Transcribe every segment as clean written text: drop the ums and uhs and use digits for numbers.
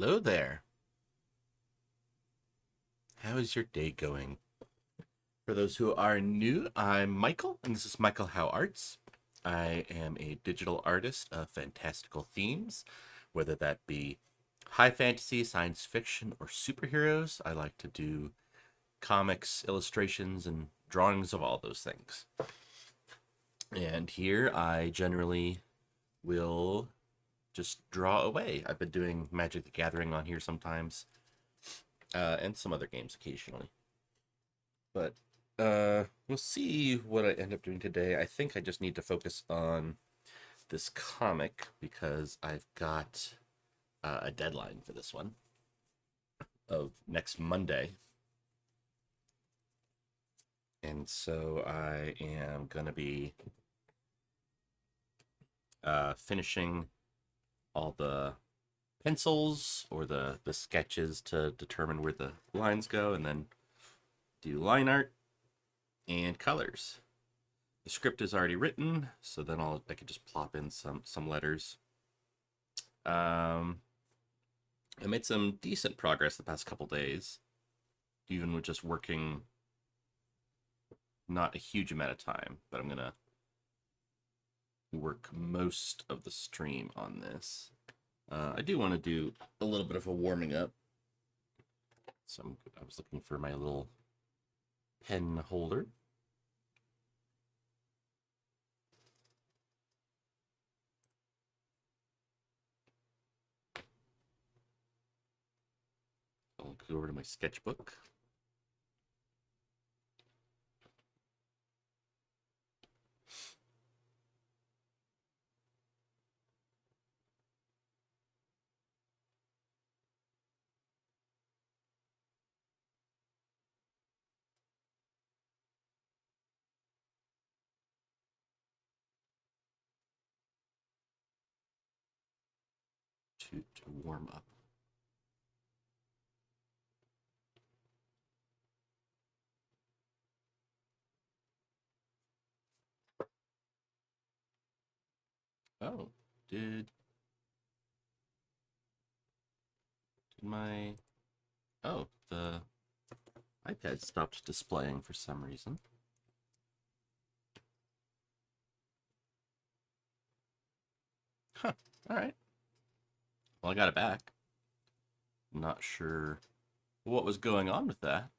Hello there. How is your day going? For those who are new, I'm Michael, and this is Michael How Arts. I am a digital artist of fantastical themes, whether that be high fantasy, science fiction, or superheroes. I like to do comics, illustrations, and drawings of all those things. And here I generally will just draw away. I've been doing Magic the Gathering on here sometimes, and some other games occasionally. But we'll see what I end up doing today. I think I just need to focus on this comic because I've got a deadline for this one of next Monday. And so I am going to be finishing all the pencils or the sketches to determine where the lines go, and then do line art and colors. The script is already written, so then I could just plop in some letters. I made some decent progress the past couple days, even with just working not a huge amount of time, but I'm gonna work most of the stream on this. I do want to do a little bit of a warming up, so I was looking for my little pen holder. I'll go over to my sketchbook. To warm up. Oh, did my the iPad stopped displaying for some reason. Huh. All right. Well, I got it back. Not sure what was going on with that.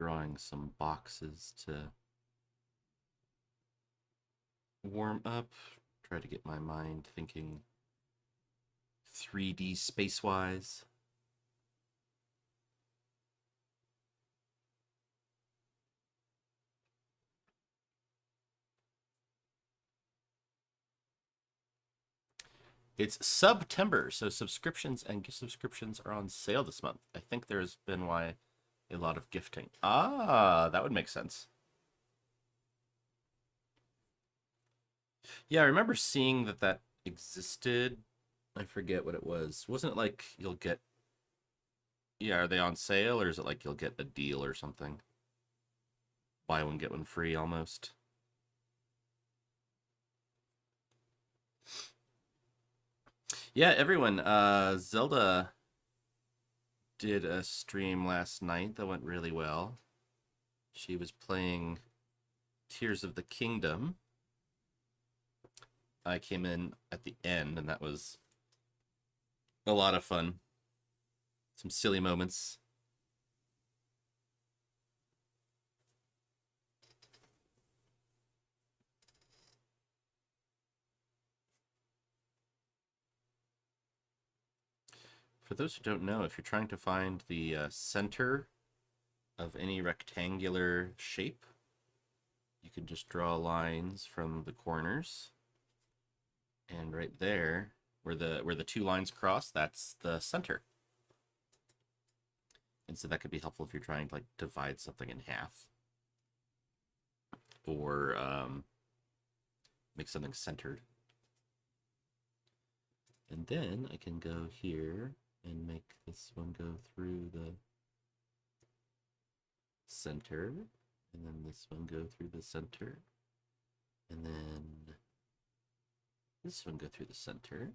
Drawing some boxes to warm up. Try to get my mind thinking 3D space-wise. It's September, so subscriptions and gift subscriptions are on sale this month. I think there's been a lot of gifting. Ah, that would make sense. Yeah, I remember seeing that existed. I forget what it was. Wasn't it like you'll get... Yeah, are they on sale, or is it like you'll get a deal or something? Buy one, get one free, almost. Yeah, everyone. Zelda did a stream last night that went really well. She was playing Tears of the Kingdom. I came in at the end, and that was a lot of fun. Some silly moments. For those who don't know, if you're trying to find the center of any rectangular shape, you can just draw lines from the corners. And right there, where the two lines cross, that's the center. And so that could be helpful if you're trying to like divide something in half or make something centered. And then I can go here and make this one go through the center, and then this one go through the center, and then this one go through the center.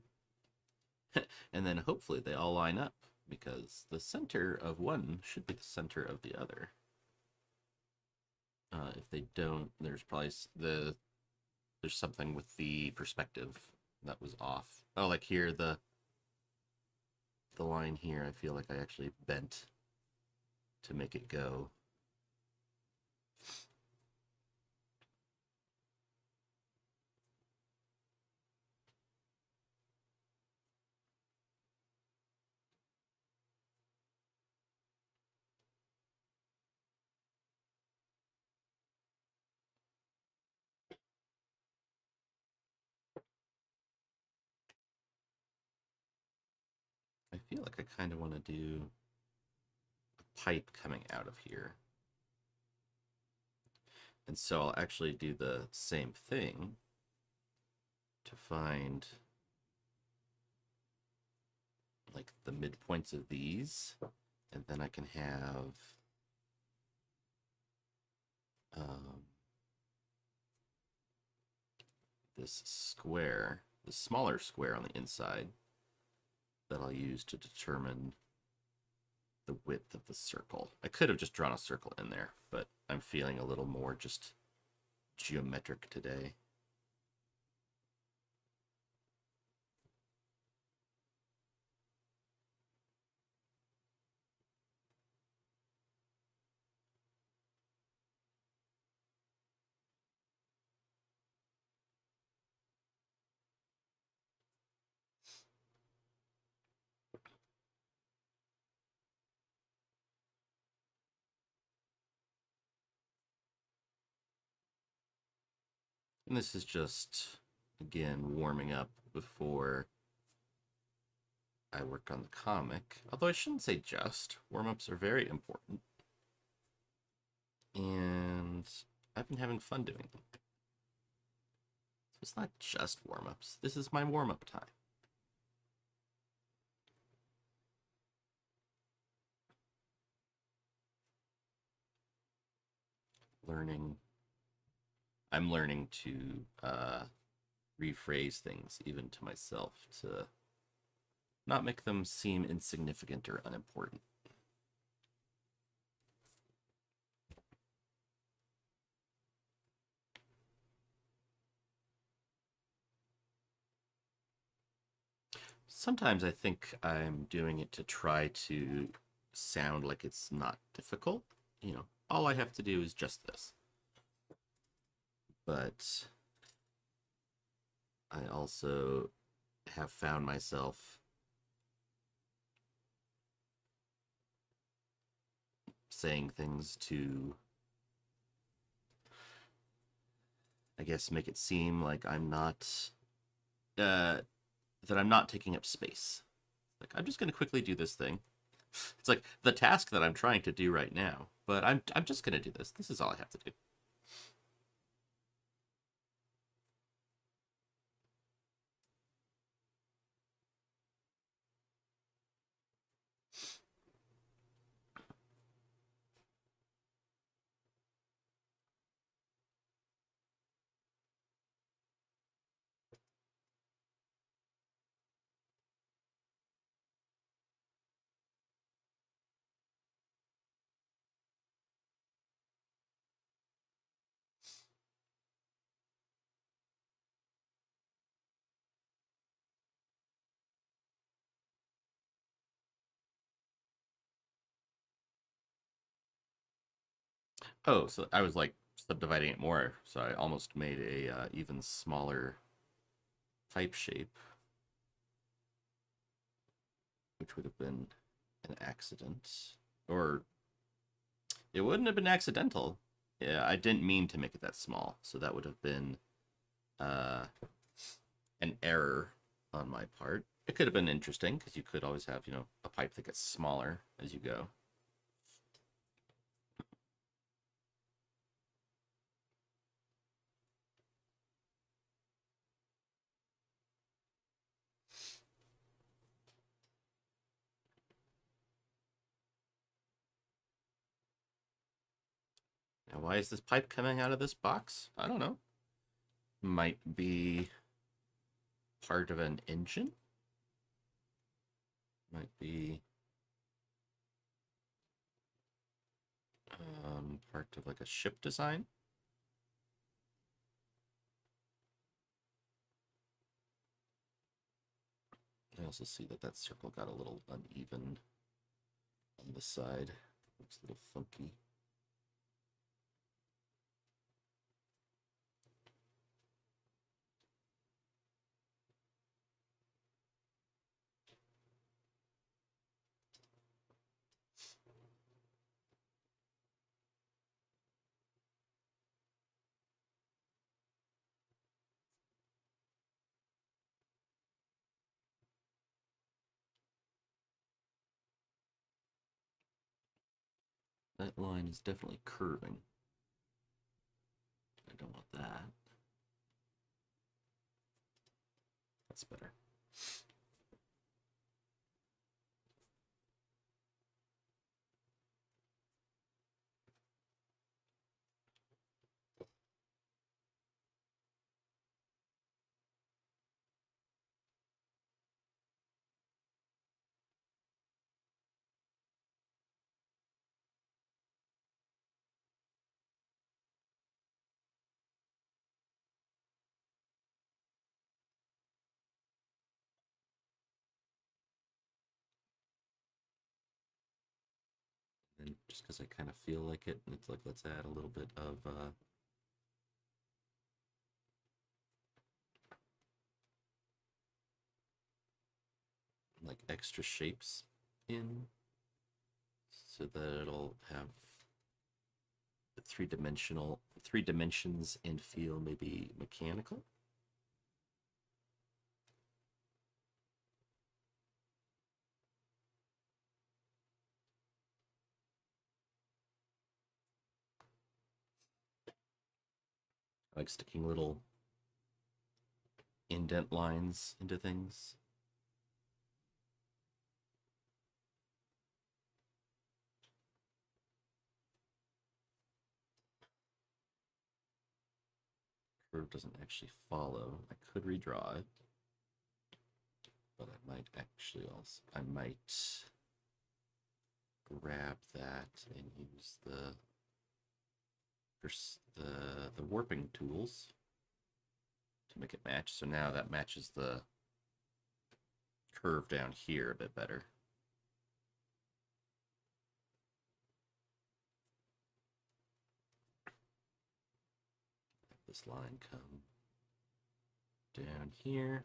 And then hopefully they all line up, because the center of one should be the center of the other. If they don't, there's probably there's something with the perspective that was off. Oh, like here, the line here, I feel like I actually bent to make it go. I feel like I kind of want to do a pipe coming out of here. And so I'll actually do the same thing to find like the midpoints of these, and then I can have this square, the smaller square on the inside, that I'll use to determine the width of the circle. I could have just drawn a circle in there, but I'm feeling a little more just geometric today. And this is just, again, warming up before I work on the comic. Although I shouldn't say just. Warm-ups are very important. And I've been having fun doing them. So it's not just warm-ups. This is my warm-up time. I'm learning to rephrase things even to myself to not make them seem insignificant or unimportant. Sometimes I think I'm doing it to try to sound like it's not difficult. You know, all I have to do is just this. But I also have found myself saying things to, I guess, make it seem like I'm not, that I'm not taking up space. Like, I'm just going to quickly do this thing. It's like the task that I'm trying to do right now, but I'm just going to do this. This is all I have to do. Oh, so I was like subdividing it more, so I almost made a even smaller pipe shape, which would have been an accident, or it wouldn't have been accidental. Yeah, I didn't mean to make it that small, so that would have been an error on my part. It could have been interesting because you could always have, you know, a pipe that gets smaller as you go. Now, why is this pipe coming out of this box? I don't know. Might be part of an engine. Might be part of like a ship design. I also see that that circle got a little uneven on the side. Looks a little funky. That line is definitely curving. I don't want that. That's better. And just because I kind of feel like it, it's like, let's add a little bit of like extra shapes in so that it'll have three dimensions and feel maybe mechanical. I like sticking little indent lines into things. Curve doesn't actually follow. I could redraw it, but I might actually also, I might grab that and use the warping tools to make it match. So now that matches the curve down here a bit better. Have this line come down here.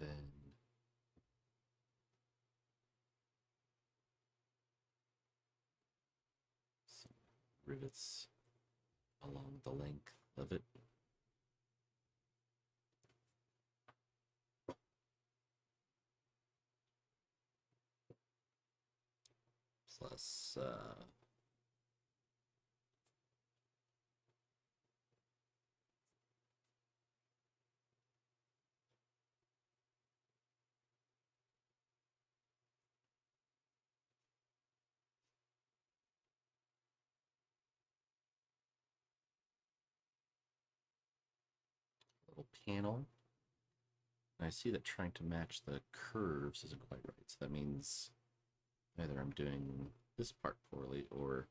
And then some rivets along the length of it. Plus little panel. And I see that trying to match the curves isn't quite right. So that means either I'm doing this part poorly or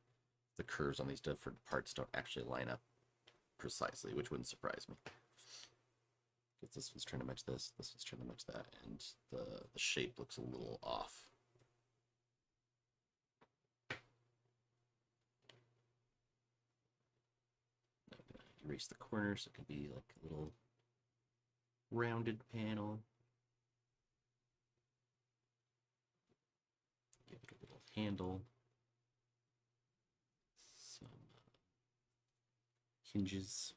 the curves on these different parts don't actually line up precisely, which wouldn't surprise me. Because this one's trying to match this one's trying to match that, and the shape looks a little off. I'm gonna erase the corners so it can be like a little rounded panel. Give it a little handle. Some hinges.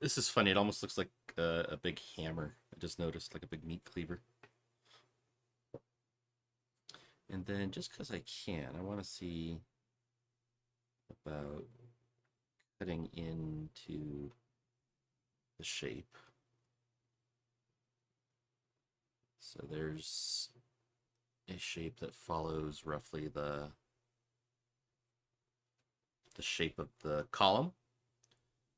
This is funny. It almost looks like a big hammer I just noticed like a big meat cleaver. And then just because I can, I want to see about cutting into the shape. So there's a shape that follows roughly the shape of the column,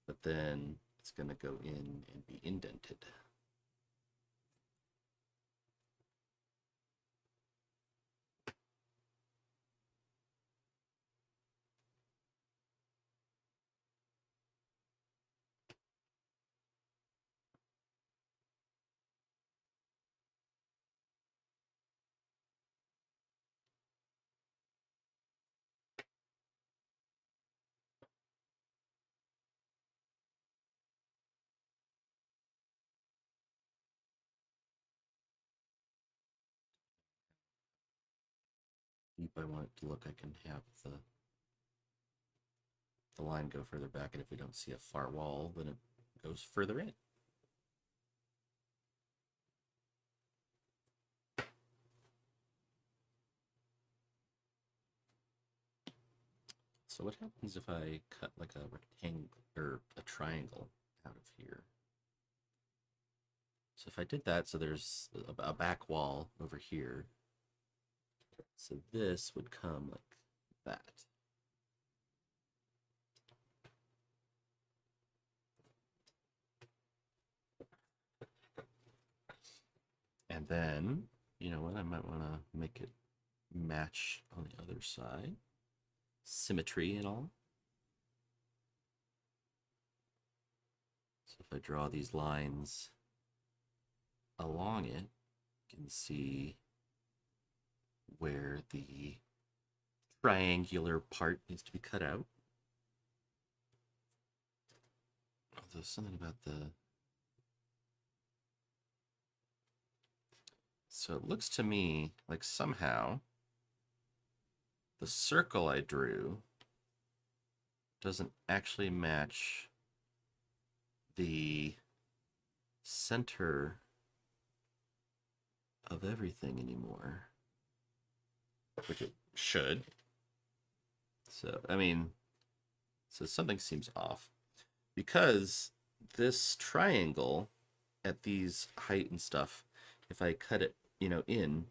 but then it's going to go in and be indented. Deep I want it to look, I can have the line go further back, and if we don't see a far wall, then it goes further in. So what happens if I cut like a rectangle or a triangle out of here? So if I did that, so there's a back wall over here. So this would come like that. And then, you know what, I might want to make it match on the other side. Symmetry and all. So if I draw these lines along it, you can see where the triangular part needs to be cut out. Although something about the... So it looks to me like somehow the circle I drew doesn't actually match the center of everything anymore, which it should. So, I mean, so something seems off because this triangle at these height and stuff, if I cut it, you know, in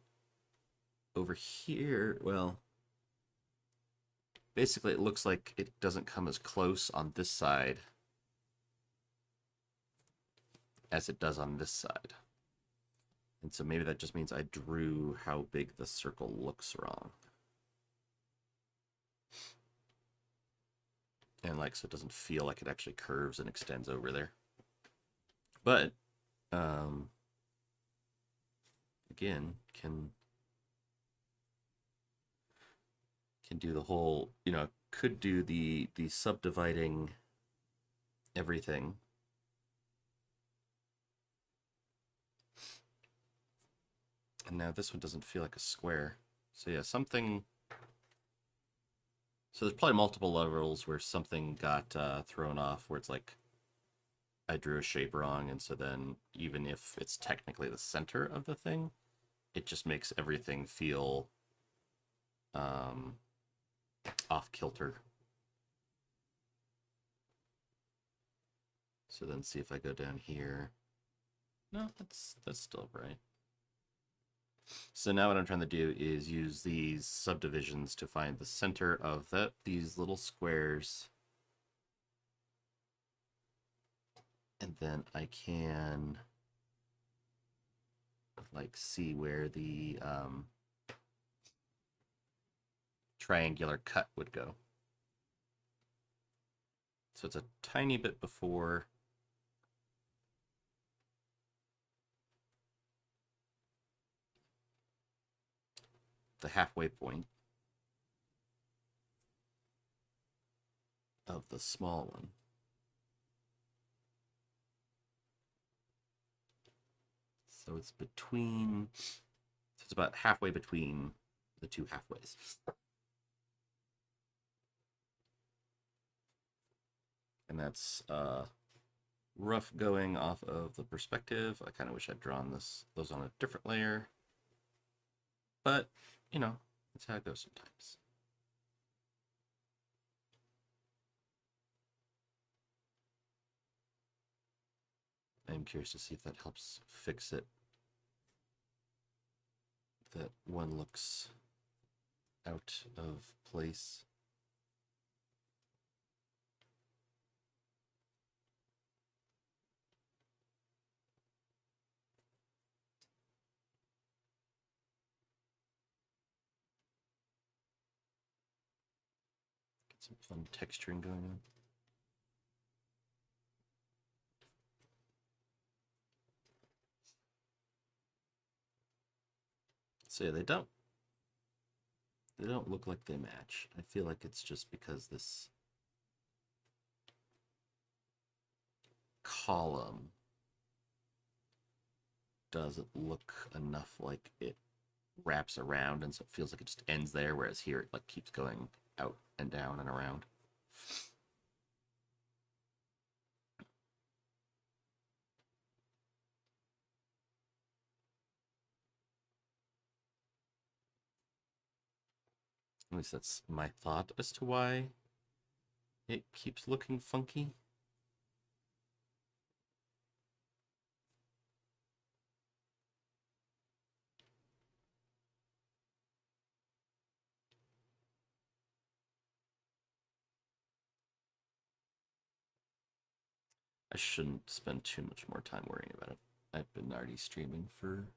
over here, well, basically it looks like it doesn't come as close on this side as it does on this side. And so maybe that just means I drew how big the circle looks wrong. And like, so it doesn't feel like it actually curves and extends over there. But, again, can do the whole, you know, could do the subdividing everything. And now this one doesn't feel like a square. So yeah, something... So there's probably multiple levels where something got thrown off, where it's like I drew a shape wrong, and so then even if it's technically the center of the thing, it just makes everything feel off kilter. So then see if I go down here. No, that's still right. So now what I'm trying to do is use these subdivisions to find the center of these little squares. And then I can like see where the triangular cut would go. So it's a tiny bit before the halfway point of the small one. So it's between, so it's about halfway between the two halfways. And that's rough going off of the perspective. I kind of wish I'd drawn those on a different layer. But, you know, that's how it goes sometimes. I'm curious to see if that helps fix it. That one looks out of place. Get some fun texturing going on. So yeah, they don't look like they match. I feel like it's just because this column doesn't look enough like it wraps around, and so it feels like it just ends there, whereas here it like keeps going out and down and around. At least that's my thought as to why it keeps looking funky. I shouldn't spend too much more time worrying about it. I've been already streaming for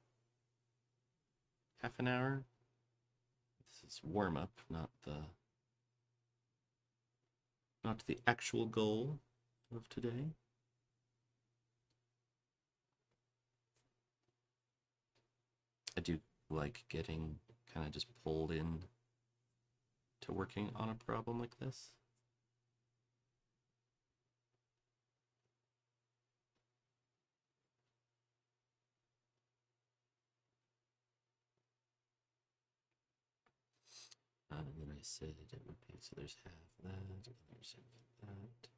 half an hour. This is warm up, not the actual goal of today. I do like getting kind of just pulled in to working on a problem like this. And then I said it would be, so there's half that, and there's half that.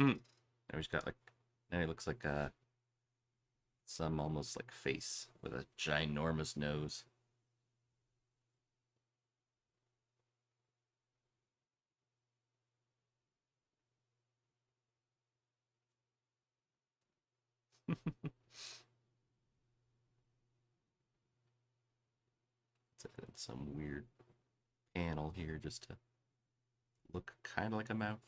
Mm. Now he's got like, now he looks like some almost like face with a ginormous nose. Some weird panel here just to look kind of like a mouth.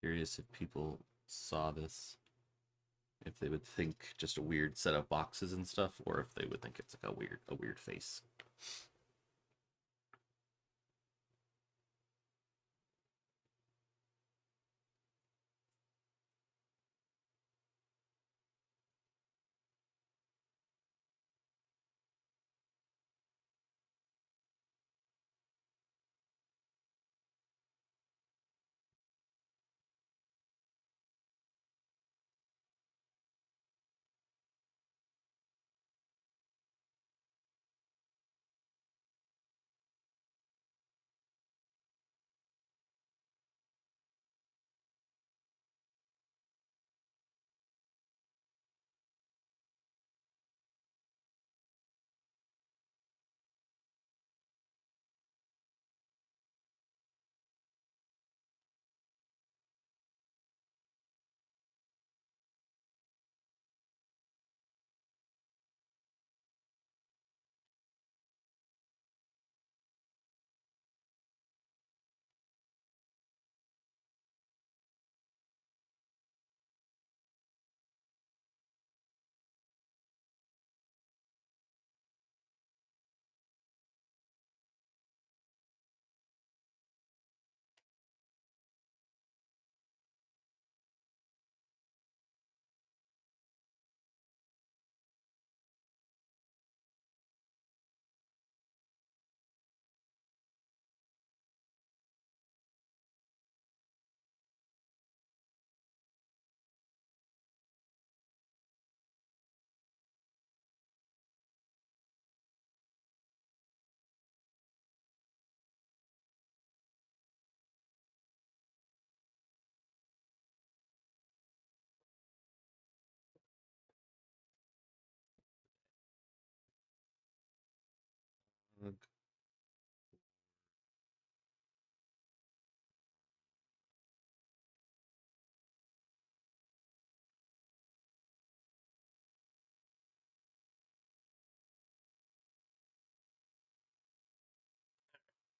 Curious if people saw this, if they would think just a weird set of boxes and stuff, or if they would think it's like a weird face.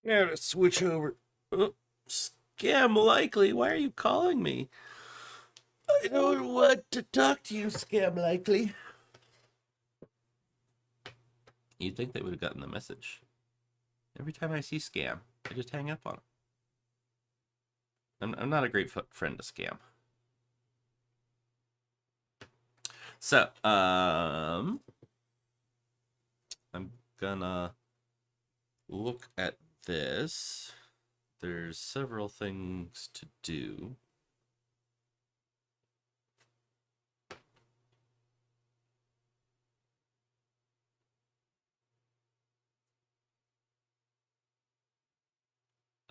Now to switch over. Oh, Scam Likely, why are you calling me? I don't want to talk to you, Scam Likely. You'd think they would have gotten the message. Every time I see Scam, I just hang up on him. I'm not a great friend to Scam. So, I'm gonna look at this. There's several things to do.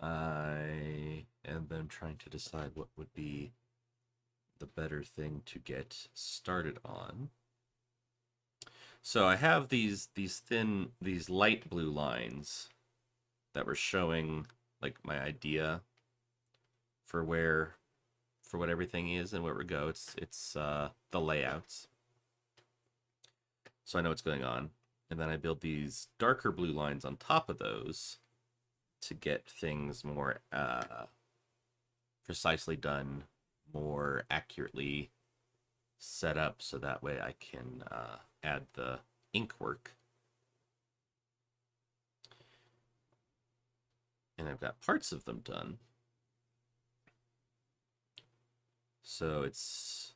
I am then trying to decide what would be the better thing to get started on. So I have these light blue lines that were showing like my idea for what everything is and where we go. It's the layouts. So I know what's going on. And then I build these darker blue lines on top of those to get things more precisely done, more accurately set up, so that way I can add the ink work. And I've got parts of them done. So it's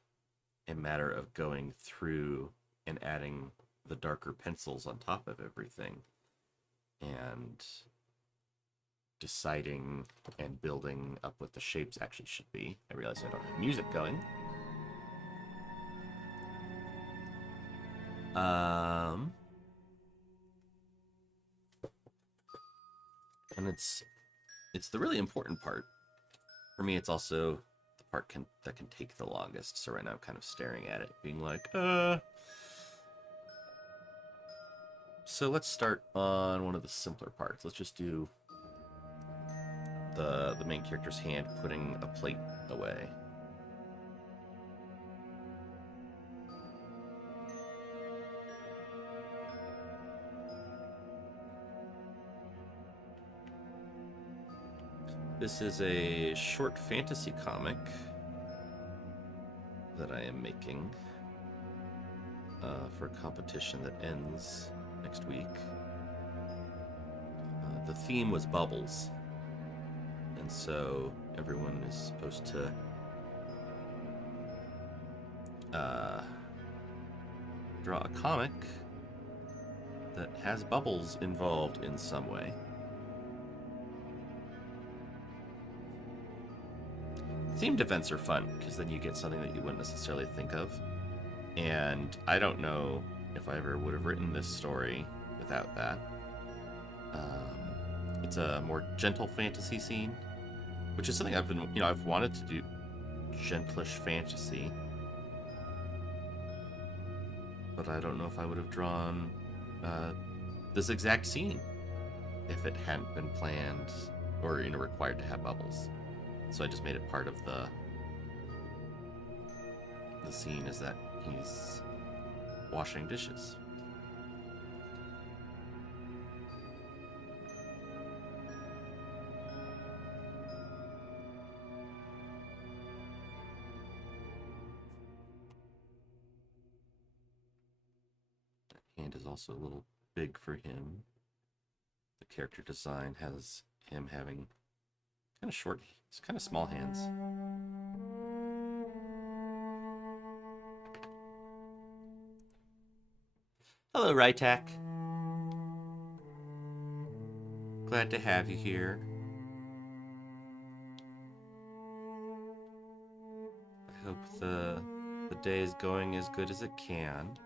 a matter of going through and adding the darker pencils on top of everything and deciding and building up what the shapes actually should be. I realize I don't have music going. And it's the really important part. For me, it's also the part that can take the longest. So right now I'm kind of staring at it, being like, So let's start on one of the simpler parts. Let's just do the main character's hand putting a plate away. This is a short fantasy comic that I am making for a competition that ends next week. The theme was bubbles, and so everyone is supposed to draw a comic that has bubbles involved in some way. Themed events are fun because then you get something that you wouldn't necessarily think of. And I don't know if I ever would have written this story without that. It's a more gentle fantasy scene, which is something I've wanted to do, gentlish fantasy. But I don't know if I would have drawn this exact scene if it hadn't been planned or required to have bubbles. So I just made it part of the scene is that he's washing dishes. That hand is also a little big for him. The character design has him having kind of short, it's kind of small hands. Hello, Rytak. Glad to have you here. I hope the day is going as good as it can.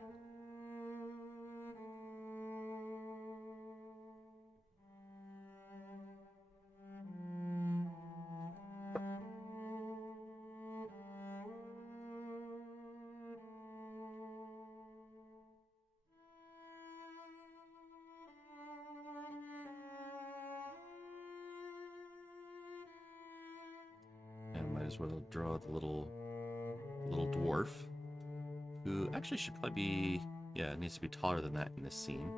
As well draw the little dwarf, who actually should probably be, needs to be taller than that in this scene.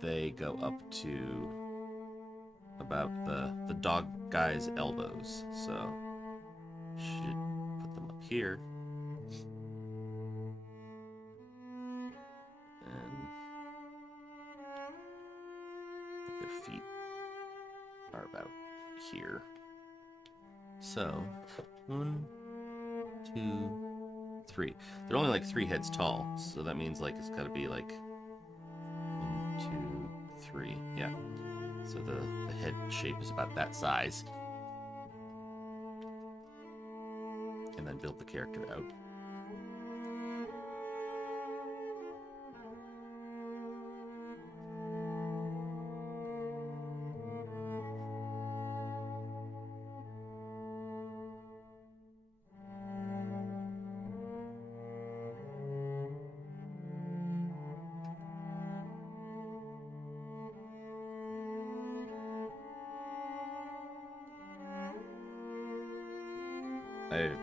they go up to about the dog guy's elbows. So should put them up here. And their feet are about here. So 1, 2, 3. They're only like 3 heads tall, so that means like it's got to be like 1, 2, 3. Yeah. So the head shape is about that size. And then build the character out.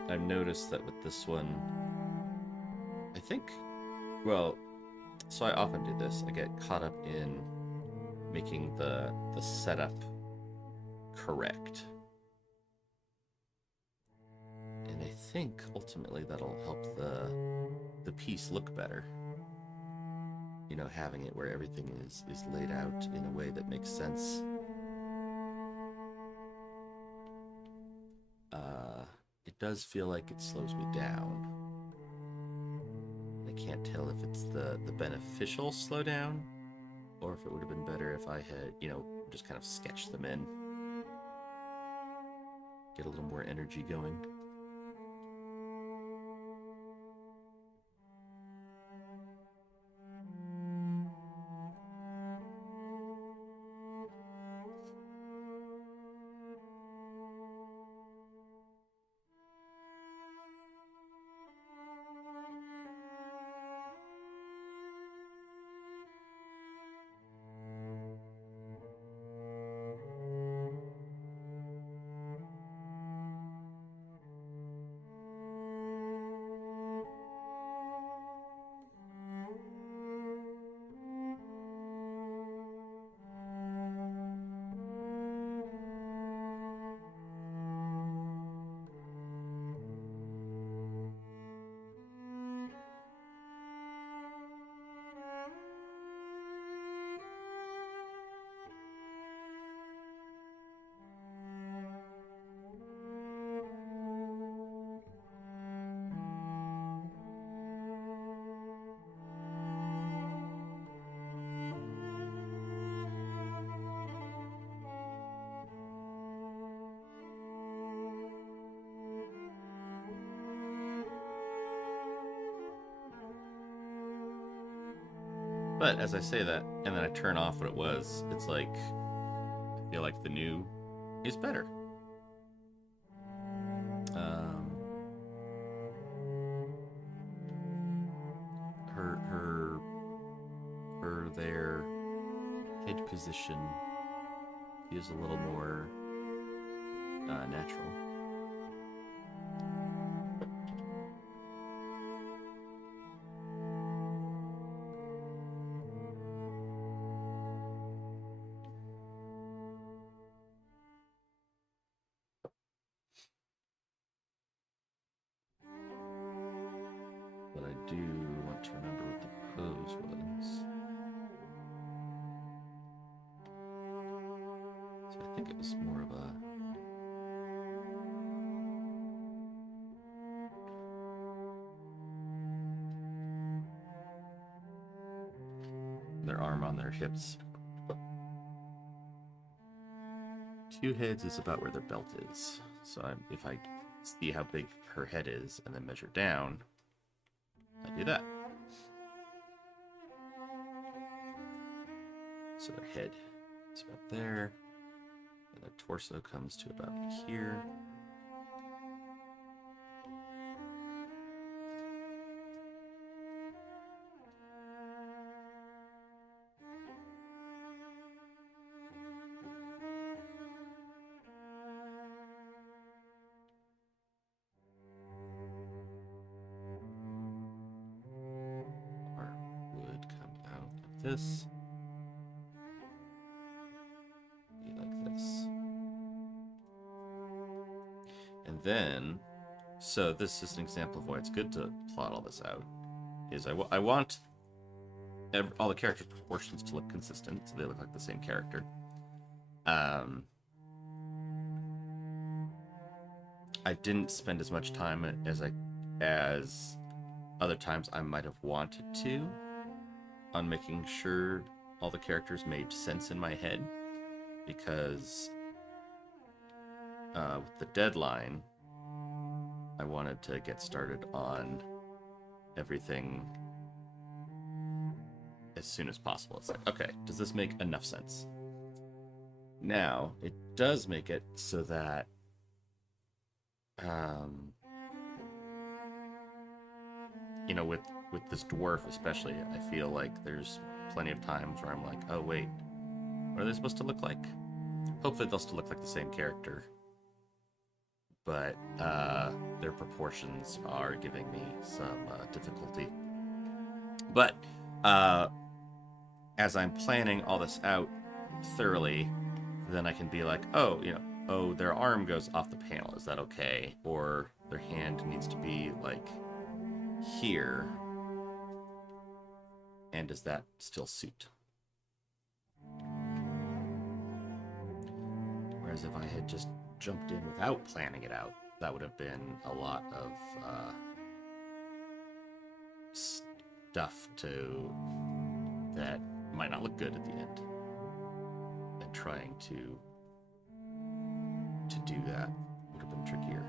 I've noticed that with this one, I think, well, so I often do this. I get caught up in making the setup correct. And I think ultimately that'll help the piece look better. You know, having it where everything is laid out in a way that makes sense. It does feel like it slows me down. I can't tell if it's the beneficial slowdown, or if it would have been better if I had, you know, just kind of sketched them in. Get a little more energy going. But as I say that, and then I turn off what it was, it's like, I feel like the new is better. Their head position feels a little more natural. But I do want to remember what the pose was. So I think it was more of a... their arm on their hips. 2 heads is about where their belt is. So if I see how big her head is and then measure down, I do that. So their head is about there, and their torso comes to about here. This. then, so this is an example of why it's good to plot all this out, is I want all the character proportions to look consistent, so they look like the same character. I didn't spend as much time as other times I might have wanted to on making sure all the characters made sense in my head, because with the deadline, I wanted to get started on everything as soon as possible. It's like, okay, does this make enough sense? Now, it does make it so that you know, with this dwarf especially, I feel like there's plenty of times where I'm like, oh wait, what are they supposed to look like? Hopefully they'll still look like the same character, but their proportions are giving me some difficulty. But as I'm planning all this out thoroughly, then I can be like, oh, you know, oh, their arm goes off the panel. Is that okay? Or their hand needs to be like here. And does that still suit? Whereas if I had just jumped in without planning it out, that would have been a lot of stuff that might not look good at the end. And trying to do that would have been trickier.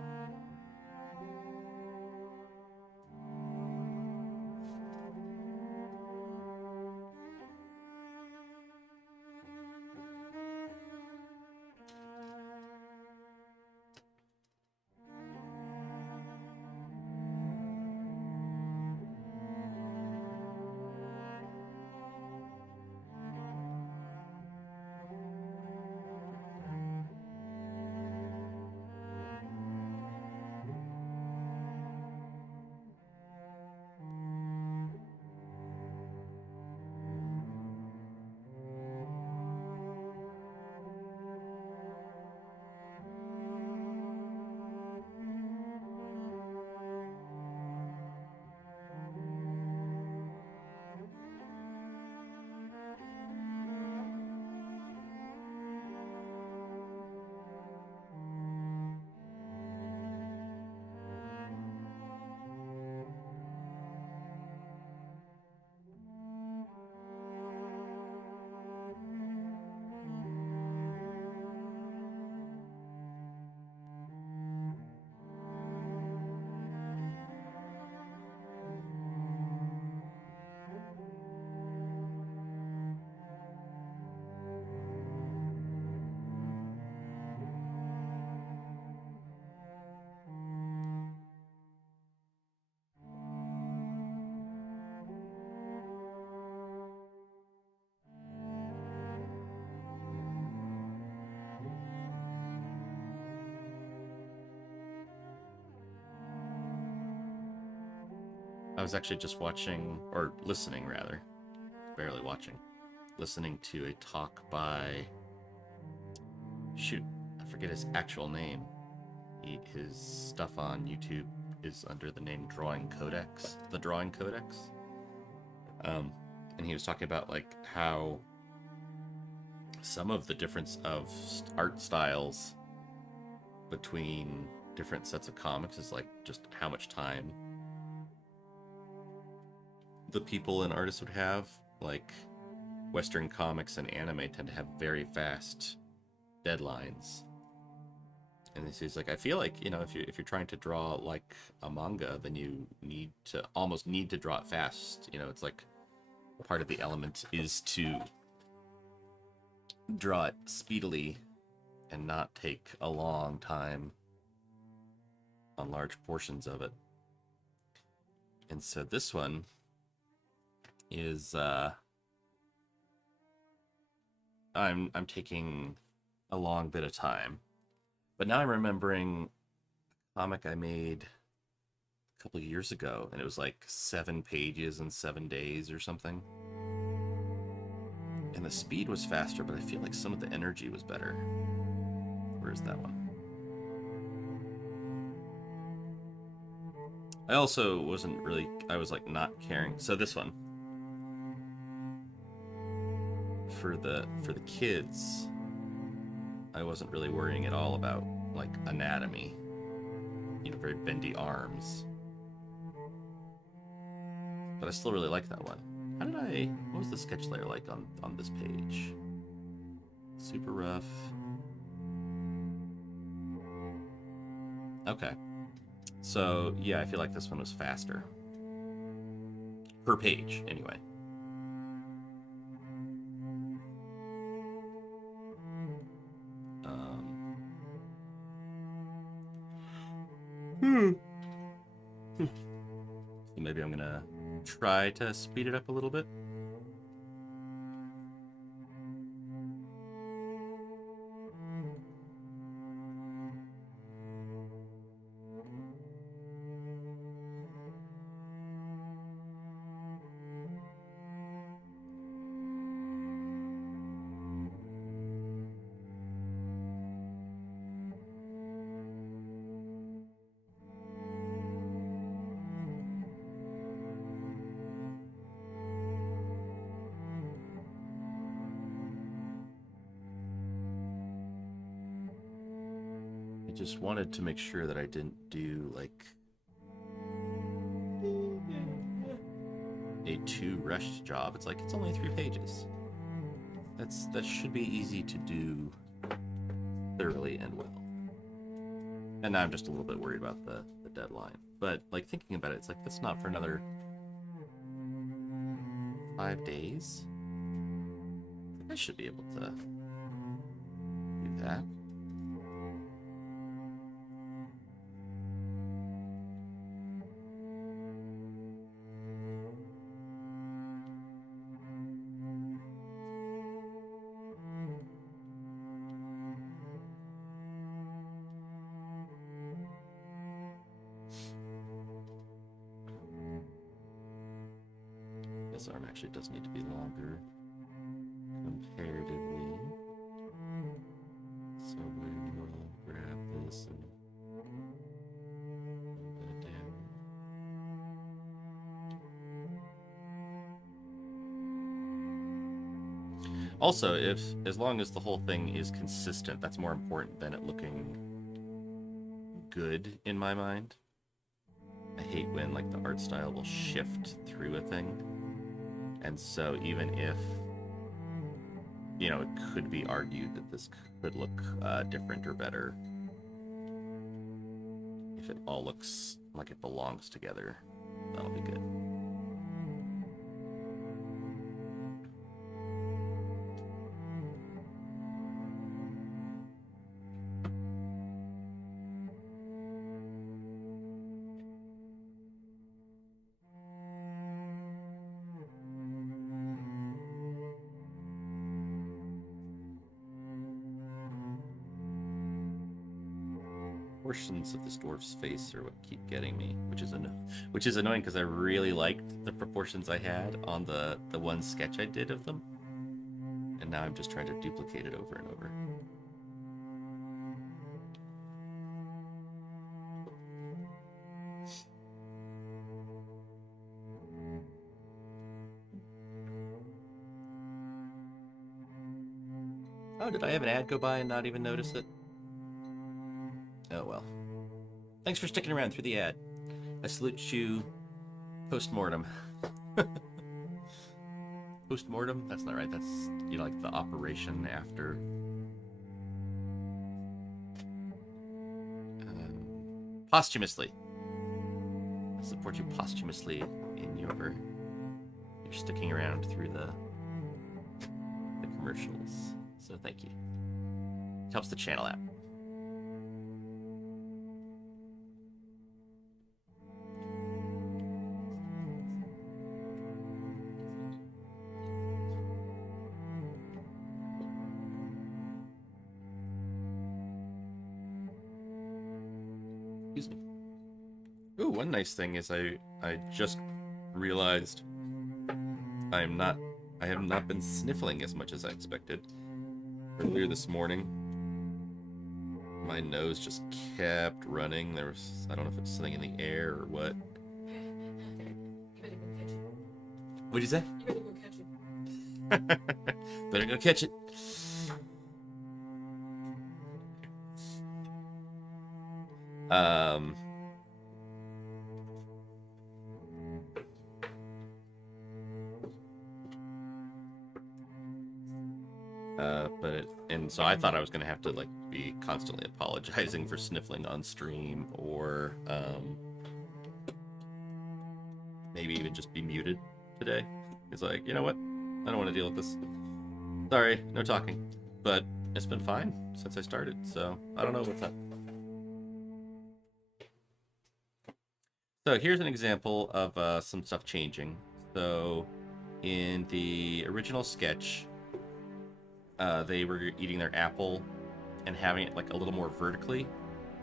I was actually just watching, or listening rather, barely watching, listening to a talk by, shoot, I forget his actual name. His stuff on YouTube is under the name Drawing Codex, the Drawing Codex. And he was talking about like how some of the difference of art styles between different sets of comics is like just how much time the people and artists would have. Like Western comics and anime tend to have very fast deadlines. And he's like, I feel like, you know, if you're trying to draw like a manga, then you almost need to draw it fast. You know, it's like part of the element is to draw it speedily and not take a long time on large portions of it. And so this one is I'm taking a long bit of time. But now I'm remembering a comic I made a couple of years ago, and it was like 7 pages in 7 days or something. And the speed was faster, but I feel like some of the energy was better. Where is that one? I also wasn't really, I was like not caring. So this one for the kids, I wasn't really worrying at all about like anatomy, very bendy arms. But I still really like that one. What was the sketch layer like on this page? Super rough. Okay. So, yeah, I feel like this one was faster. Per page, anyway. So maybe I'm gonna try to speed it up a little bit. I just wanted to make sure that I didn't do like a too rushed job. It's like it's only 3 pages. That should be easy to do thoroughly and well. And now I'm just a little bit worried about the deadline. But like thinking about it, it's like that's not for another 5 days. I should be able to do that. This arm actually does need to be longer comparatively. So we'll grab this and put it down. Also, as long as the whole thing is consistent, that's more important than it looking good in my mind. I hate when like the art style will shift through a thing. And so even if, it could be argued that this could look different or better, if it all looks like it belongs together, that'll be good. Portions of this dwarf's face are what keep getting me, which is annoying because I really liked the proportions I had on the one sketch I did of them, and now I'm just trying to duplicate it over and over. Oh, did I have an ad go by and not even notice it? Oh well. Thanks for sticking around through the ad. I salute you post-mortem. Post-mortem? That's not right. That's, like the operation after. Posthumously. I support you posthumously in your sticking around through the commercials. So thank you. It helps the channel out. Excuse me. Ooh, one nice thing is I just realized I have not been sniffling as much as I expected. Earlier this morning, my nose just kept running. I don't know if it's something in the air or what. What'd you say? You better go catch it. Better go catch it. And so I thought I was gonna have to like be constantly apologizing for sniffling on stream, or maybe even just be muted today. It's like, you know what? I don't want to deal with this. Sorry, no talking. But it's been fine since I started, so I don't know what's up. So here's an example of some stuff changing. So in the original sketch, they were eating their apple and having it like a little more vertically,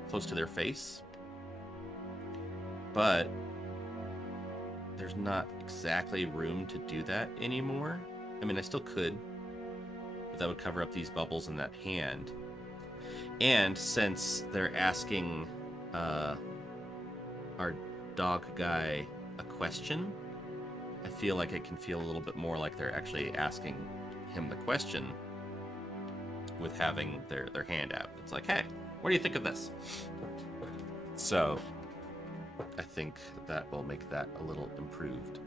close to their face. But there's not exactly room to do that anymore. I mean, I still could, but that would cover up these bubbles in that hand. And since they're asking our dog guy a question, I feel like it can feel a little bit more like they're actually asking him the question with having their hand out. It's like, hey, what do you think of this? So I think that will make that a little improved.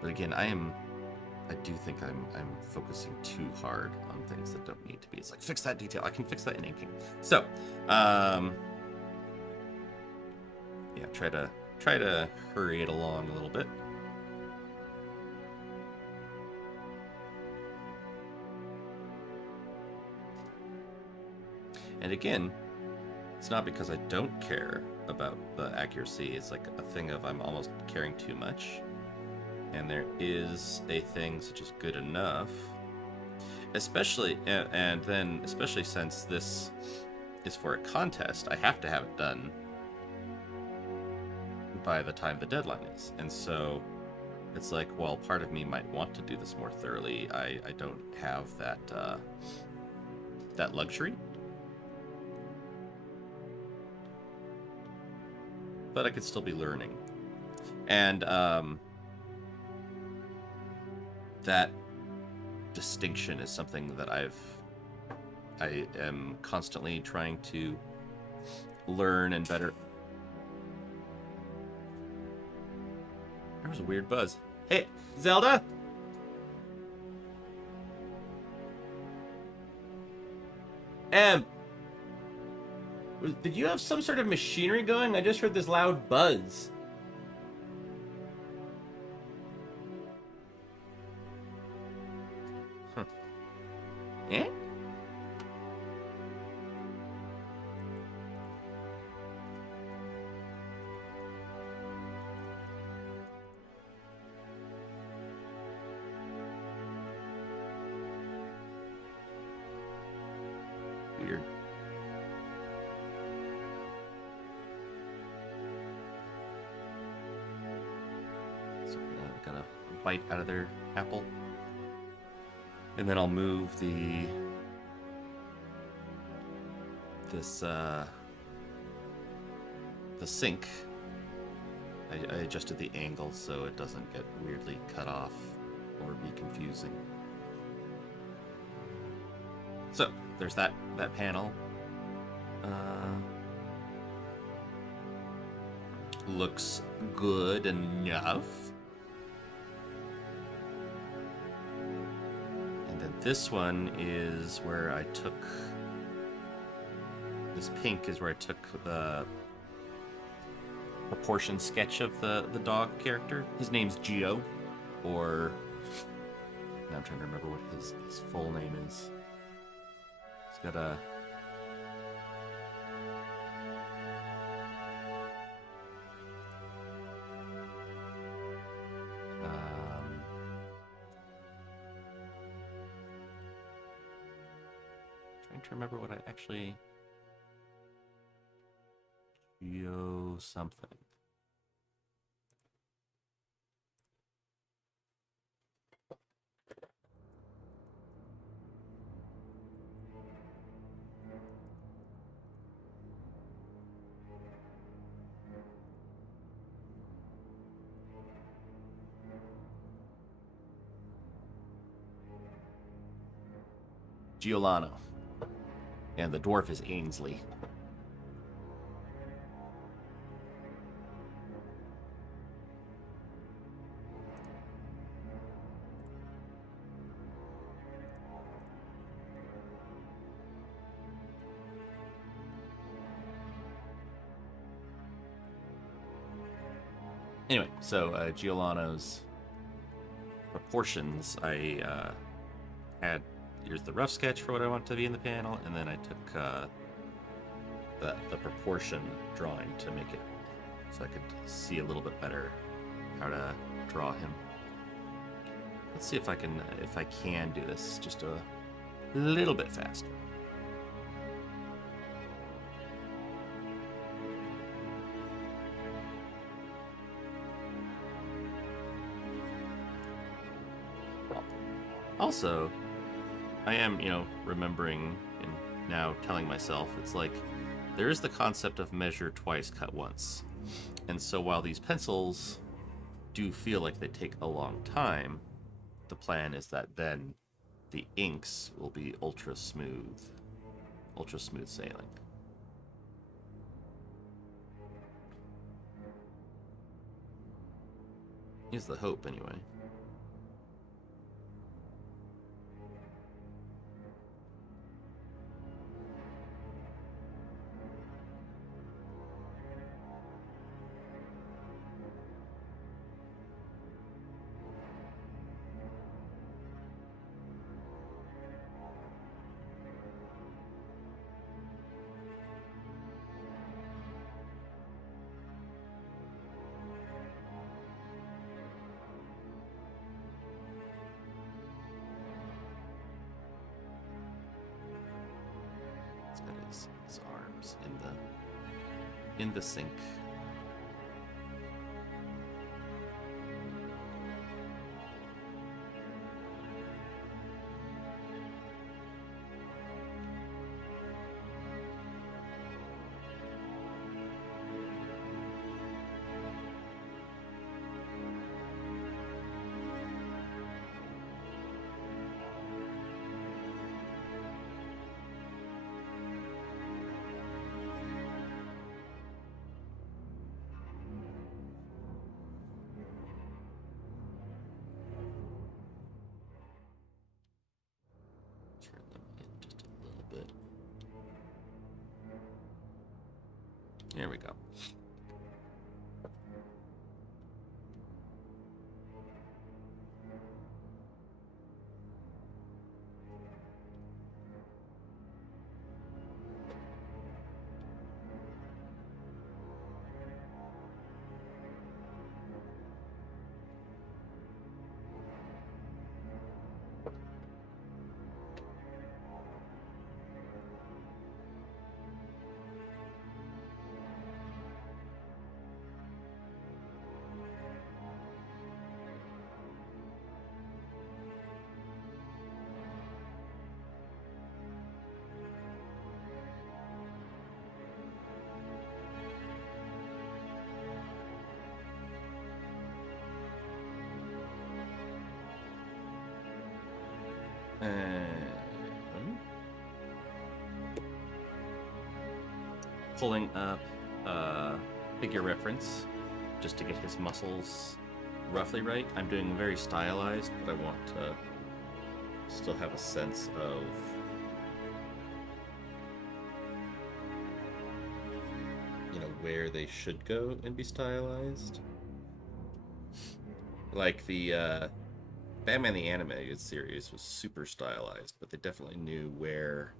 But again, I do think I'm focusing too hard on things that don't need to be. It's like, fix that detail. I can fix that in inking. So, yeah, try to hurry it along a little bit. And again, it's not because I don't care about the accuracy. It's like a thing of I'm almost caring too much. And there is a thing such as good enough, especially, and then especially since this is for a contest, I have to have it done by the time the deadline is. And so it's like, well, part of me might want to do this more thoroughly. I don't have that that luxury, but I could still be learning. And that distinction is something that I am constantly trying to learn and better. There was a weird buzz. Hey, Zelda? Did you have some sort of machinery going? I just heard this loud buzz. Eh? Weird. So got a bite out of their apple. And then I'll move the sink. I adjusted the angle so it doesn't get weirdly cut off or be confusing. So there's that panel. Looks good enough. And then this one is where I took, this pink is where I took the proportion sketch of the dog character. His name's Geo, or now I'm trying to remember what his full name is. He's got a trying to remember what I actually Geo something. Giuliano. And the dwarf is Ainsley. Anyway, so Giuliano's proportions, I had, here's the rough sketch for what I want to be in the panel, and then I took the proportion drawing to make it so I could see a little bit better how to draw him. Let's see if I can do this just a little bit faster. Also, I am, remembering and now telling myself, it's like, there is the concept of measure twice, cut once. And so while these pencils do feel like they take a long time, the plan is that then the inks will be ultra smooth sailing. Here's the hope, anyway. His arms in the sink. Turn them in just a little bit. There we go. Pulling up figure reference just to get his muscles roughly right. I'm doing very stylized, but I want to still have a sense of where they should go and be stylized. Like the Batman the Animated Series was super stylized, but they definitely knew where,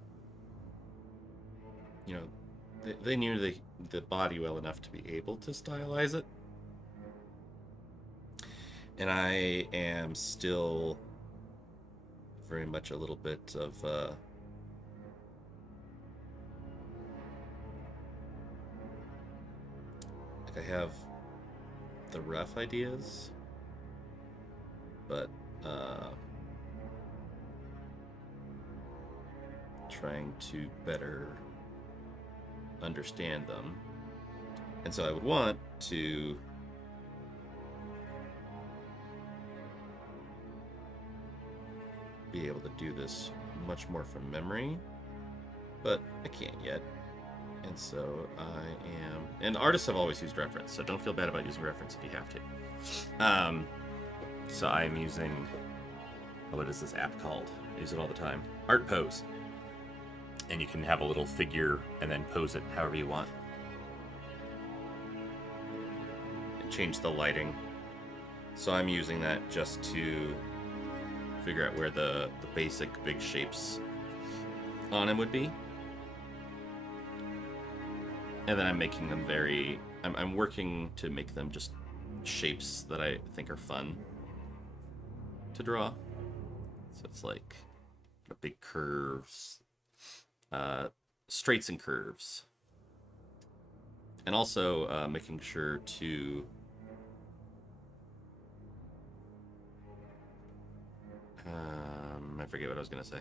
they knew the body well enough to be able to stylize it. And I am still very much a little bit of I have the rough ideas, but trying to better understand them. And so I would want to be able to do this much more from memory, but I can't yet. And so I am, and artists have always used reference, so don't feel bad about using reference if you have to. So I'm using, what is this app called? I use it all the time. Art Pose. And you can have a little figure and then pose it however you want. And change the lighting. So I'm using that just to figure out where the basic big shapes on him would be. And then I'm making them I'm working to make them just shapes that I think are fun to draw. So it's like big curves, straights and curves. And also making sure to I forget what I was going to say.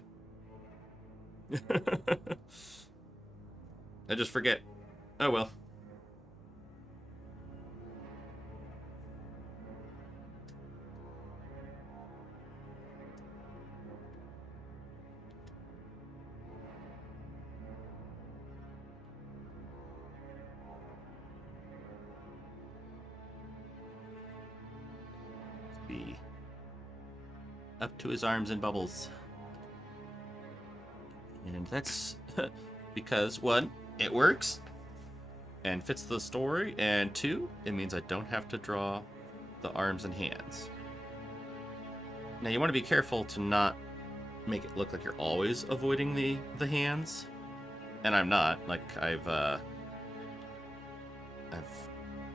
I just forget. Oh well. Be up to his arms in bubbles. And that's because, one, it works and fits the story, and two, it means I don't have to draw the arms and hands. Now you want to be careful to not make it look like you're always avoiding the hands, and I'm not. Like I've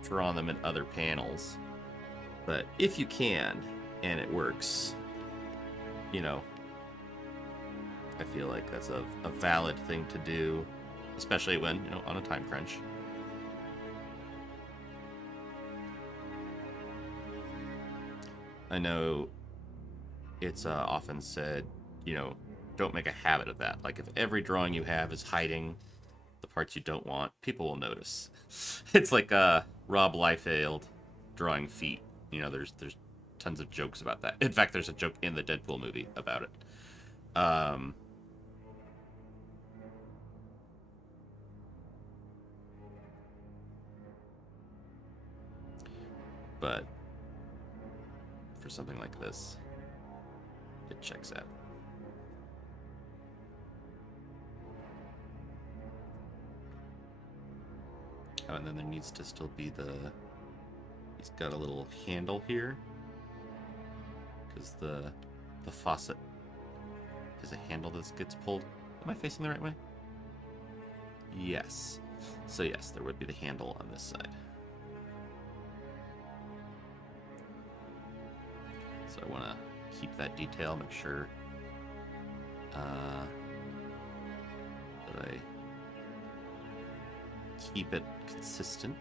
drawn them in other panels, but if you can and it works, you know, I feel like that's a valid thing to do, especially when, you know, on a time crunch. I know it's often said, you know, don't make a habit of that. Like if every drawing you have is hiding the parts you don't want, people will notice. It's like Rob Liefeld drawing feet. You know, there's tons of jokes about that. In fact, there's a joke in the Deadpool movie about it. But for something like this, it checks out. Oh, and then there needs to still be he's got a little handle here, because the faucet is a handle that gets pulled. Am I facing the right way? Yes. So yes, there would be the handle on this side. So I want to keep that detail, make sure that I keep it consistent.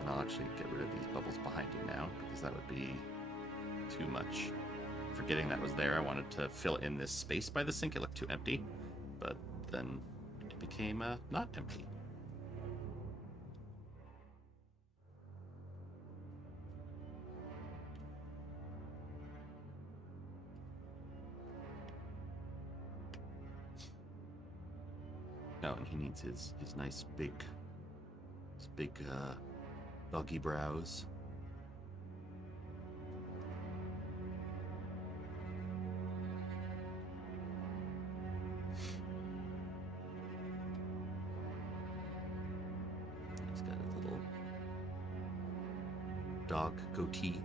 And I'll actually get rid of these bubbles behind you now, because that would be too much. Forgetting that was there, I wanted to fill in this space by the sink. It looked too empty, but then it became not empty. Oh, and he needs his nice big doggy brows. He's got a little dog goatee.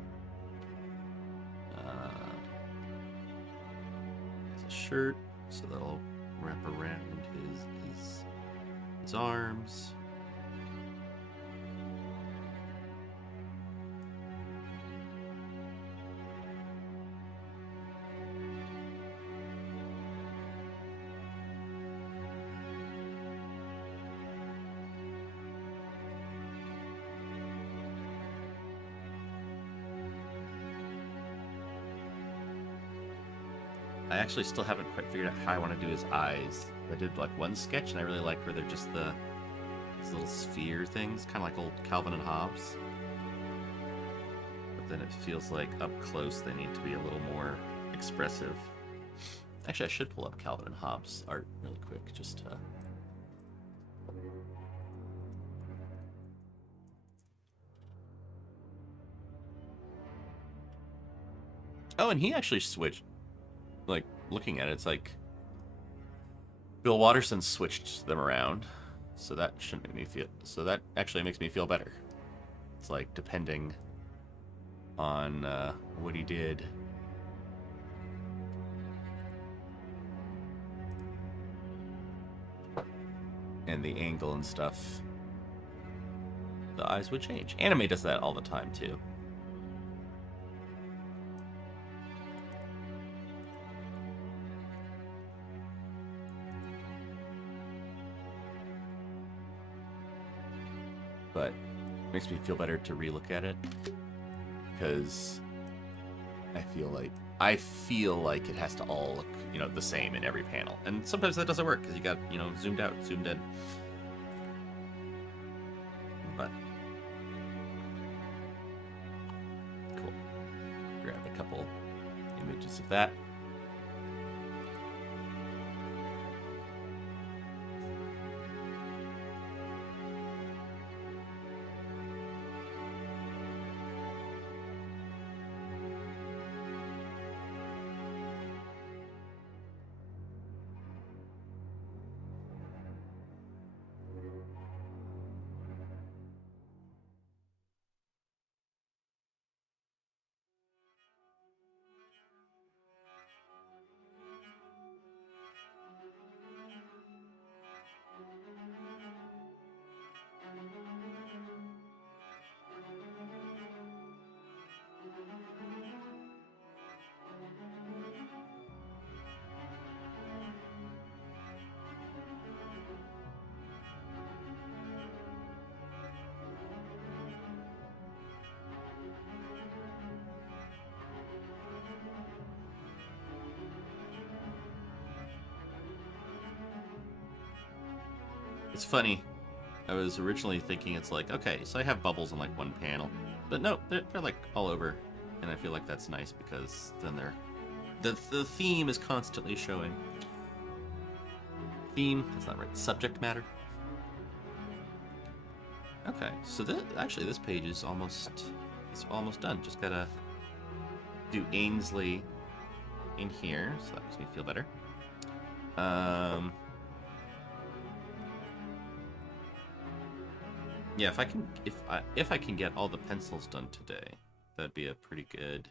Has a shirt, so that'll wrap around his arms. I actually still haven't quite figured out how I want to do his eyes. I did like one sketch, and I really like where they're just these little sphere things, kind of like old Calvin and Hobbes. But then it feels like up close they need to be a little more expressive. Actually, I should pull up Calvin and Hobbes art really quick, just to... Oh, and he actually switched. Like, looking at it, it's like Bill Watterson switched them around, so that shouldn't make me feel... So that actually makes me feel better. It's like, depending on what he did... and the angle and stuff, the eyes would change. Anime does that all the time, too. But it makes me feel better to relook at it, because I feel like it has to all look, you know, the same in every panel. And sometimes that doesn't work because you got, you know, zoomed out, zoomed in. But cool. Grab a couple images of that. It's funny. I was originally thinking it's like, okay, so I have bubbles in like one panel. But no, they're like all over. And I feel like that's nice because then the theme is constantly showing. Theme, that's not right. Subject matter. Okay, so actually this page is almost done. Just gotta do Ainsley in here, so that makes me feel better. Yeah, if I can get all the pencils done today, that'd be a pretty good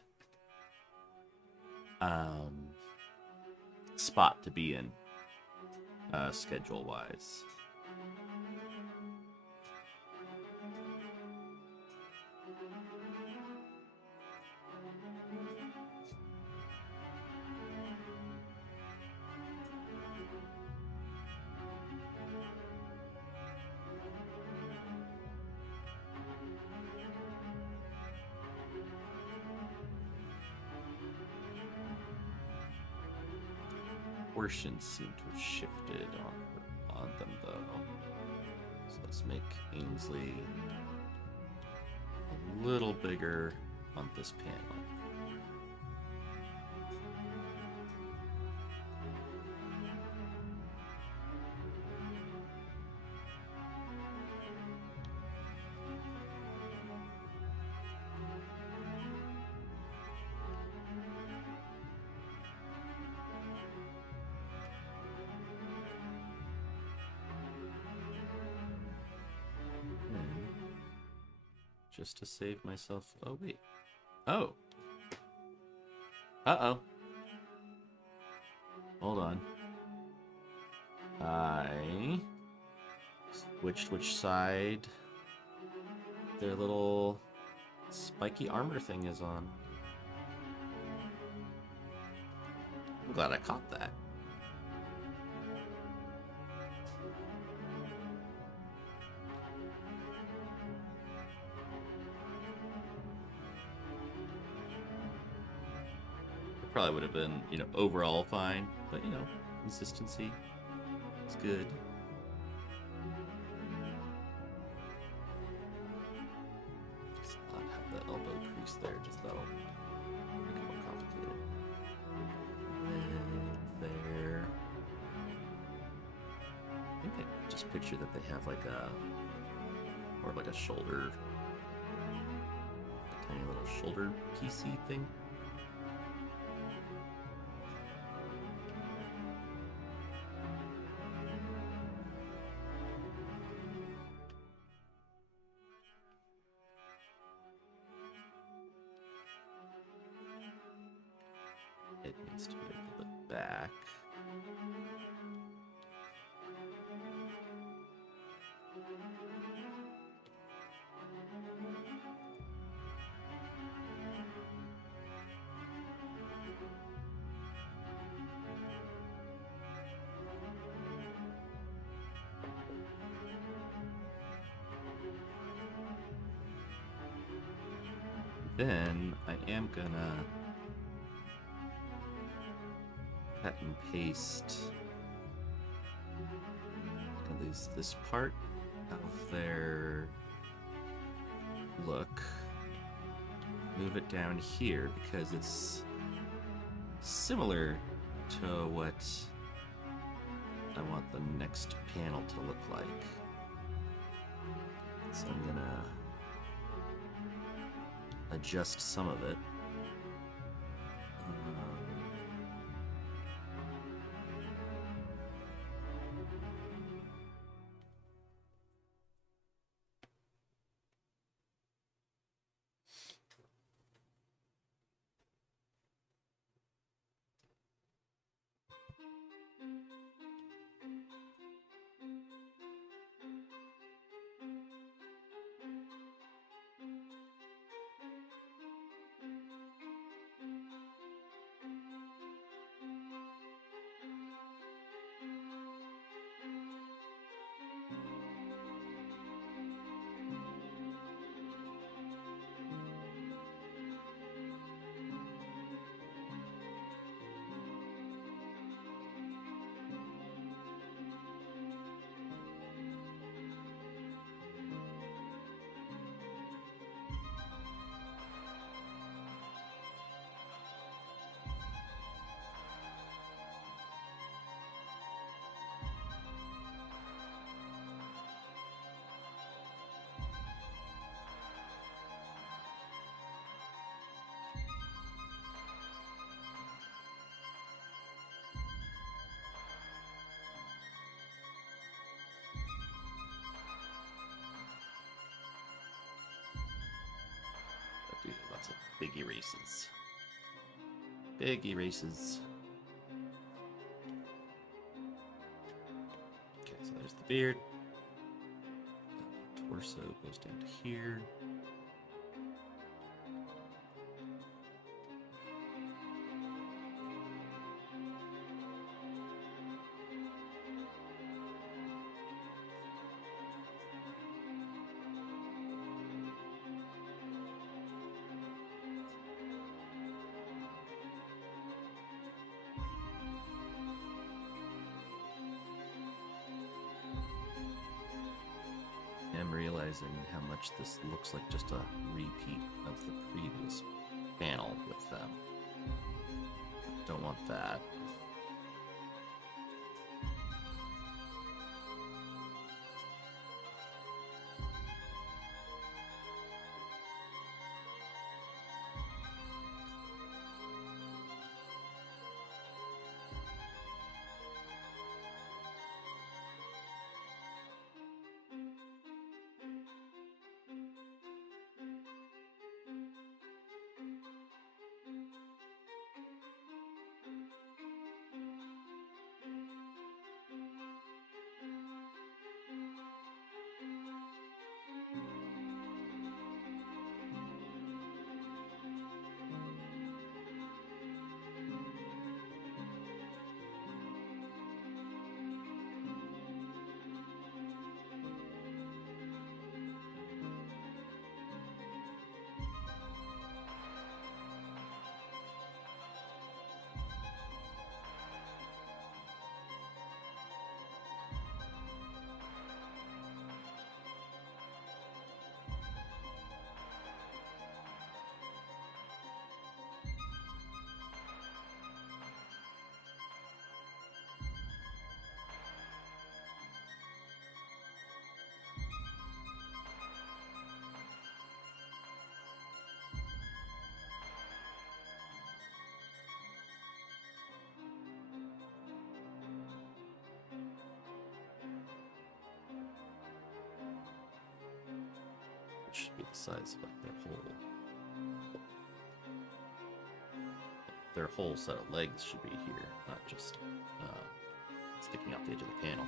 spot to be in, schedule-wise. Portions seem to have shifted on them, though. So let's make Ainsley a little bigger on this panel. Just to save myself... Oh, wait. Oh. Uh-oh. Hold on. I switched which side their little spiky armor thing is on. I'm glad I caught that. probably would have been, overall fine, but consistency is good. Just not have the elbow crease there, just that'll make it more complicated. There. I think I just picture that they have like a shoulder, a tiny little shoulder piecey thing. It needs to be a little bit back. Then I am gonna cut and paste at least this part of their look. Move it down here because it's similar to what I want the next panel to look like. So I'm gonna adjust some of it. Do lots of big erases. Big erases. Okay, so there's the beard. The torso goes down to here. I'm realizing how much this looks like just a repeat of the previous panel with them. Don't want that. should be the size of like their whole set of legs should be here, not just sticking out the edge of the panel.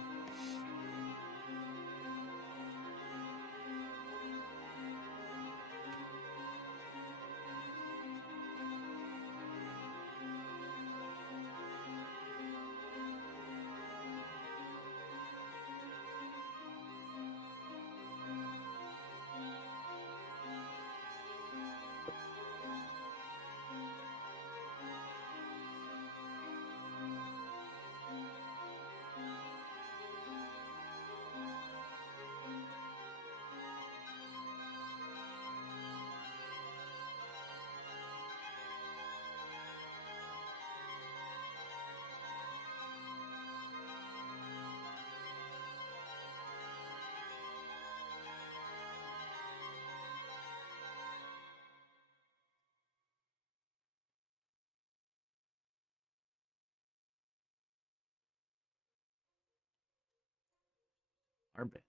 Armband.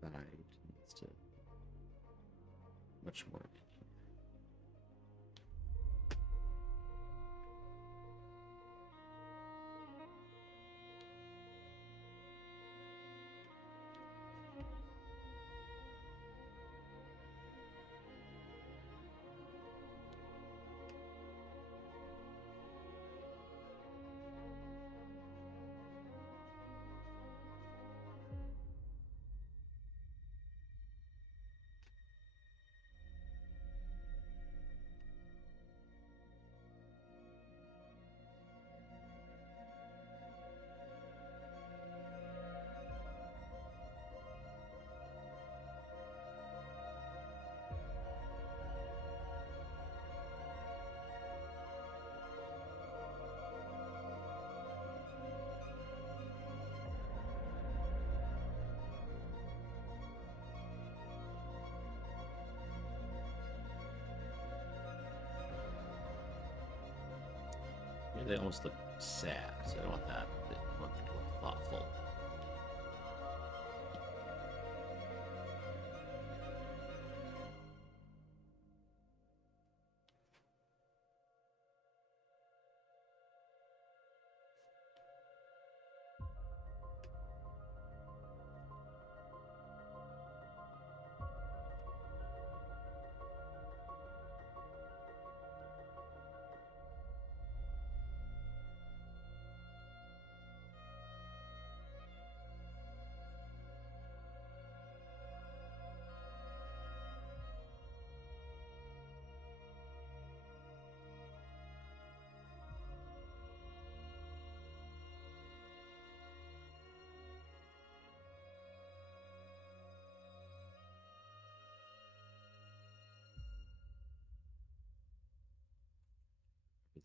Side needs to much more. Yeah, they almost look sad, so I don't want that. I want them to look thoughtful.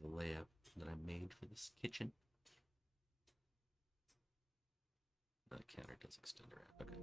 The layout that I made for this kitchen. The counter does extend around. Okay.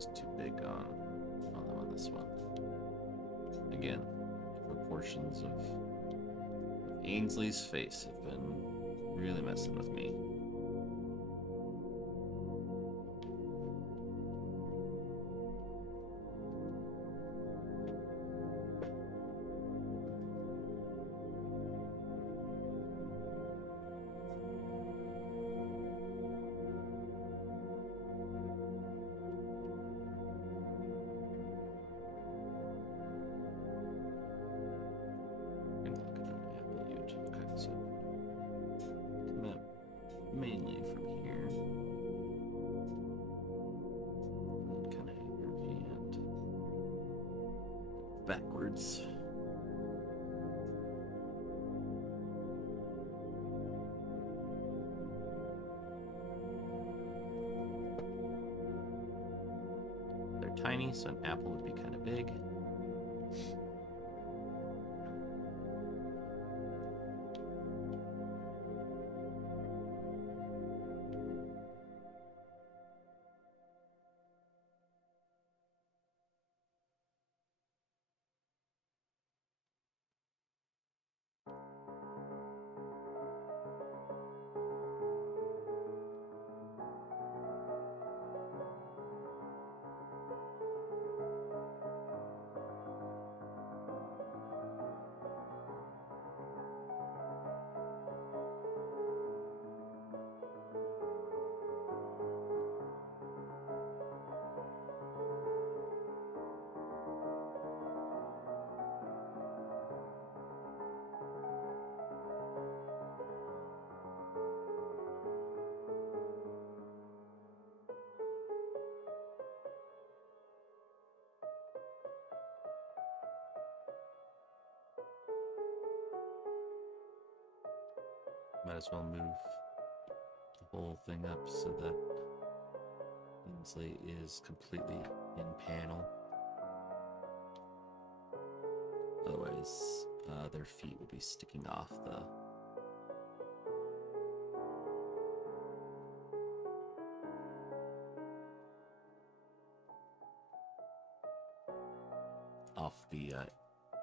Just too big on this one. Again, proportions of Ainsley's face have been really messing with me. Okay, so come up mainly from here. And kind of hang your hand backwards. They're tiny, so an apple would be kind of big. Might as well move the whole thing up so that Ainsley is completely in panel. Otherwise, their feet will be sticking off the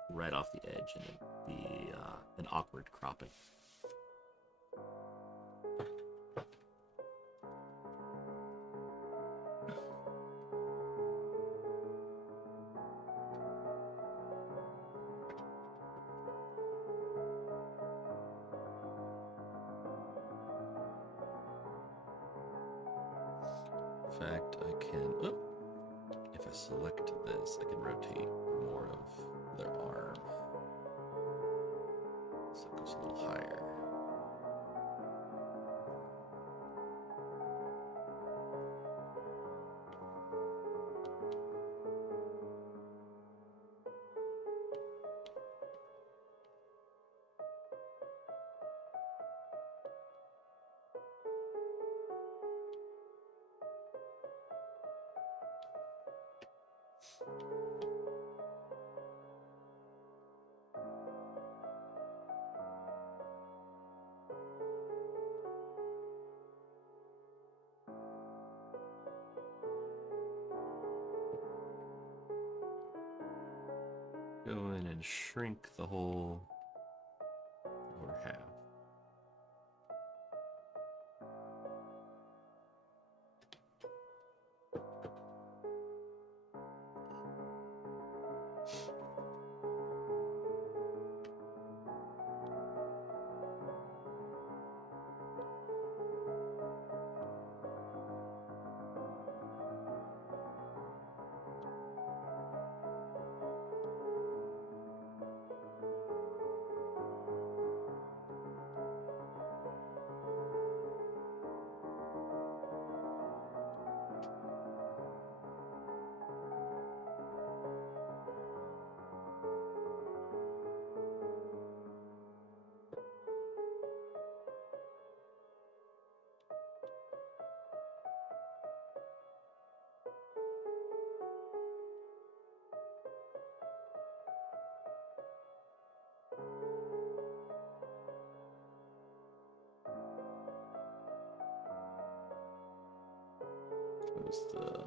right off the edge, and it'd be an awkward cropping. In fact, I can, if I select this, I can rotate more of their arm. So it goes a little higher. Go in and shrink the whole lower half. Goes the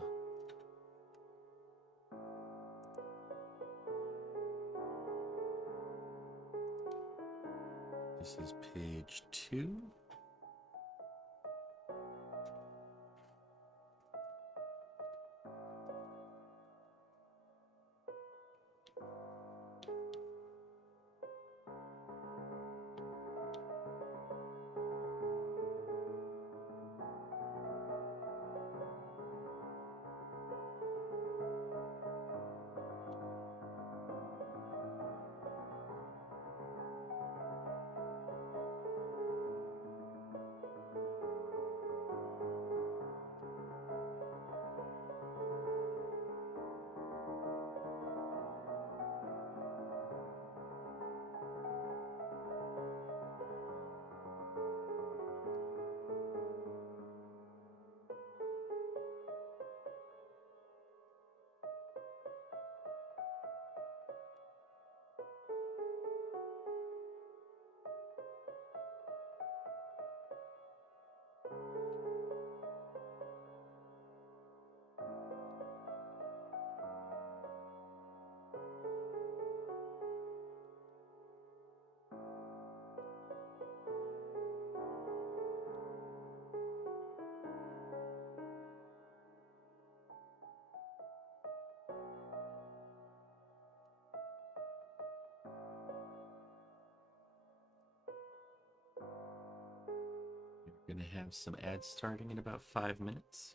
Gonna have some ads starting in about 5 minutes.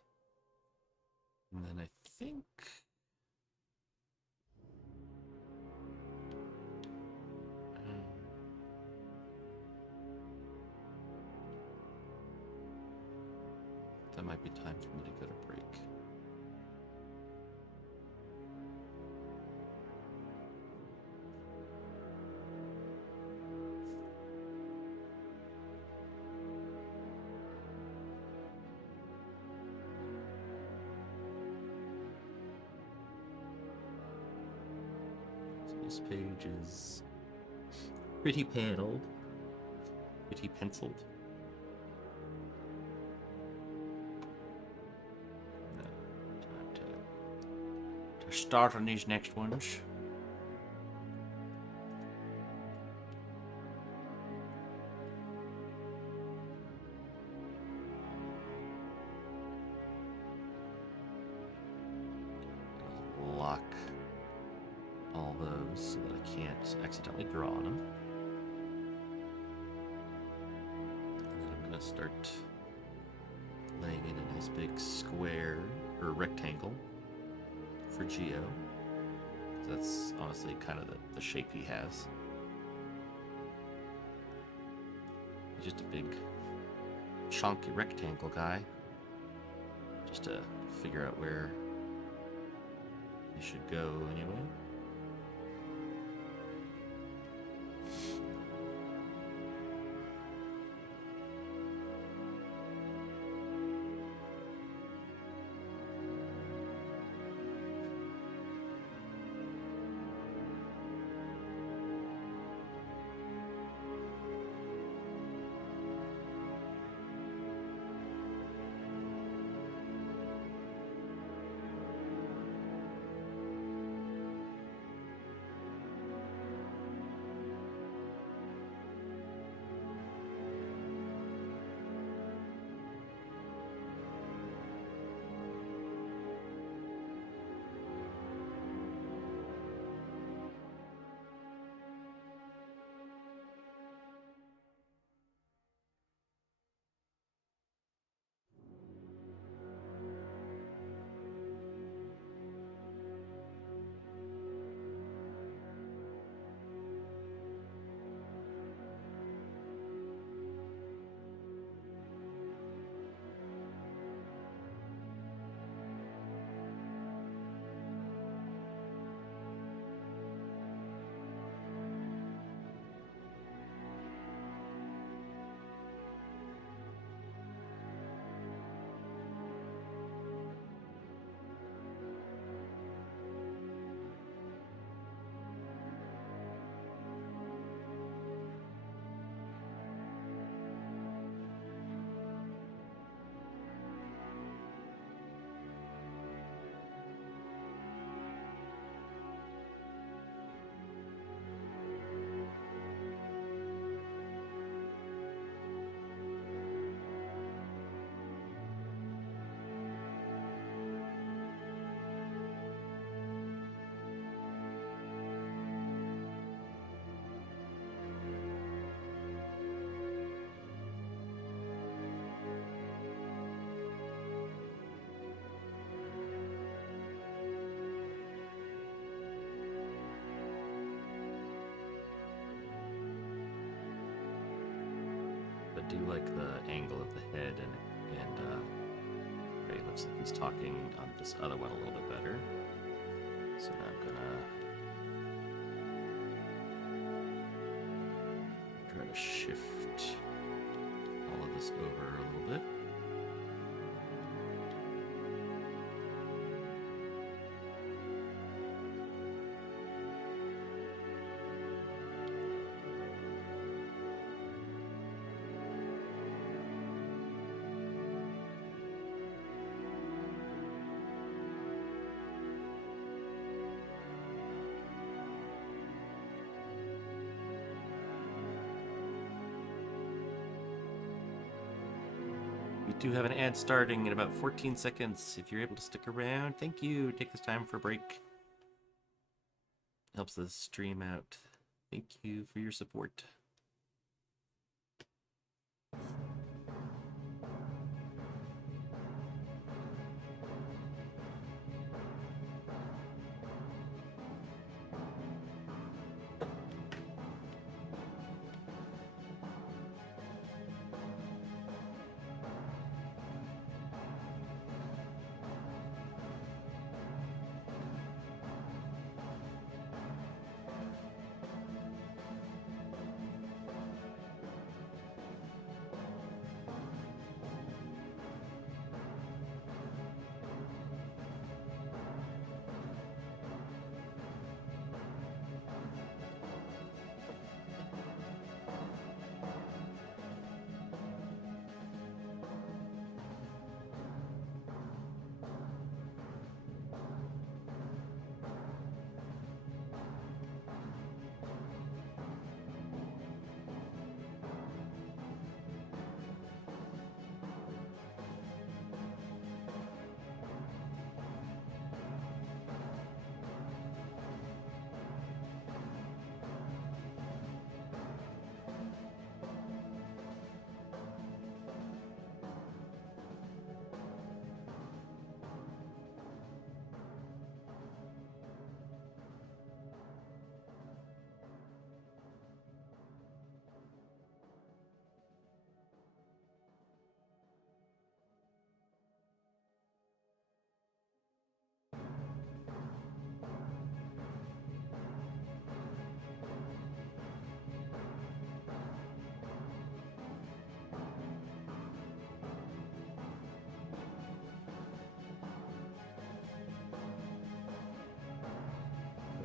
And then I think that might be time for me to go to break. So this page is pretty paneled, pretty penciled. Time to start on these next ones. Lock all those so that I can't accidentally draw on them. And then I'm gonna start laying in a nice big square or rectangle for Geo. That's honestly kind of the shape he has. He's just a big chunky rectangle guy. Just to figure out where he should go anyway. I do like the angle of the head and it looks like he's talking on this other one a little bit better. So now I'm gonna try to shift all of this over a little bit. We do have an ad starting in about 14 seconds. If you're able to stick around, thank you. Take this time for a break. Helps the stream out. Thank you for your support.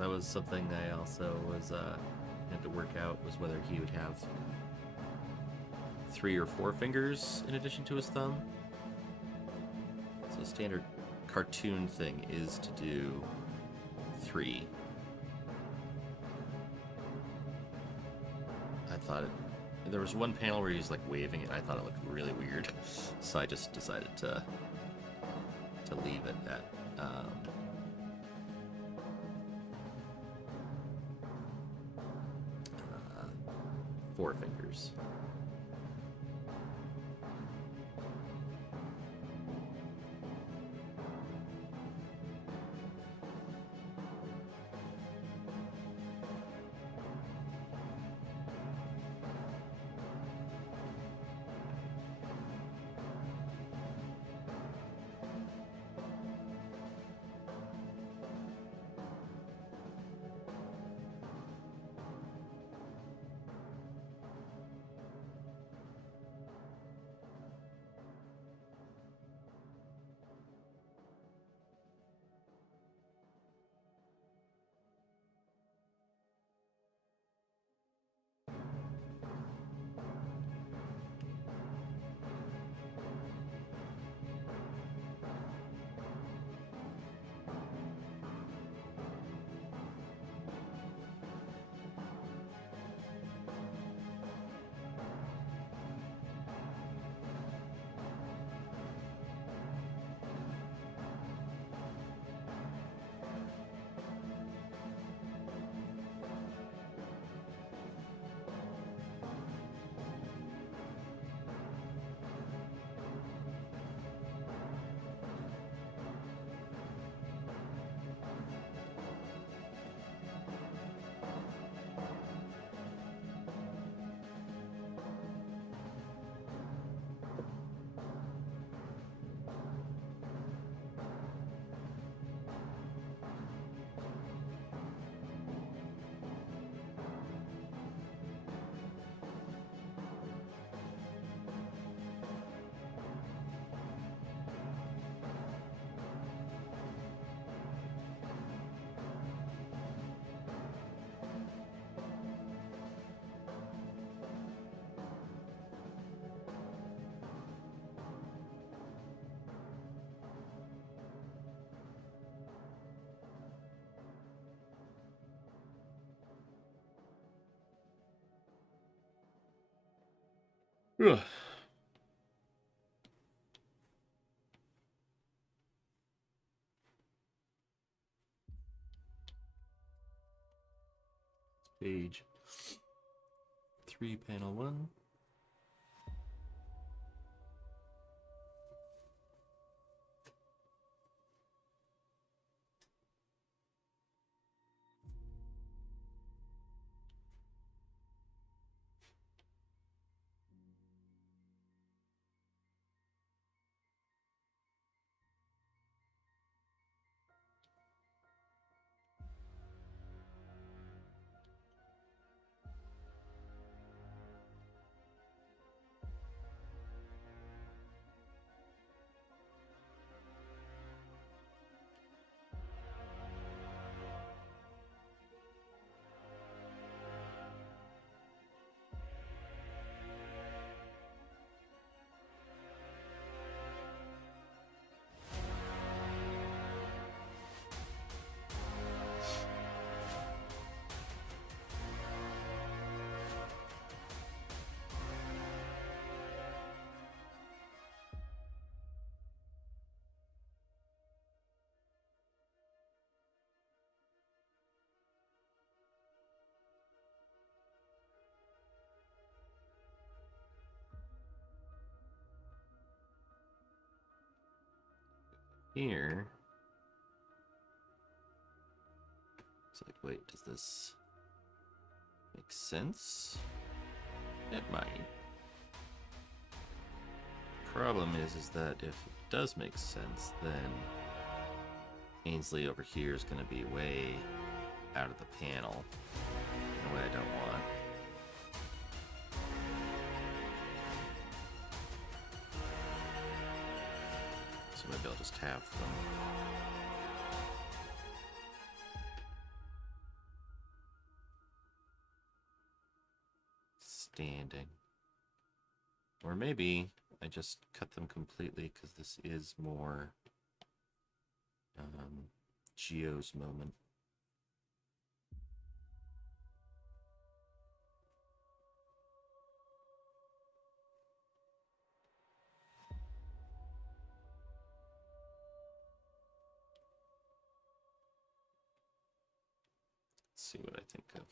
That was something I also was had to work out, was whether he would have 3 or 4 fingers in addition to his thumb. So standard cartoon thing is to do 3. I thought there was one panel where he was like waving it. I thought it looked really weird, so I just decided to leave it at 4 fingers. Ugh. Page 3, panel 1. Here, it's like, wait, does this make sense? It might. Problem is that if it does make sense, then Ainsley over here is going to be way out of the panel in a way I don't want. So maybe I'll just have them. blending. Or maybe I just cut them completely because this is more Geo's moment. Let's see what I think of.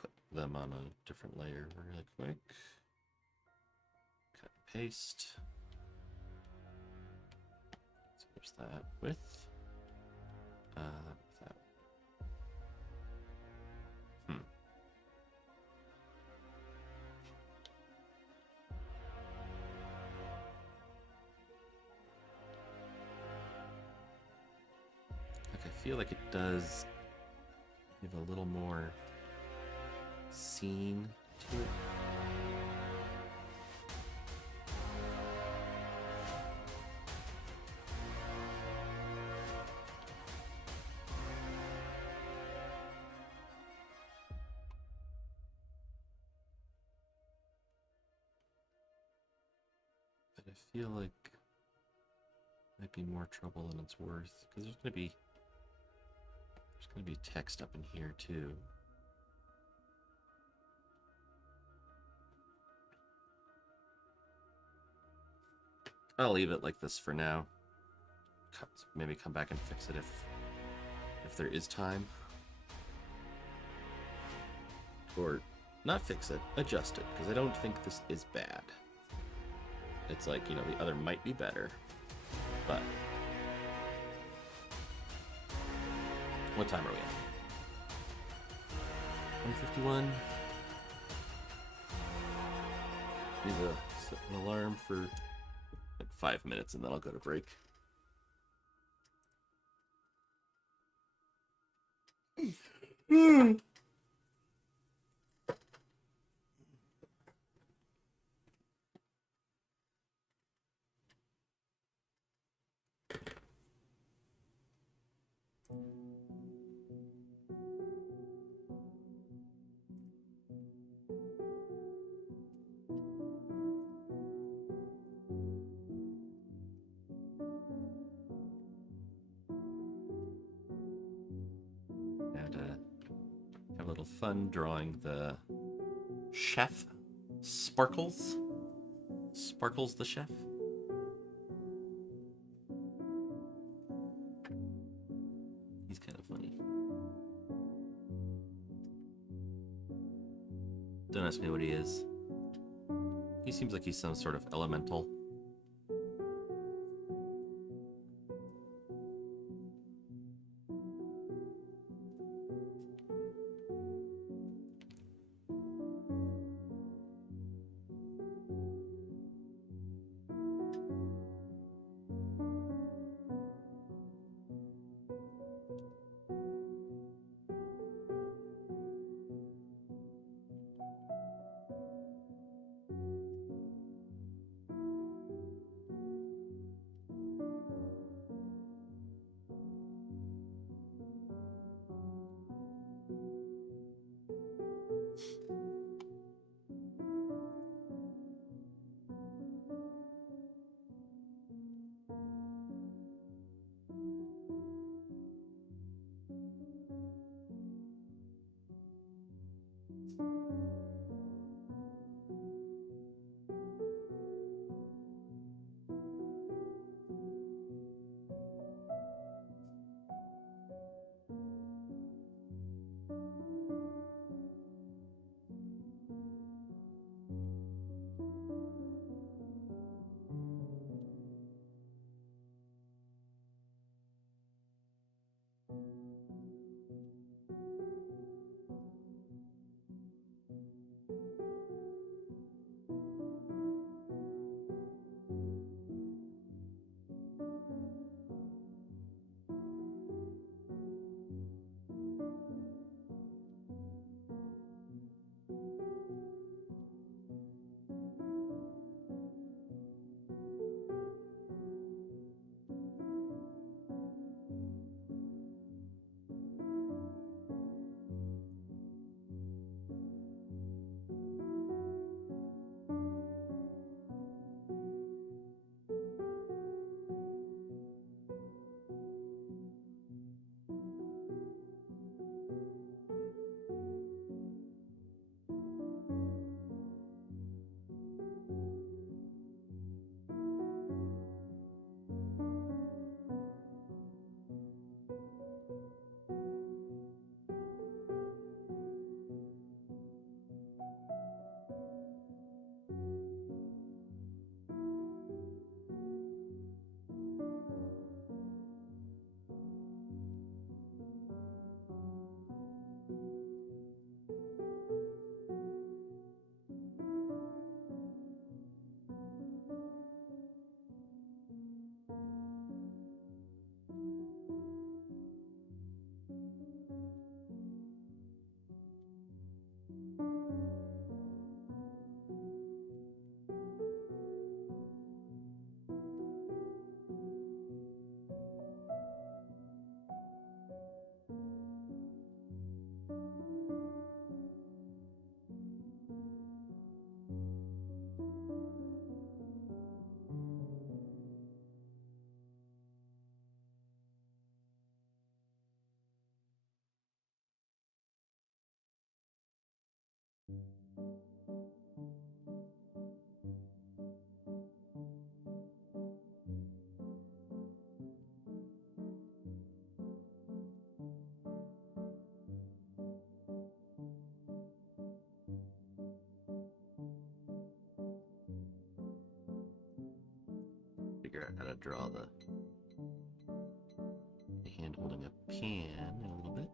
Put them on a different layer really quick. Cut and paste. So there's that with that. Like I feel like it does give a little more scene to it. But I feel like it might be more trouble than it's worth because there's gonna be text up in here too. I'll leave it like this for now. Maybe come back and fix it if there is time. Or not fix it, adjust it, because I don't think this is bad. It's like, you know, the other might be better, but what time are we at? 1:51. Need to set an alarm for like 5 minutes and then I'll go to break. And have a little fun drawing the chef, Sparkles. Sparkles the chef. He's kind of funny. Don't ask me what he is. He seems like he's some sort of elemental. figure out how to draw the hand holding a pan in a little bit.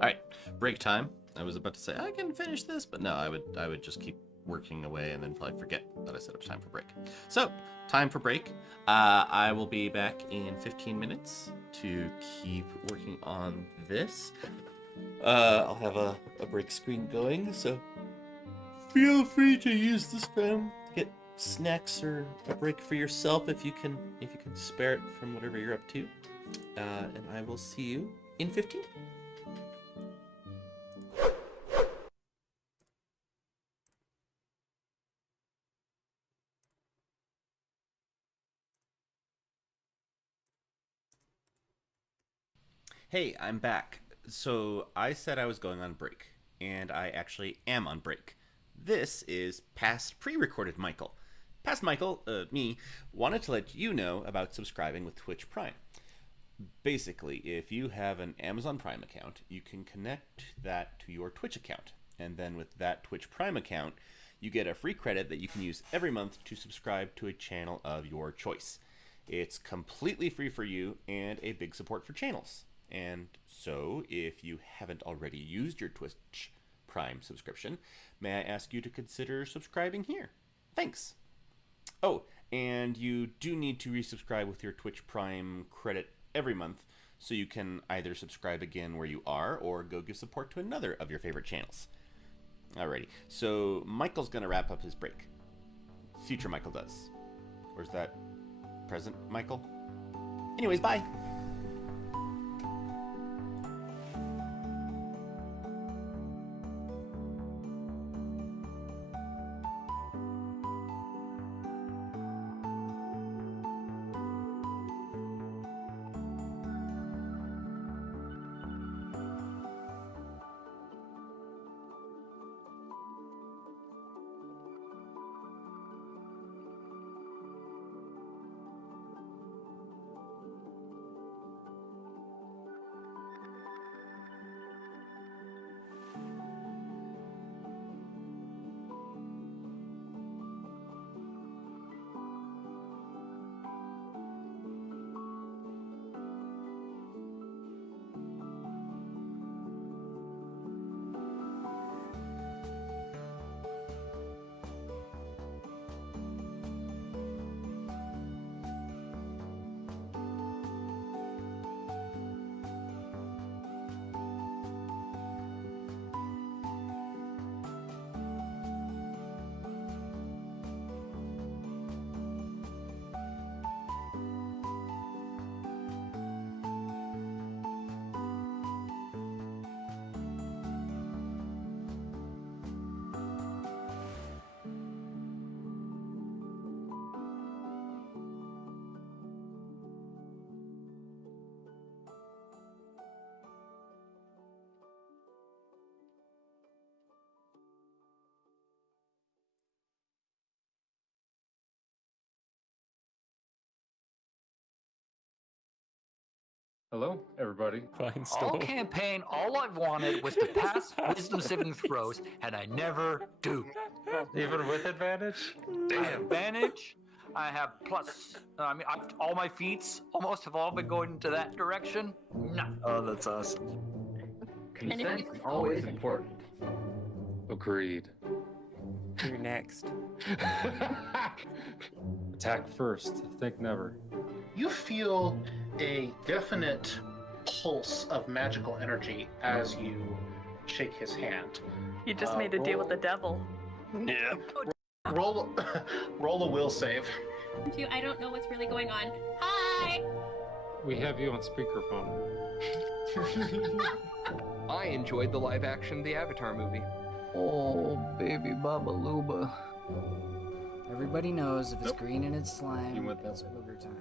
All right, break time. I was about to say I can finish this, but no, I would just keep working away and then probably forget that I said it was time for break. So, time for break. I will be back in 15 minutes to keep working on this. I'll have a break screen going, so feel free to use this time to get snacks or a break for yourself if you can spare it from whatever you're up to. And I will see you in 15. Hey, I'm back. So I said I was going on break, and I actually am on break. This is past pre-recorded Michael. Past Michael, me, wanted to let you know about subscribing with Twitch Prime. Basically, if you have an Amazon Prime account, you can connect that to your Twitch account. And then with that Twitch Prime account, you get a free credit that you can use every month to subscribe to a channel of your choice. It's completely free for you and a big support for channels. And so, if you haven't already used your Twitch Prime subscription, may I ask you to consider subscribing here? Thanks. Oh, and you do need to resubscribe with your Twitch Prime credit every month, so you can either subscribe again where you are, or go give support to another of your favorite channels. Alrighty, so Michael's gonna wrap up his break. Future Michael does. Or is that present Michael? Anyways, bye! Hello, everybody. Fine, All still. campaign, all I wanted was to pass wisdom saving throws, and I never do. Even with advantage? I have advantage. I have plus. All my feats almost have all been going into that direction. No. Oh, that's awesome. Consent Anyways. is always important. Agreed. You're next. Attack first. Think never. You feel a definite pulse of magical energy as you shake his hand. You just made a deal with the devil. Yeah. Roll, roll a will save. I don't know what's really going on. Hi! We have you on speakerphone. I enjoyed the live action The Avatar movie. Oh, baby Baba Luba. Everybody knows if it's green and it's slime, You went that it's way. booger time.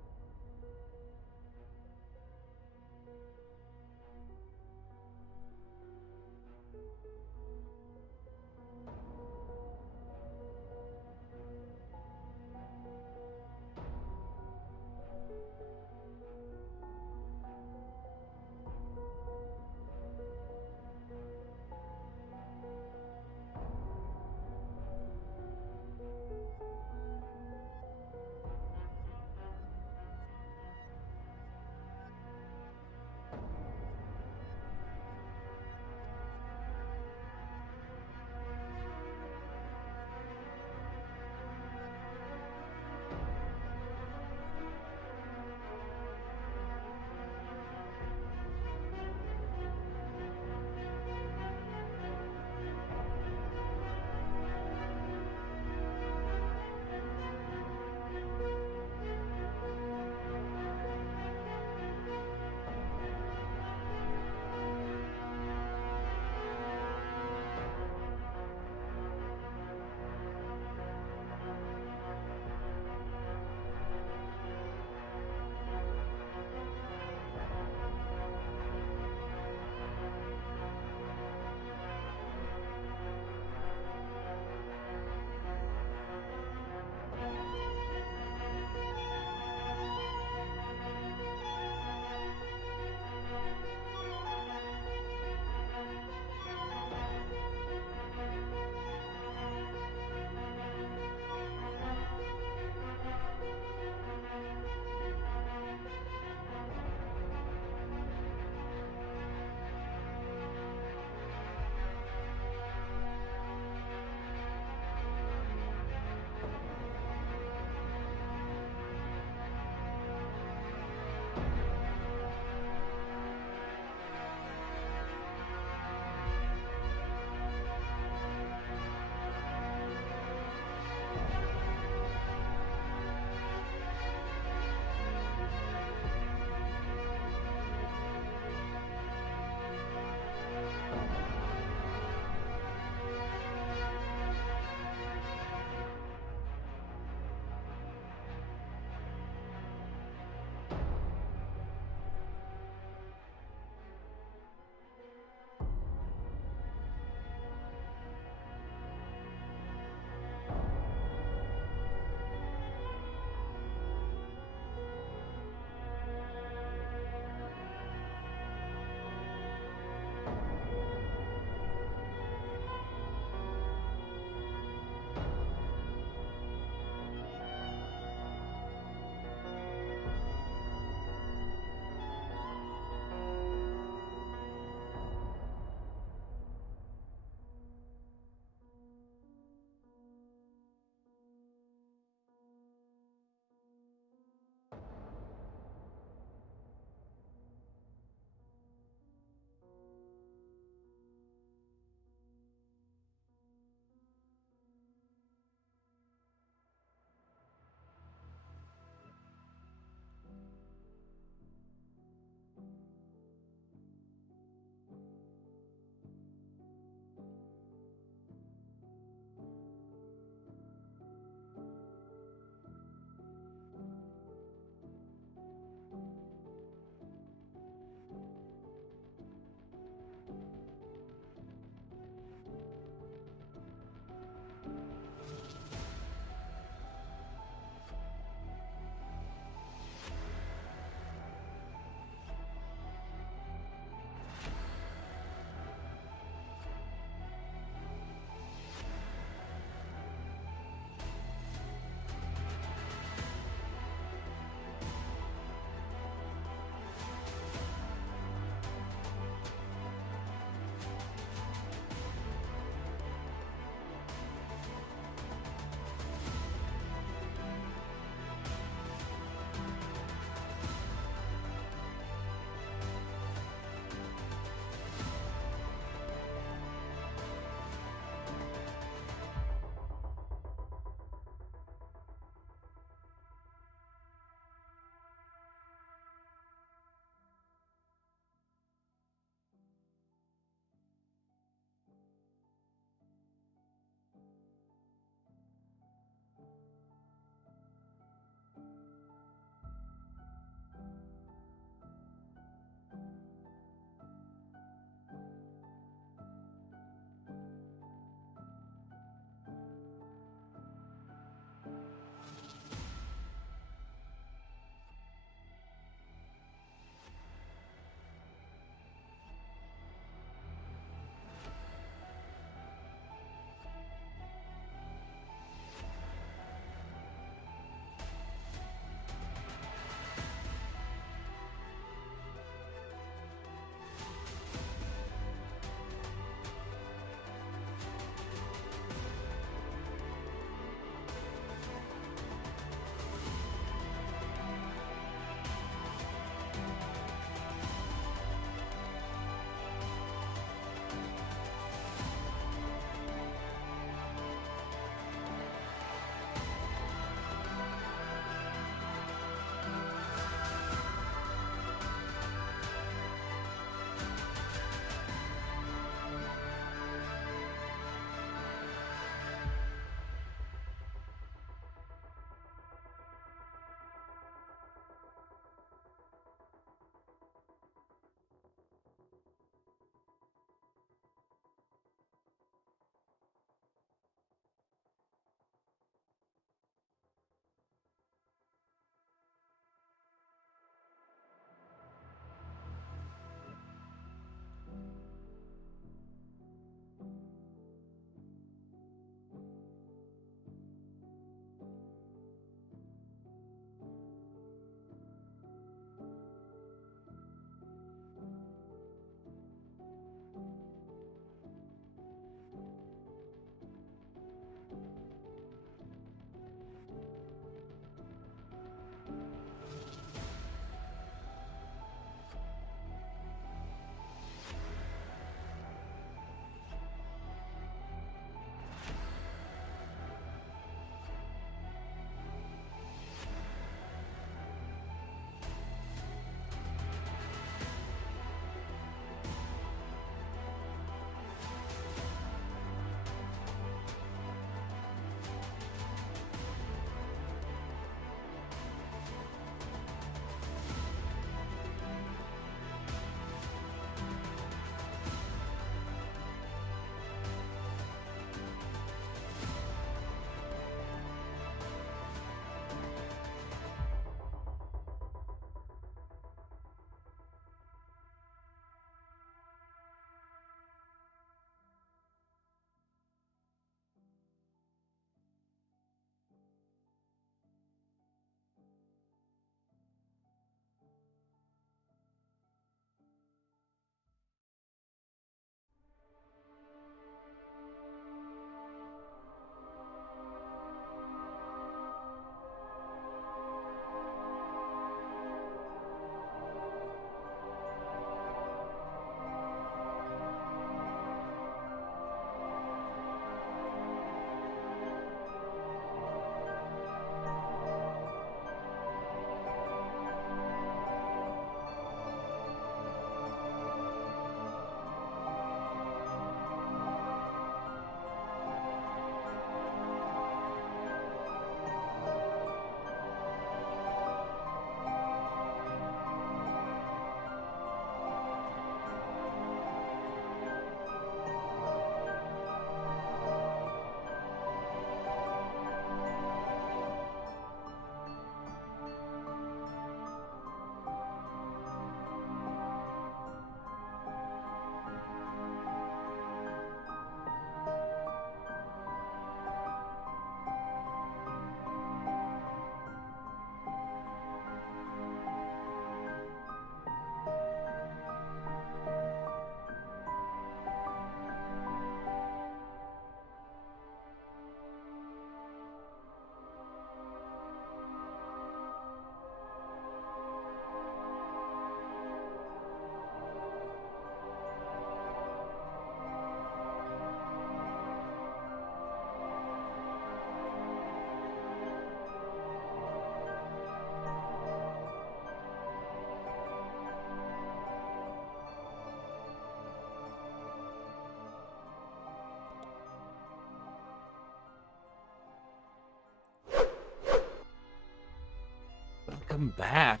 welcome back.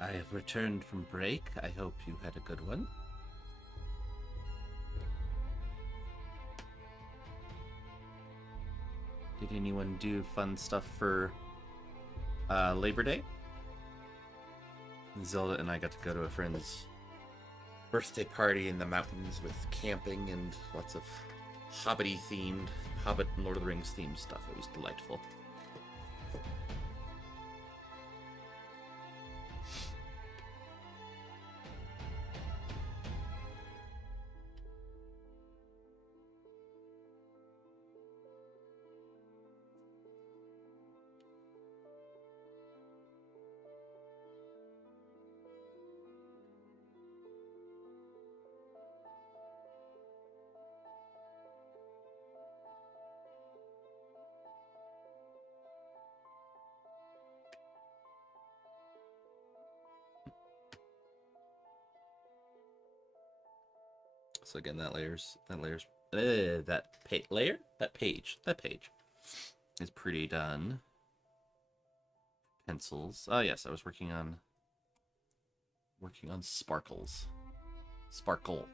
I have returned from break. I hope you had a good one. Did anyone do fun stuff for Labor Day? Zelda and I got to go to a friend's birthday party in the mountains with camping and lots of Hobbity themed, Hobbit and Lord of the Rings themed stuff. It was delightful. So again, that page is pretty done. Pencils. Oh yes, I was working on sparkles. Sparkle.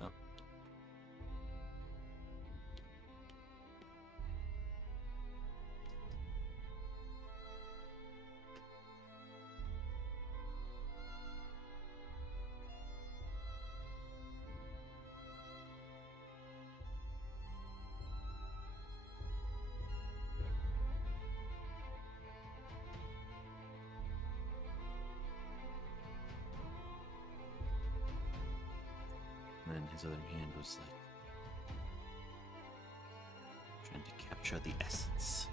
No. And then his other hand was like trying to capture the essence.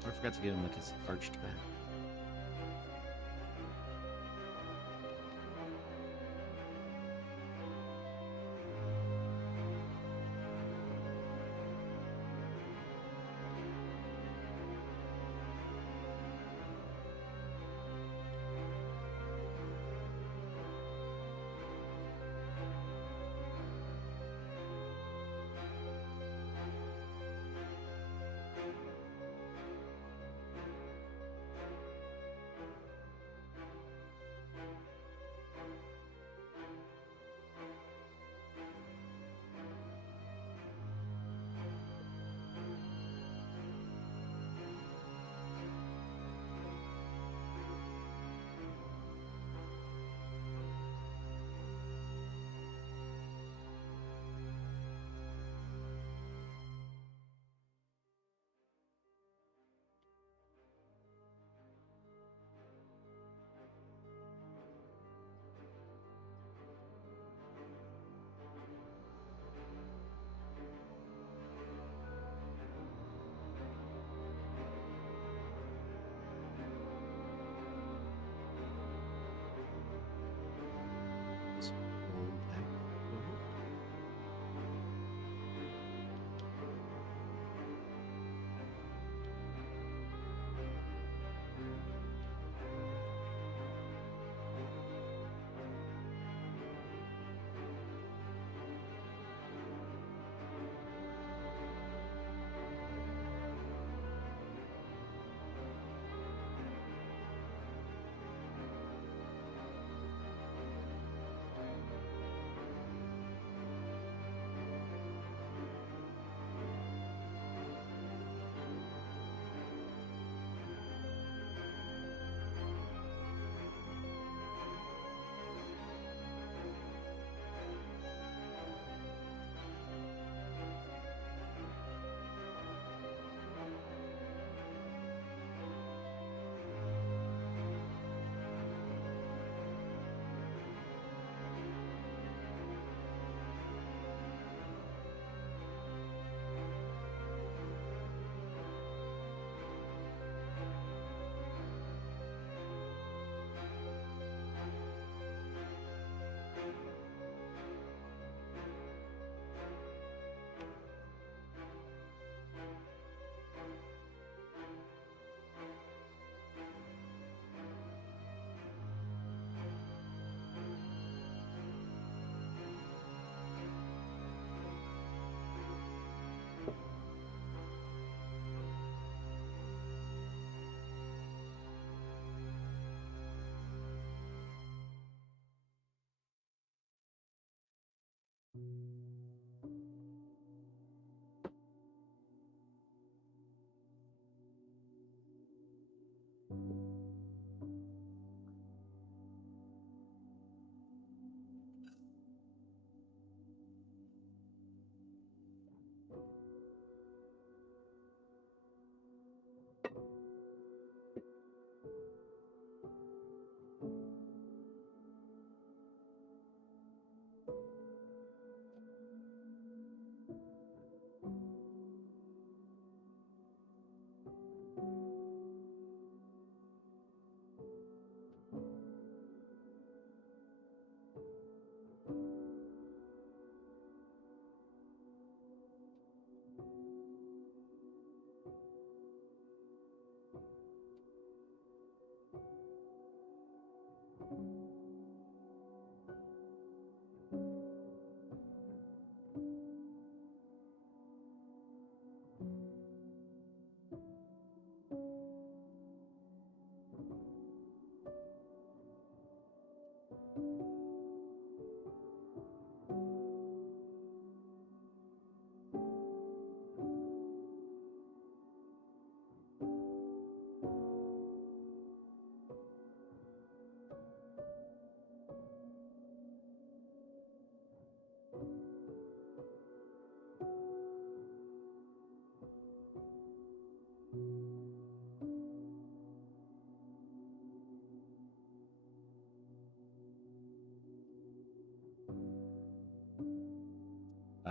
I forgot to give him like his arched back.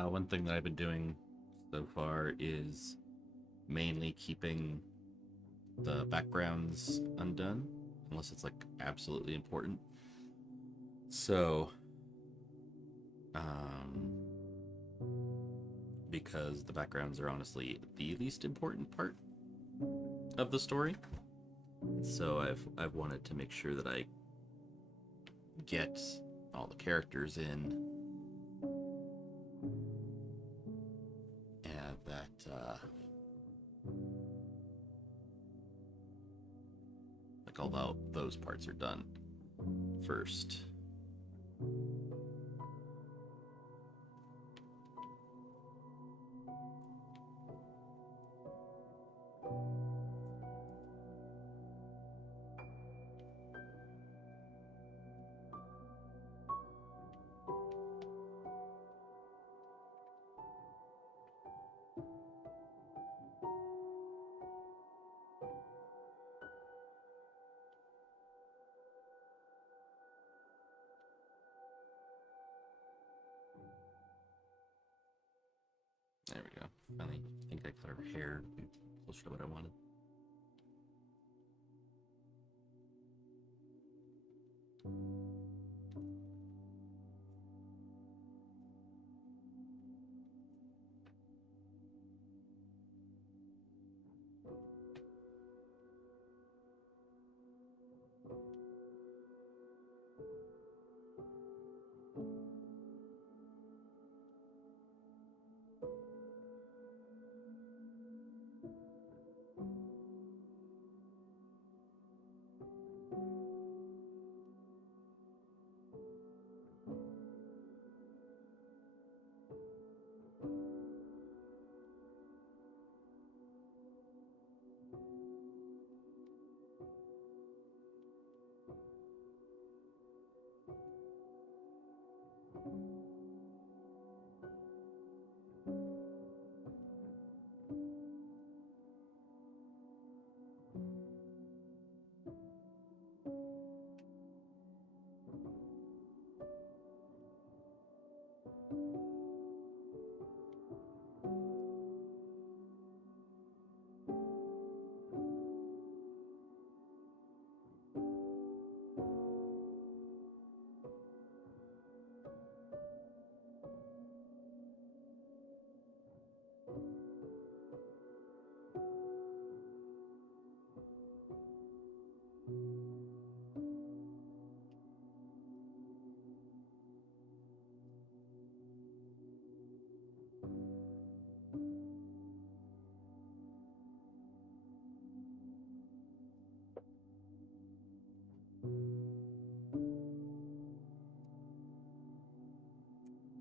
One thing that I've been doing so far is mainly keeping the backgrounds undone, unless it's like absolutely important. So, because the backgrounds are honestly the least important part of the story, so I've wanted to make sure that I get all the characters in, and that like all those parts are done first. There we go. Finally, I think I cut her hair closer to what I wanted.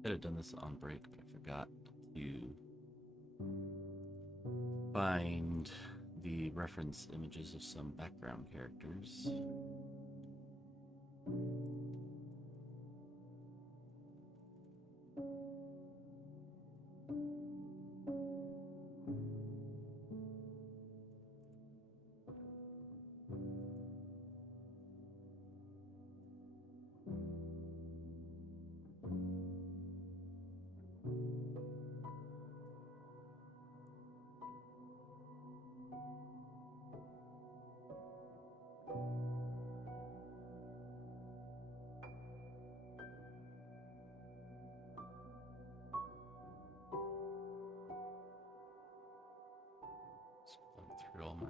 Could have done this on break, but I forgot to find the reference images of some background characters. Scrolling through all my...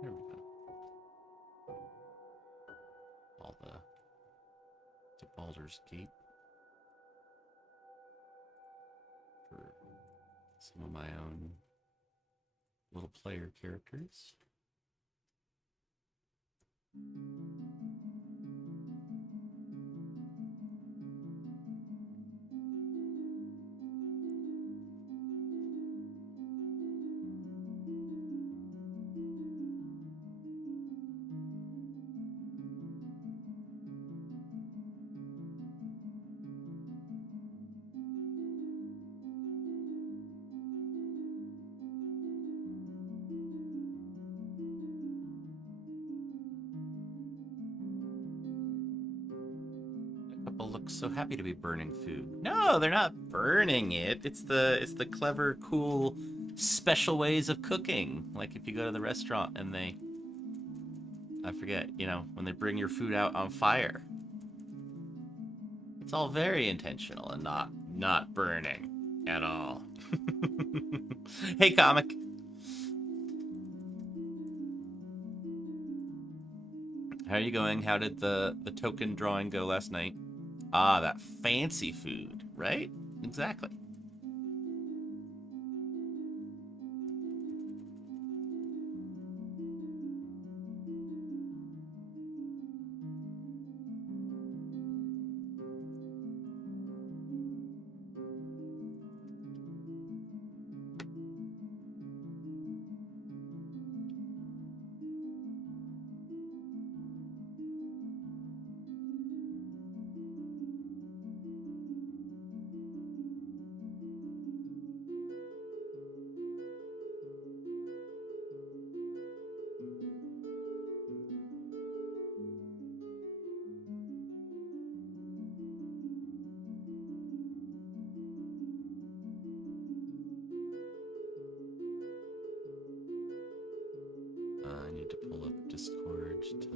There we go. All the to Baldur's Gate for some of my own little player characters. Looks so happy to be burning food. No, they're not burning it. It's the clever, cool, special ways of cooking. Like if you go to the restaurant and I forget, when they bring your food out on fire. It's all very intentional and not burning at all. Hey, comic. How are you going? How did the token drawing go last night? Ah, that fancy food, right? Exactly. I need to pull up Discord to...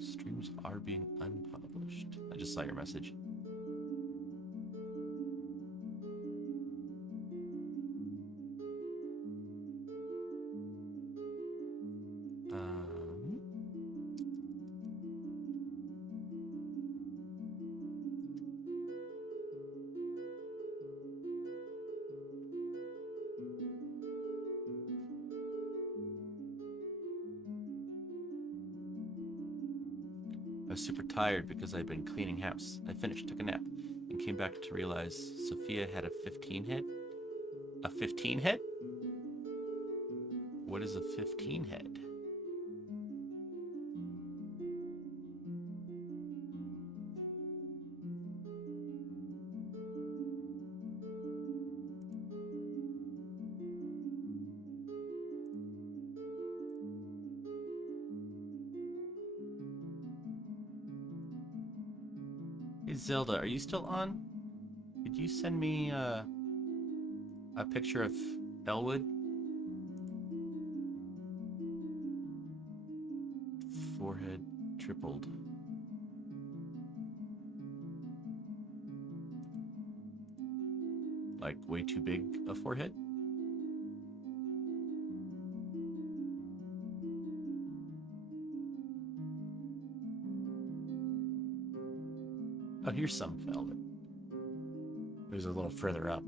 Streams are being unpublished. I just saw your message. I was super tired because I'd been cleaning house. I finished, took a nap, and came back to realize Sophia had a 15 hit. A 15 hit? What is a 15 hit? Hey Zelda, are you still on? Could you send me a picture of Elwood? Forehead tripled. Like way too big a forehead? Oh, here's some velvet. It was a little further up.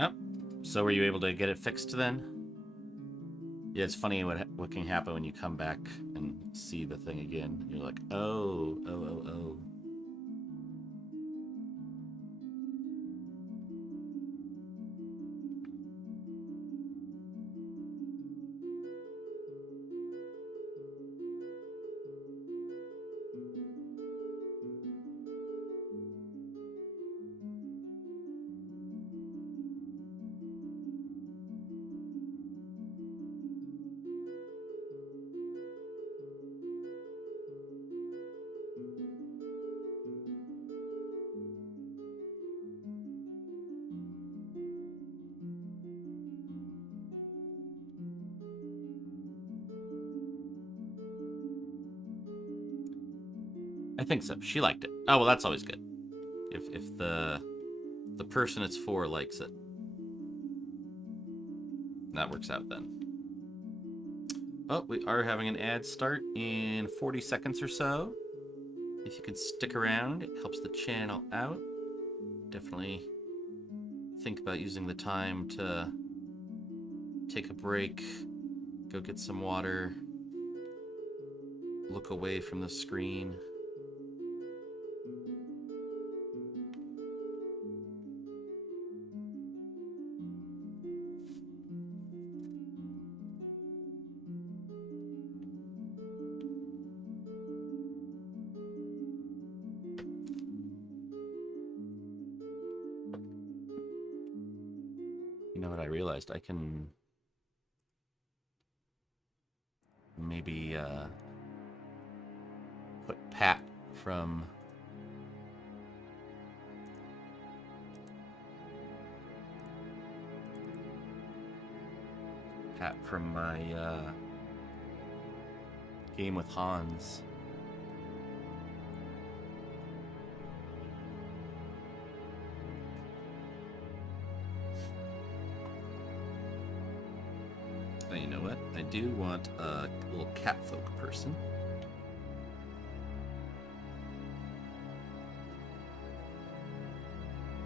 Oh, so were you able to get it fixed then? Yeah, it's funny what can happen when you come back and see the thing again. You're like, oh. I think so. She liked it. Oh, well, that's always good. If the person it's for likes it. That works out then. Oh, we are having an ad start in 40 seconds or so. if you can stick around, it helps the channel out. Definitely think about using the time to take a break, go get some water, look away from the screen. You know what I realized? I can maybe put Pat from my game with Hans. Oh, you know what? I do want a little catfolk person.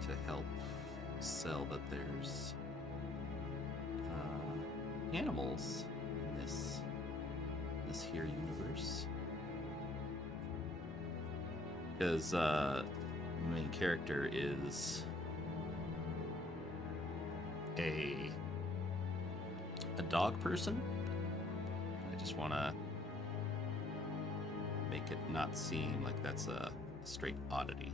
To help sell that there's animals in this here universe. Because the main character is a dog person. I just want to make it not seem like that's a straight oddity.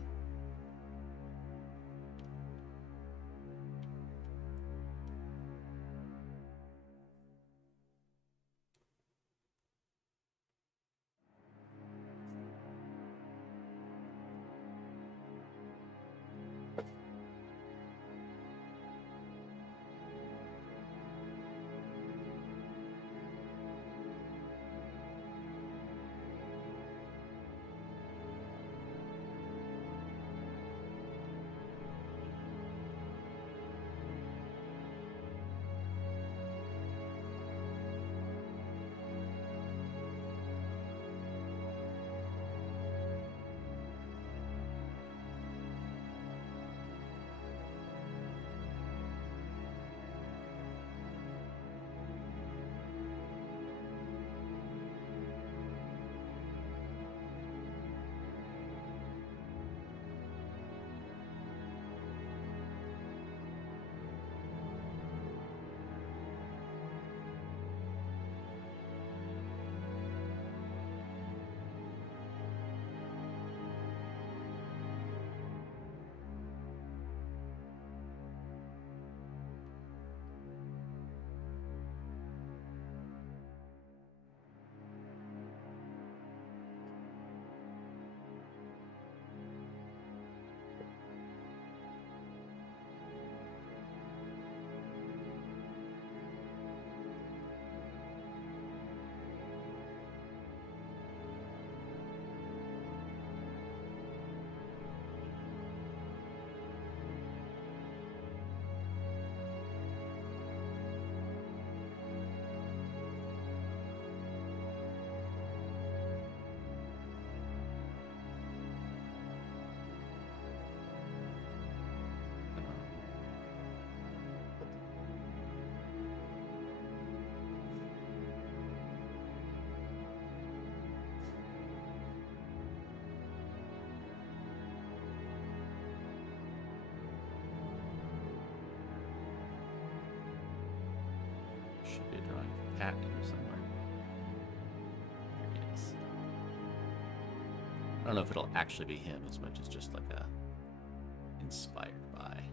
Should be a drawing of Pat here somewhere. There he is. I don't know if it'll actually be him as much as just like a inspired by.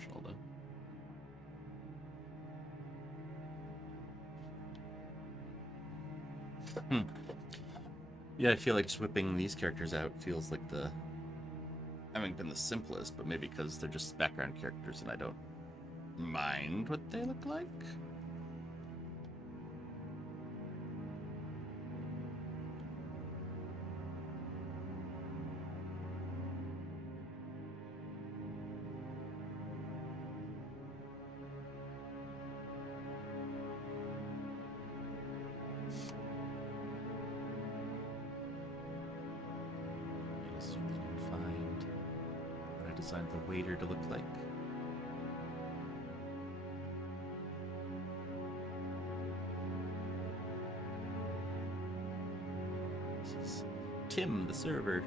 proportional, though. Yeah, I feel like just whipping these characters out feels like having been the simplest, but maybe because they're just background characters and I don't mind what they look like. Designed the waiter to look like. This is Tim, the server.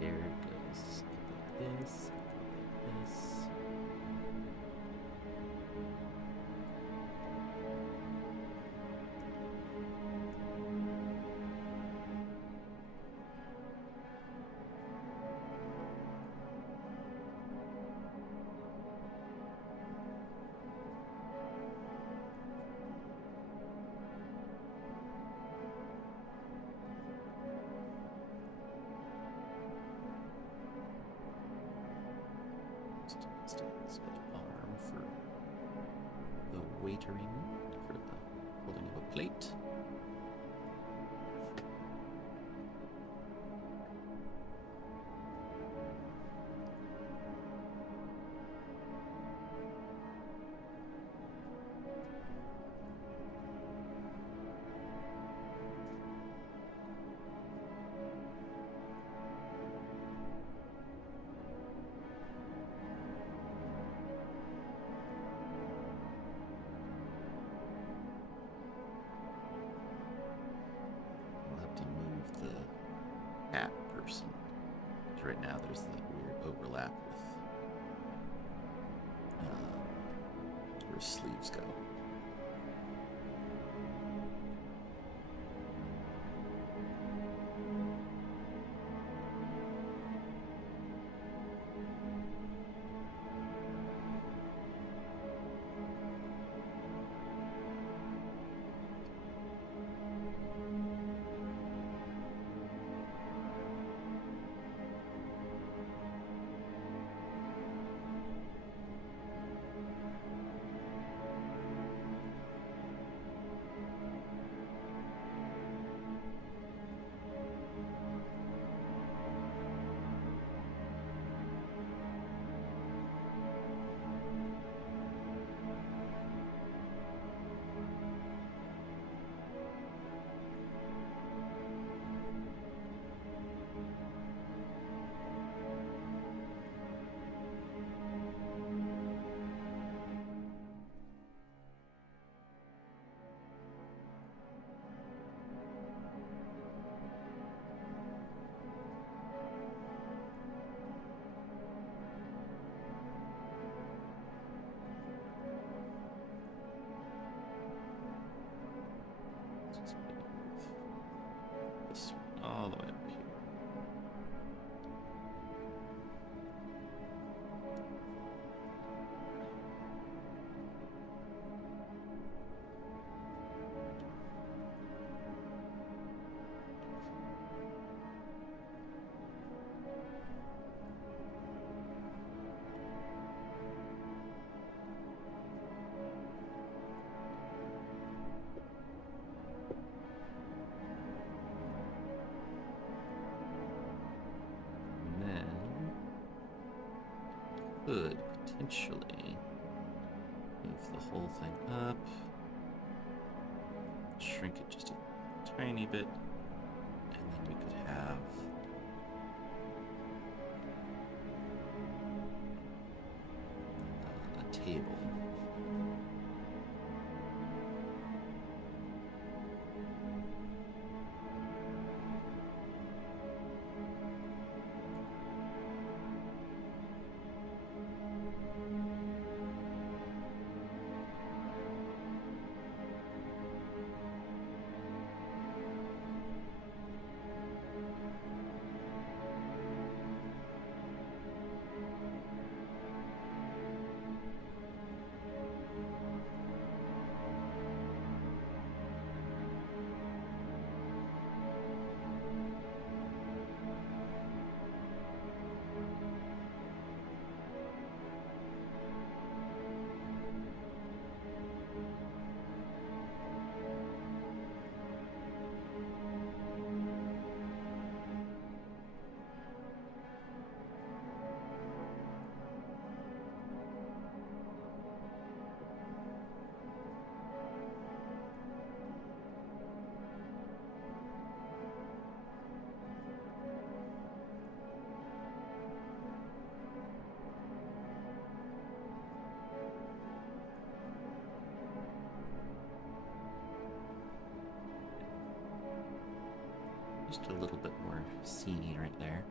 There it goes. Like this. Like this. Let's get an arm for the waitering, for the holding of a plate. We'll have to move the hat person. Because right now there's that weird overlap with where his sleeves go. this all the way up here. And then could potentially move the whole thing up, shrink it just a tiny bit, and then we could have a table. Just a little bit more scene right there.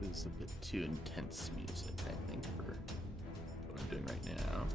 This is a bit too intense music, I think, for what I'm doing right now.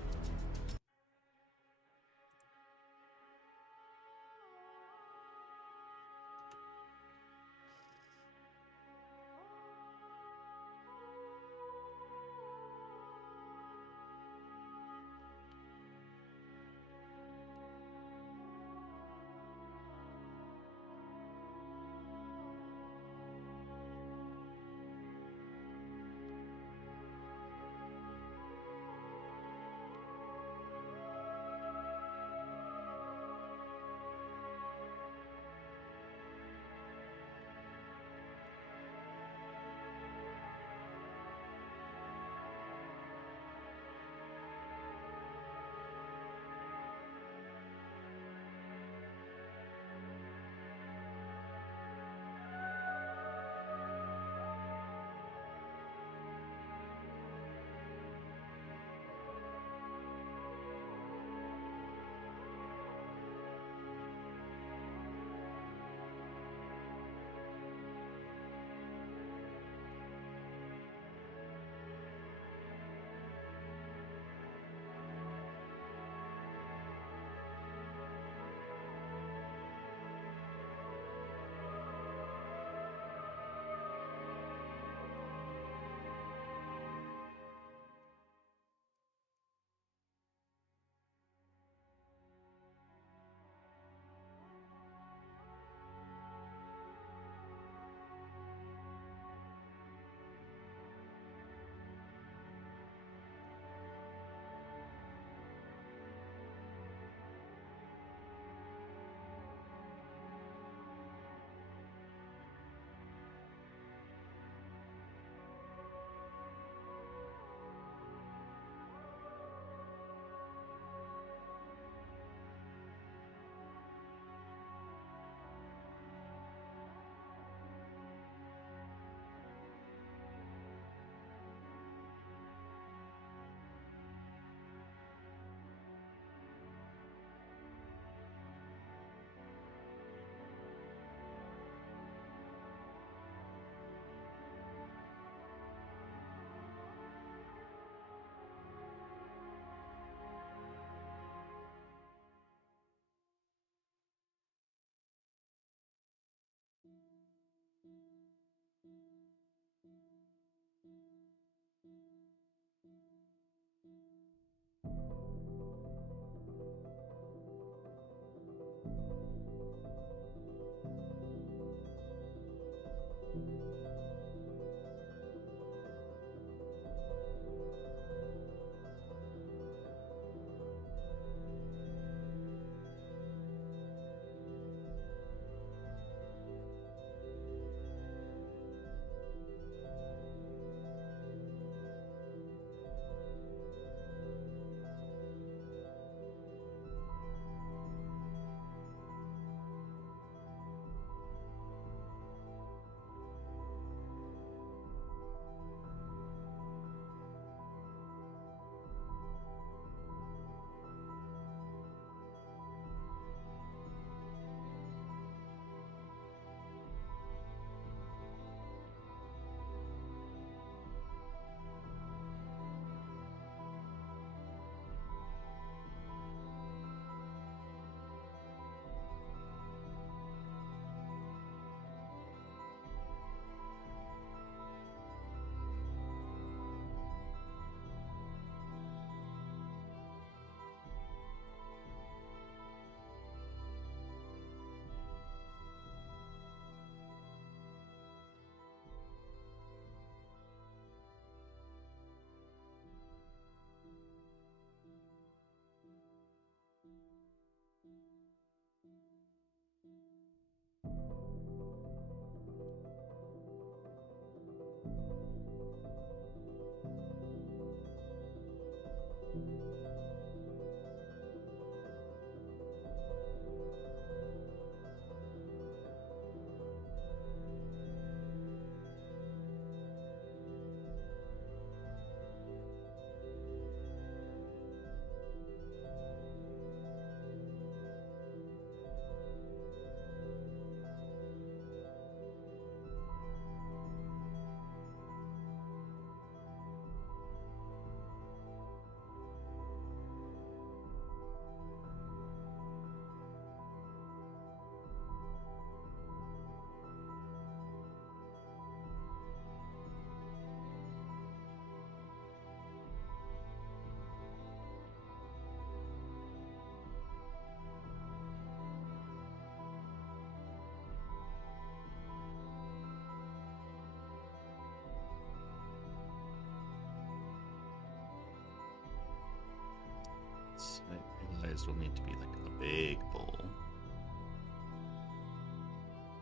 I realized will need to be like a big bowl.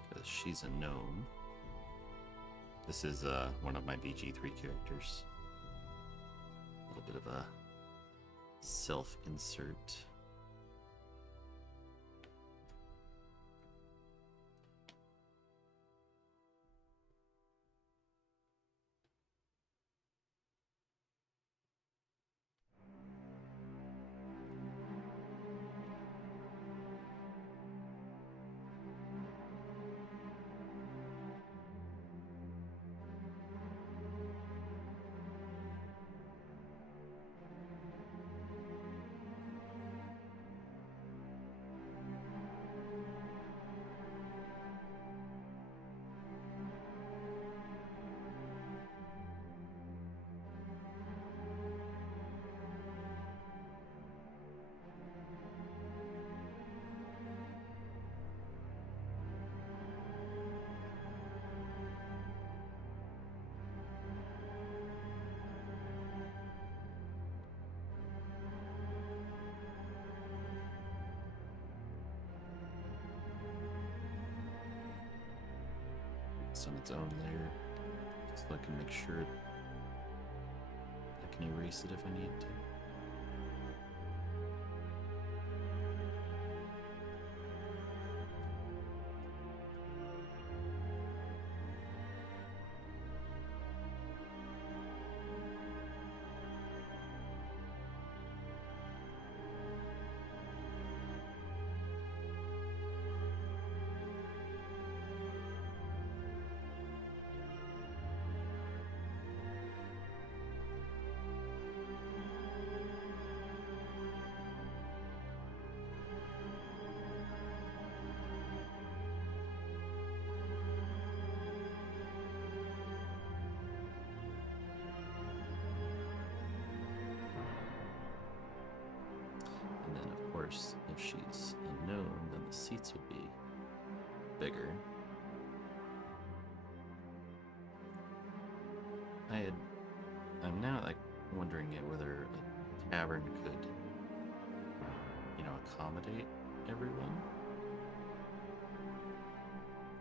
Because she's a gnome. This is one of my BG3 characters. A little bit of a self-insert. It's on its own layer, just so I can make sure I can erase it if I need to. if she's unknown, then the seats would be bigger. I'm now like wondering whether a tavern could, accommodate everyone.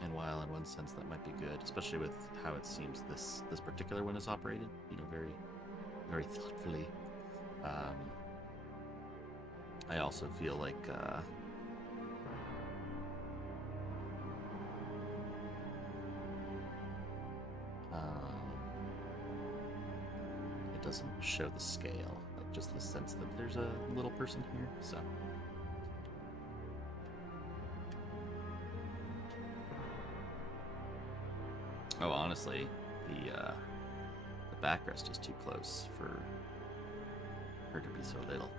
And while in one sense that might be good, especially with how it seems this particular one is operated, very, very thoughtfully. I also feel like it doesn't show the scale, like just the sense that there's a little person here. So. Oh, honestly, the backrest is too close for her to be so little.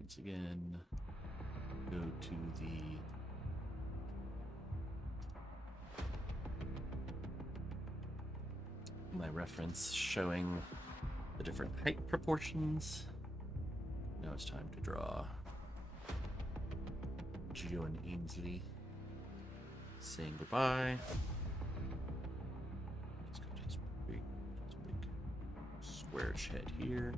Once again, go to my reference showing the different height proportions. Now it's time to draw Gio and Ainsley saying goodbye. Let's go to this big squarish head here.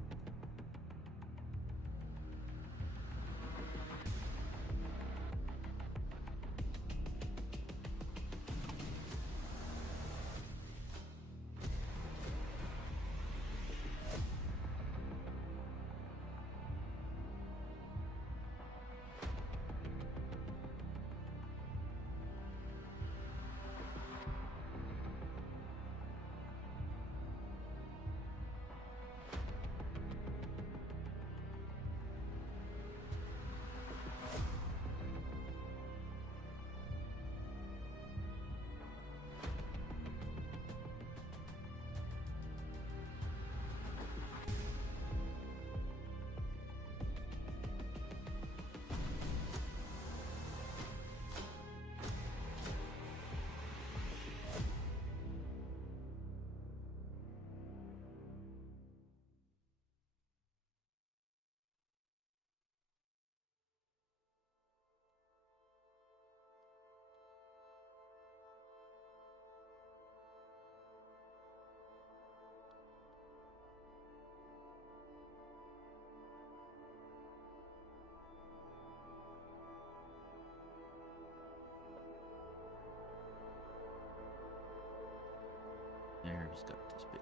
Who's got this big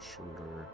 shoulder?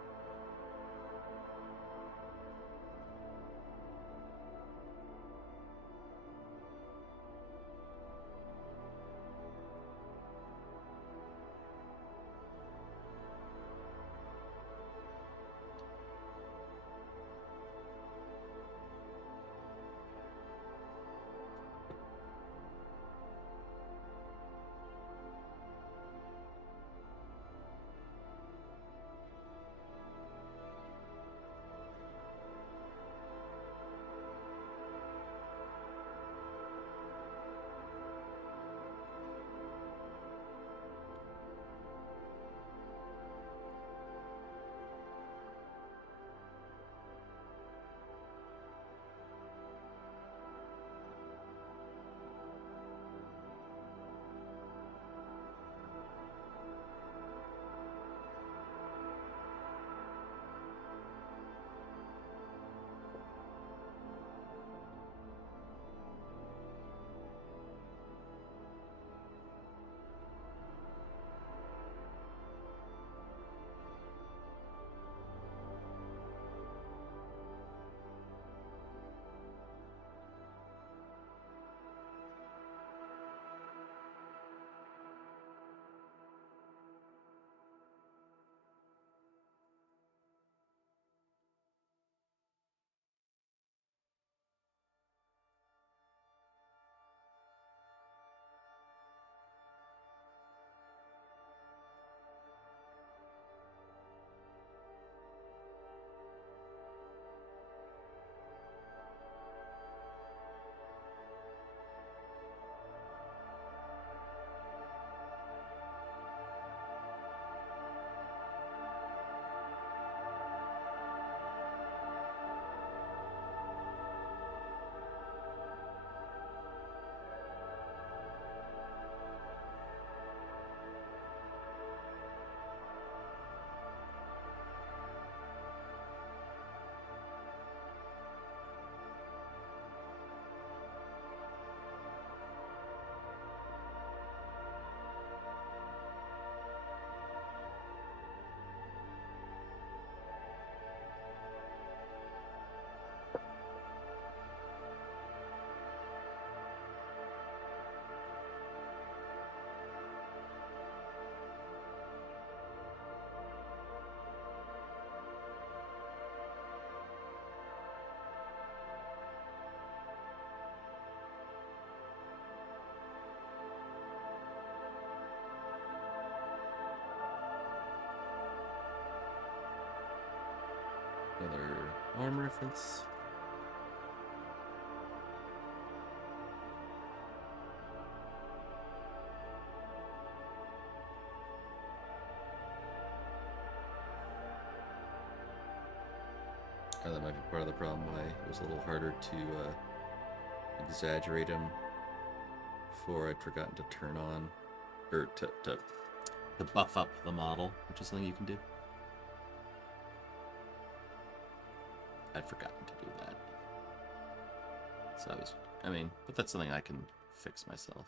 Another arm reference. That might be part of the problem why it was a little harder to exaggerate him before I'd forgotten to turn on, or to buff up the model, which is something you can do. I'd forgotten to do that. So but that's something I can fix myself.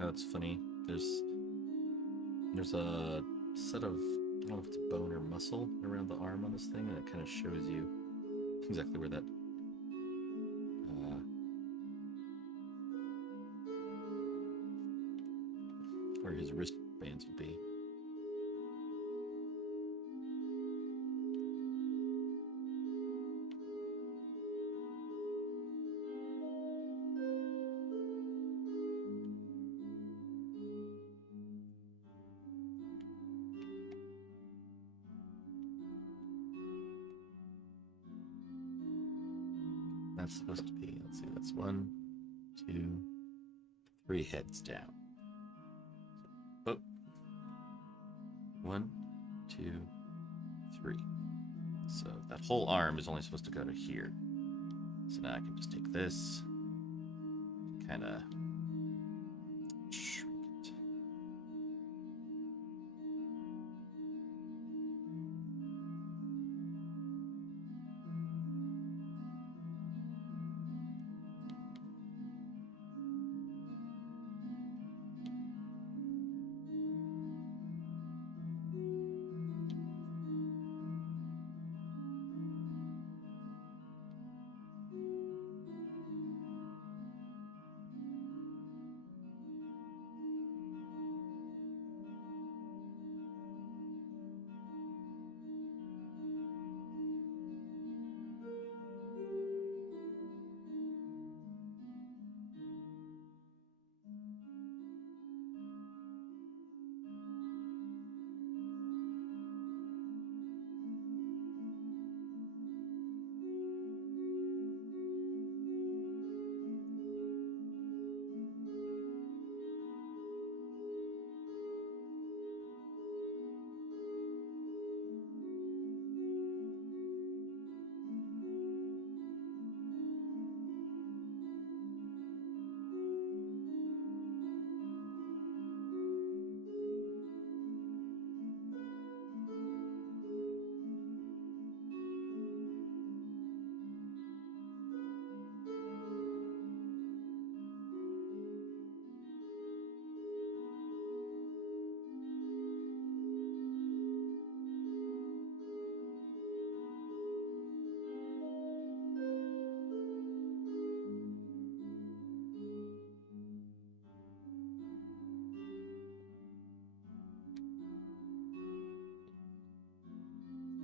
Oh, that's funny. There's a set of, I don't know if it's bone or muscle around the arm on this thing, and it kind of shows you exactly where that where his wristbands would be. That's supposed to be, let's see, that's 1, 2, 3 heads down. Oh. 1, 2, 3. So that whole arm is only supposed to go to here. So now I can just take this, kind of shrink it.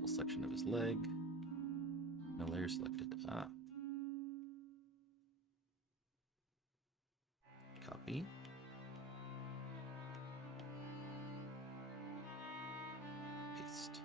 Section of his leg. No layer selected. Ah. Copy. Paste.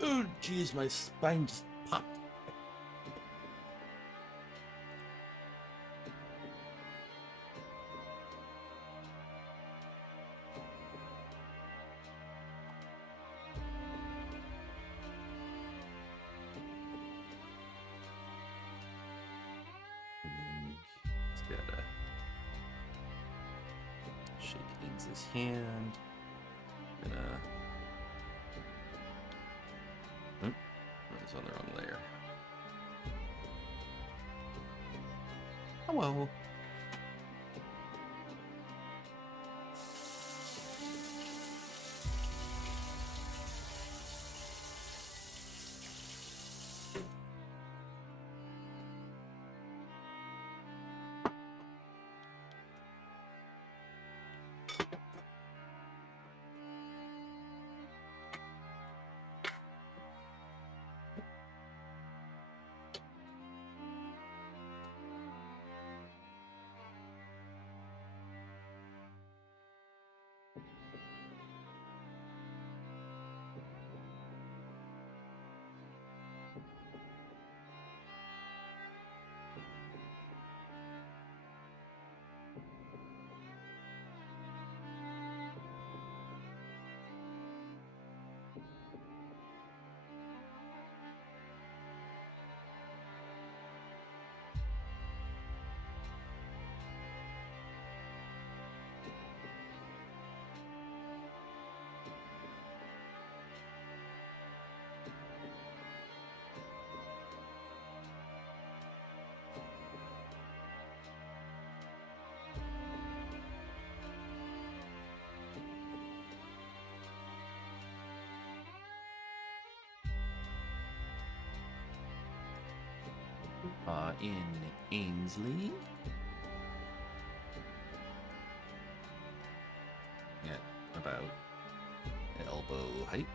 Oh, jeez, my spine just popped. Just gotta shake Ains's hand. Gonna. It's on the wrong layer. Hello. are in Ainsley. At about elbow height.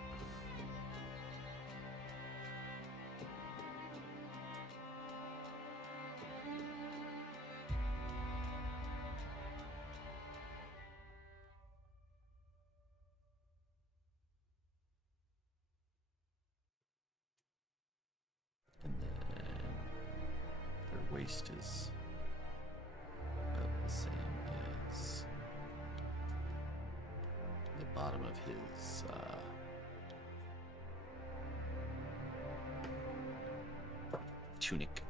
And then their waist is about the same as the bottom of his tunic.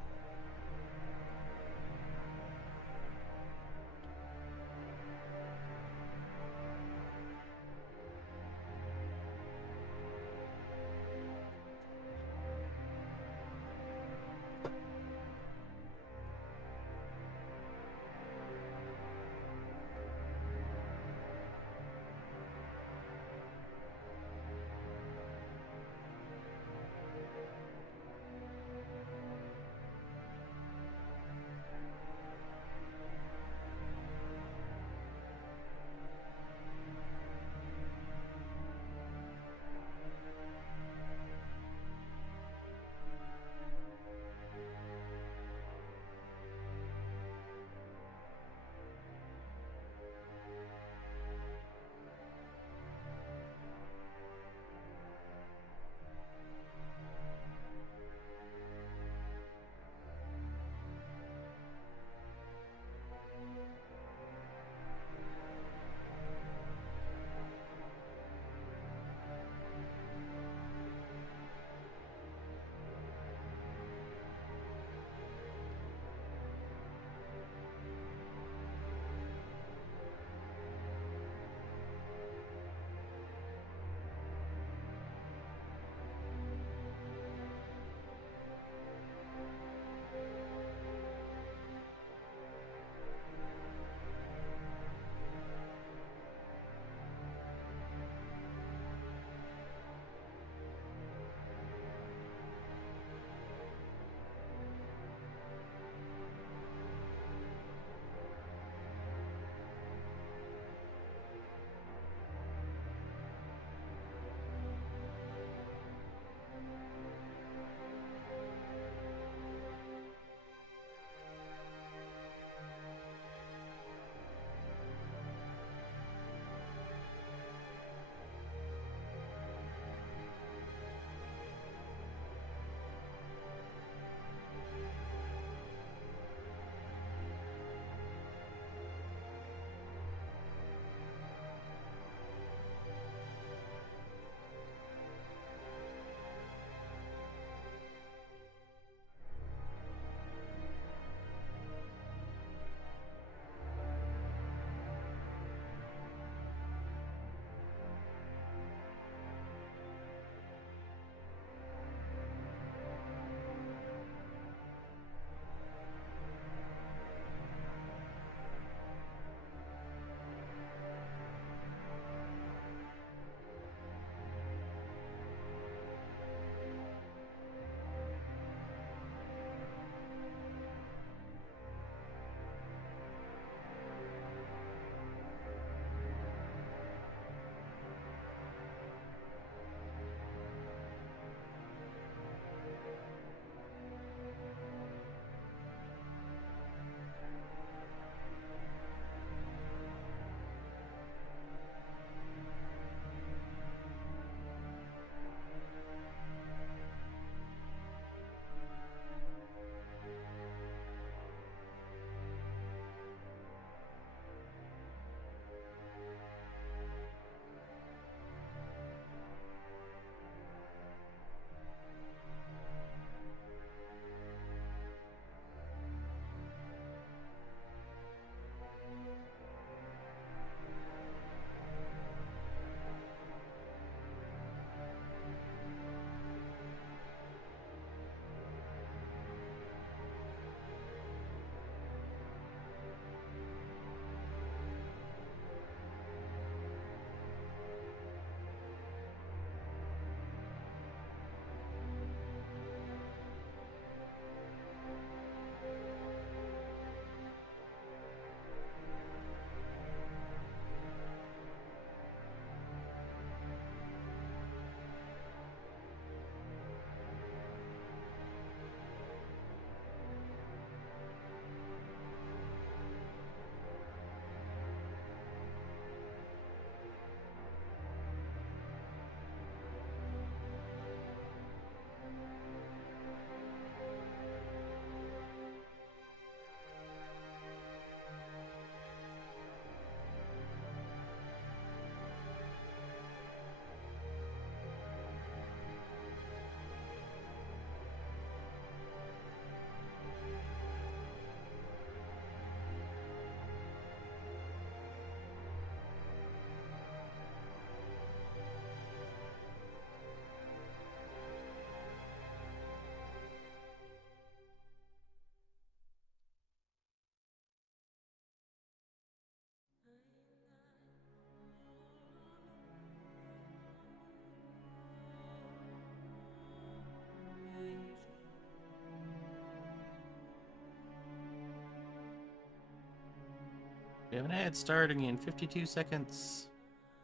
We have an ad starting in 52 seconds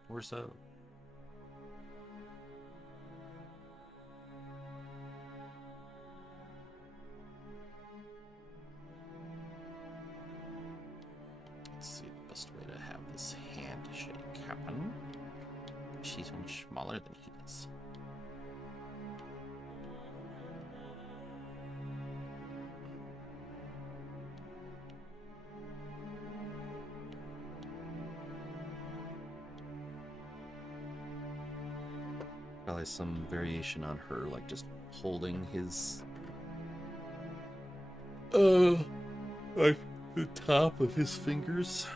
or so. Let's see the best way to have this handshake happen. She's much smaller than he is. Probably some variation on her, like just holding his like the top of his fingers.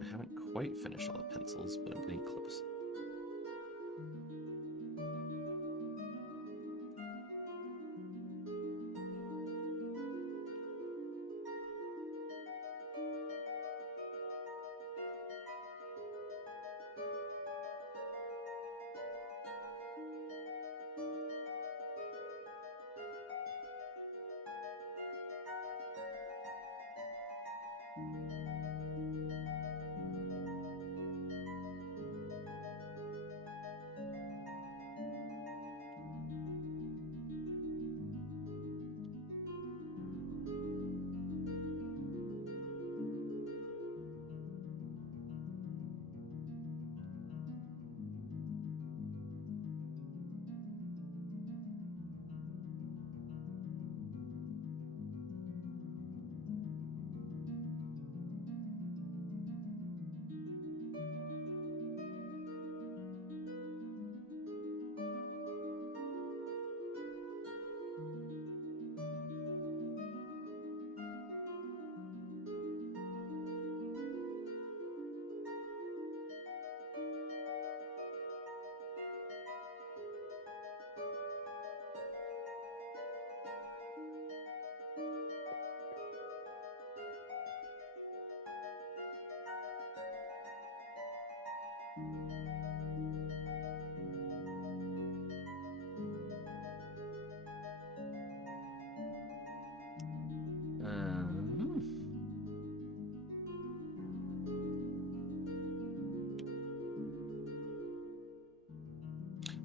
I haven't quite finished all the pencils, but I'm getting close.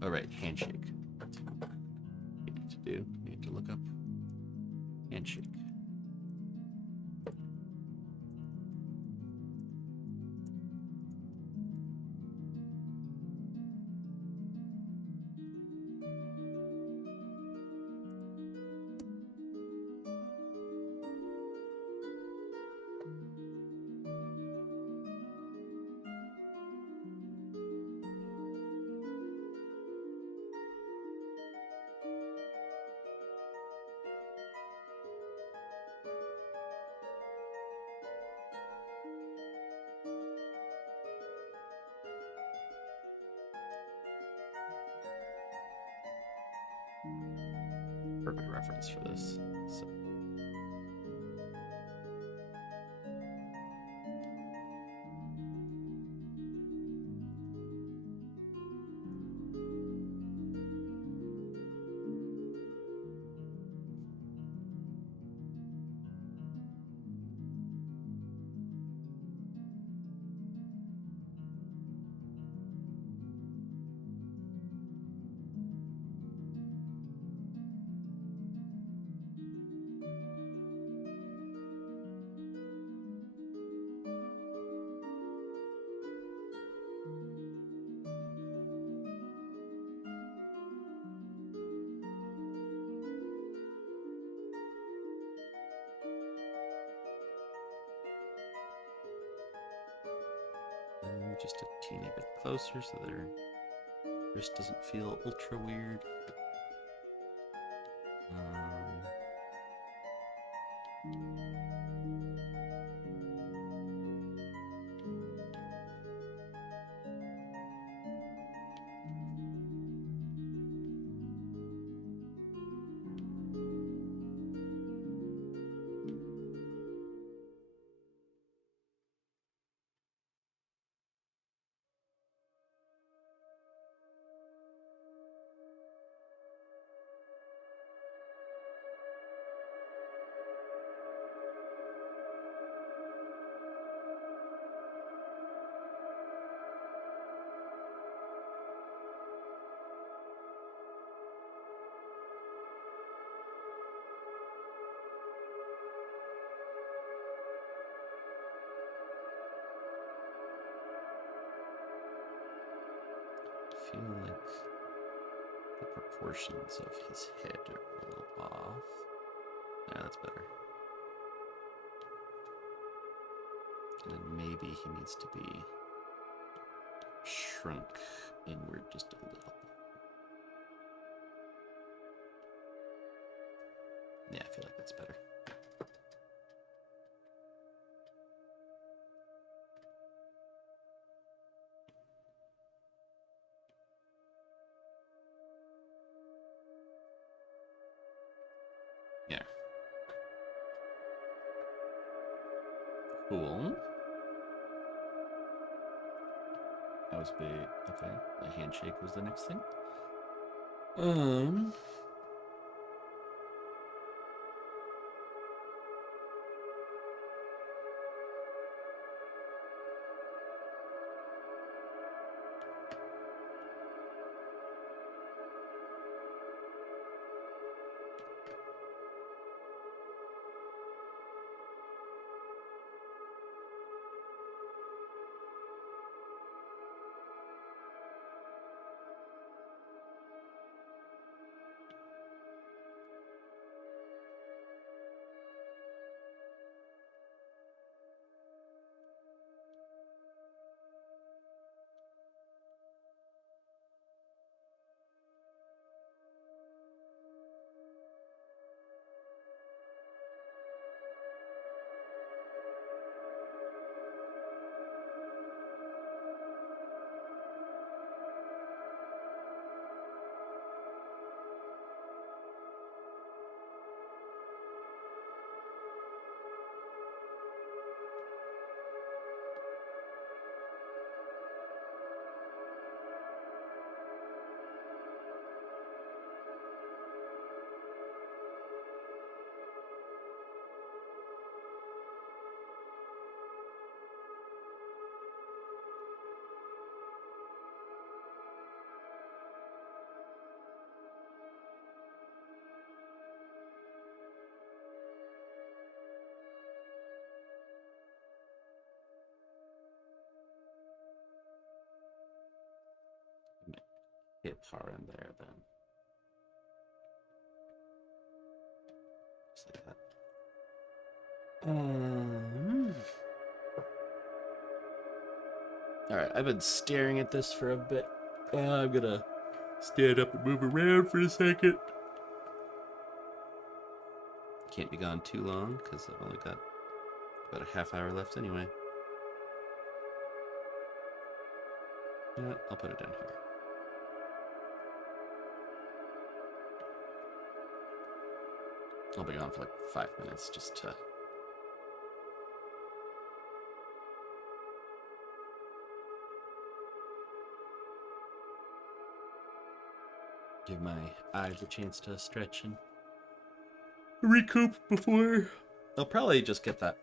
All right, handshake. That's what you need to do. You need to look up handshake. perfect reference for this. So. Just a teeny bit closer so their wrist doesn't feel ultra weird. I feel like the proportions of his head are a little off. Yeah, that's better. And then maybe he needs to be shrunk inward just a little. Yeah, I feel like that's better. Yeah. Cool. That was big. Okay. The handshake was the next thing. Hit par in there then. Just like that. Alright, I've been staring at this for a bit. I'm gonna stand up and move around for a second. Can't be gone too long, because I've only got about a half hour left anyway. Yeah, I'll put it down here. I'll be gone for like 5 minutes just to. Give my eyes a chance to stretch and recoup before. I'll probably just get that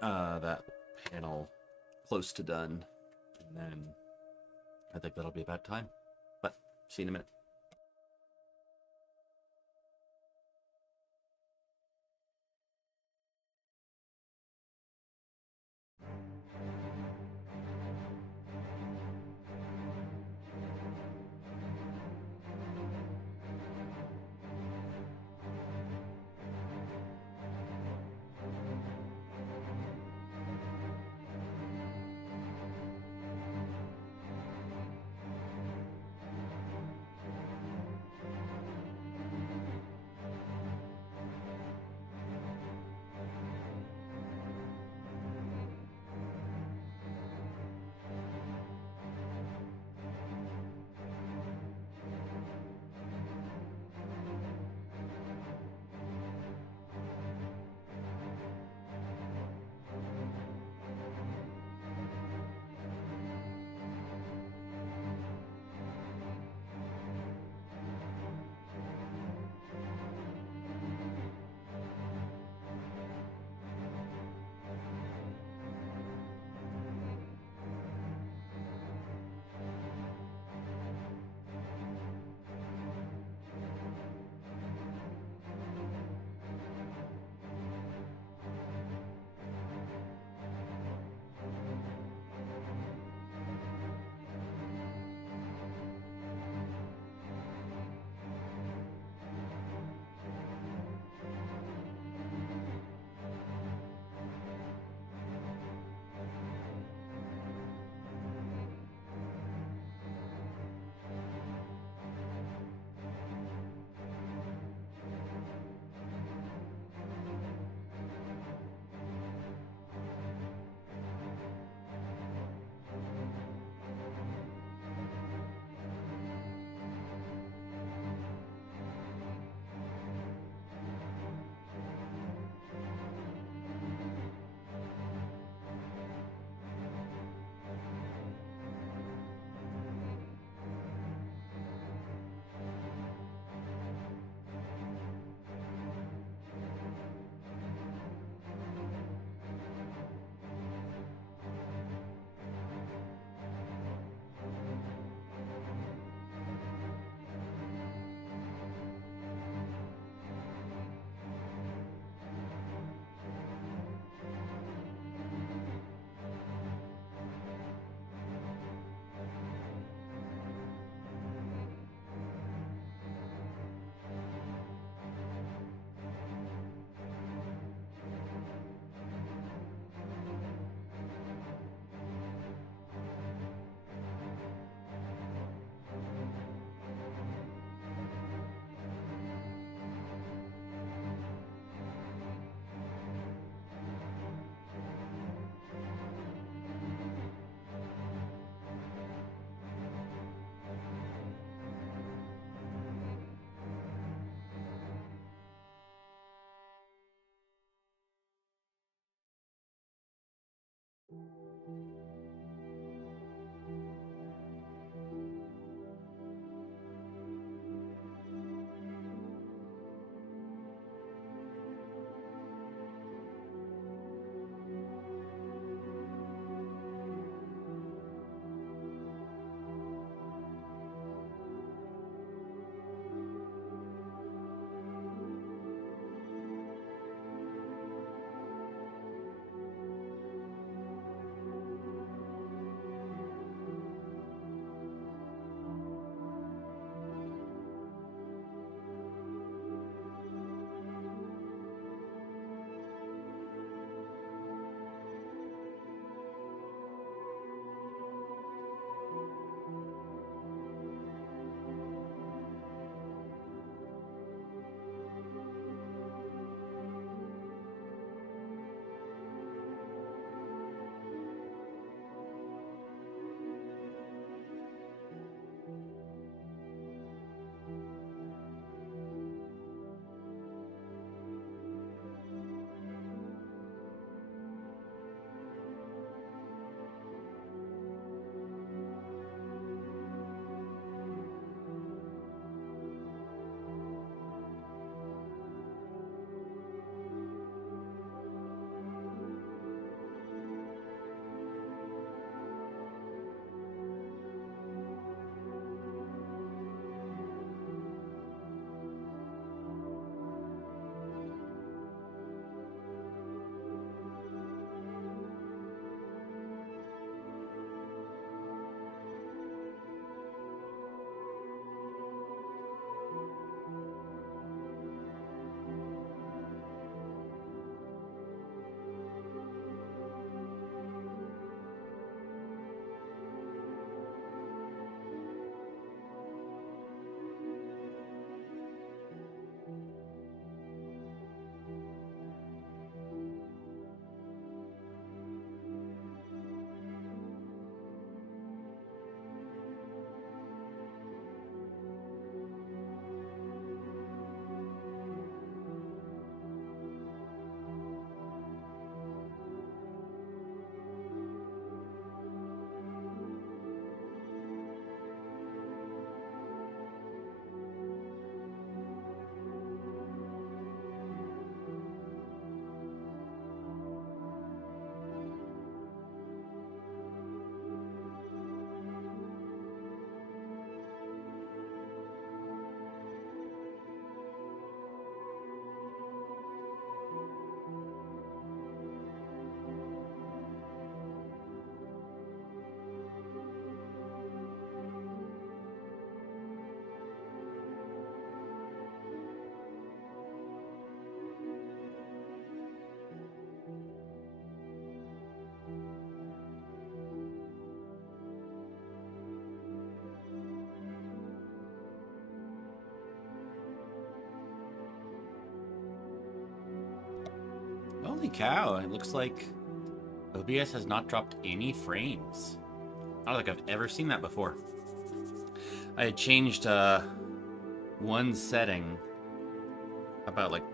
that panel close to done, and then I think that'll be about time. But see you in a minute. Holy cow, it looks like OBS has not dropped any frames. I don't think I've ever seen that before. I had changed one setting about like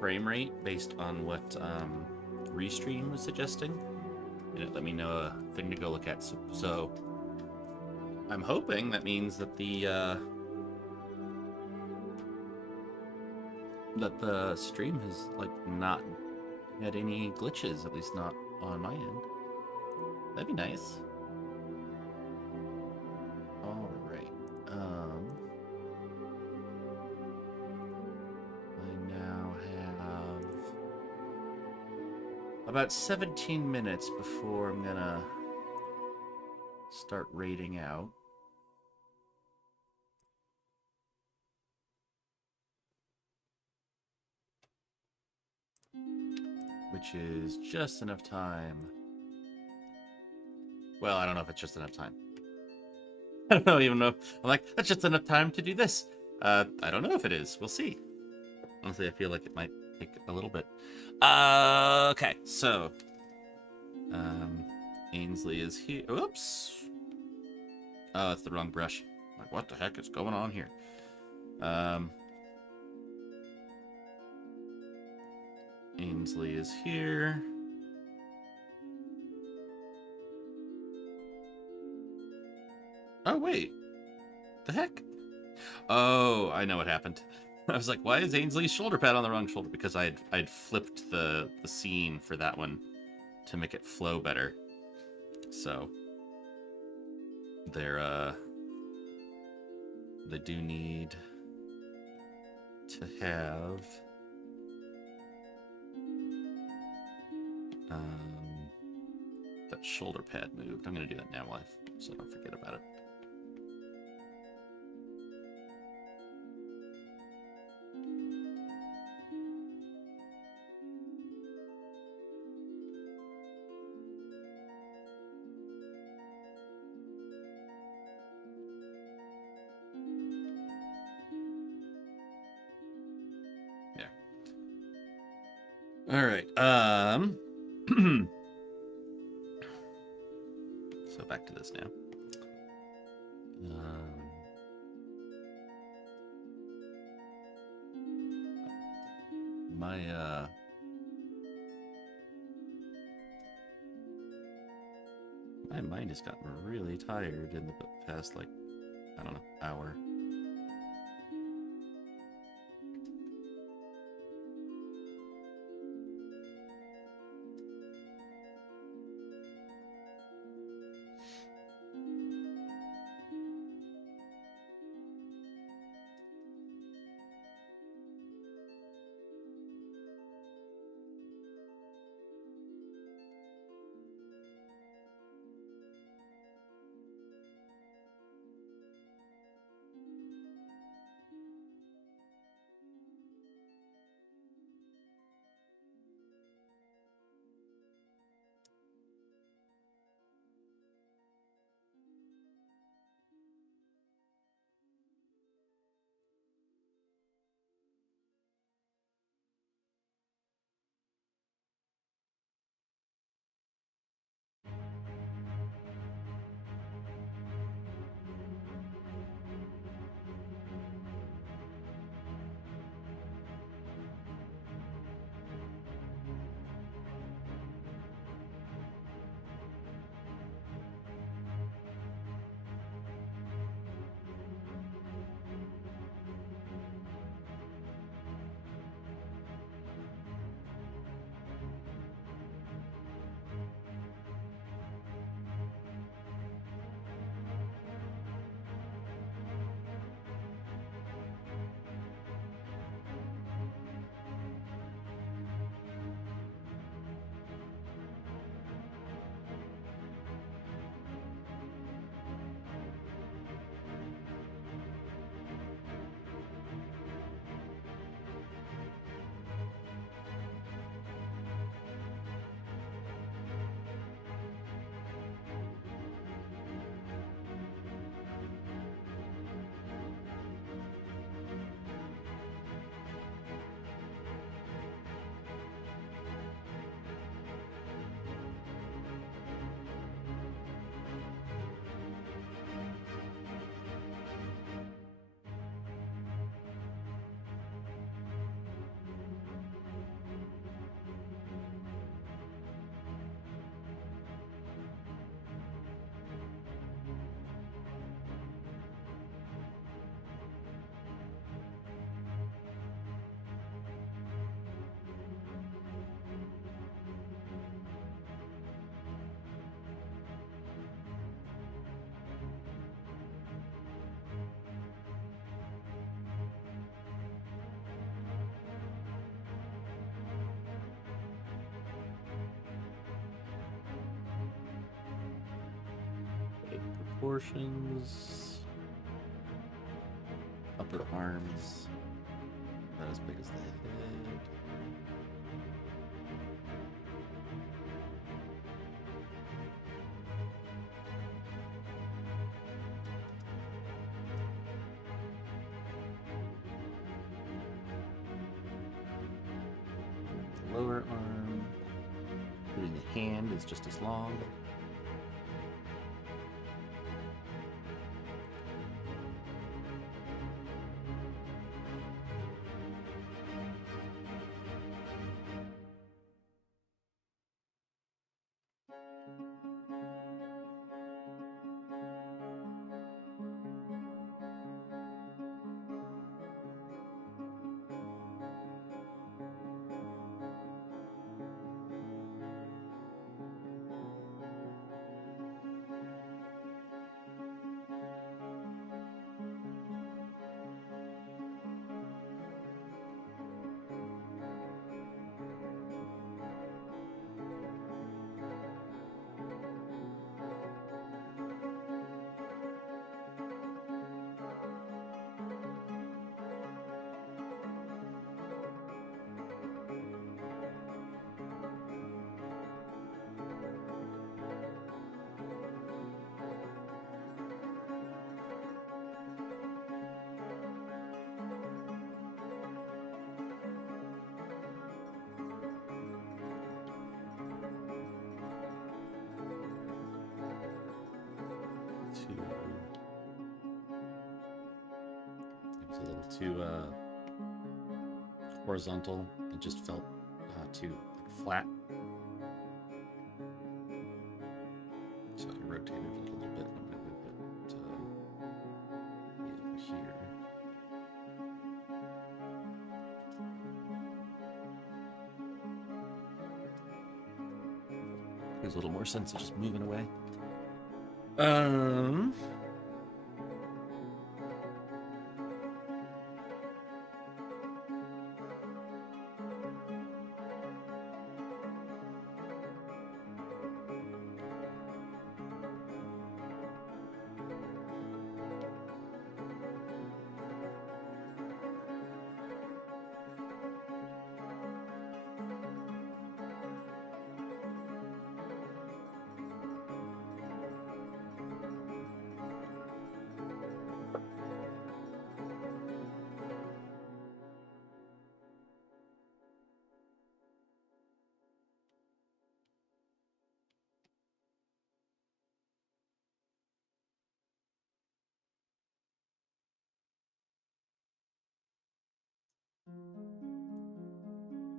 frame rate based on what Restream was suggesting. And it let me know a thing to go look at. So I'm hoping that means that the stream has like not had any glitches, at least not on my end. That'd be nice. All right. I now have about 17 minutes before I'm gonna start raiding out. Which is just enough time. Well, I don't know if it's just enough time. I don't even know. I'm like, that's just enough time to do this. I don't know if it is. We'll see. Honestly, I feel like it might take a little bit. Okay, so Ainsley is here. Oops. Oh, that's the wrong brush. Like, what the heck is going on here? Ainsley is here. Oh, wait. The heck? Oh, I know what happened. I was like, why is Ainsley's shoulder pad on the wrong shoulder? Because I'd flipped the scene for that one to make it flow better. So they do need to have that shoulder pad moved. I'm gonna do that now so I don't forget about it. All right. So back to this now. My mind has gotten really tired in the past, like, I don't know, hour. proportions. Upper arms, not as big as the head. The lower arm, including the hand, is just as long. It was a little too horizontal. It just felt too flat. So I rotated it a little bit. I'm going to move it over here. There's a little more sense of just moving away.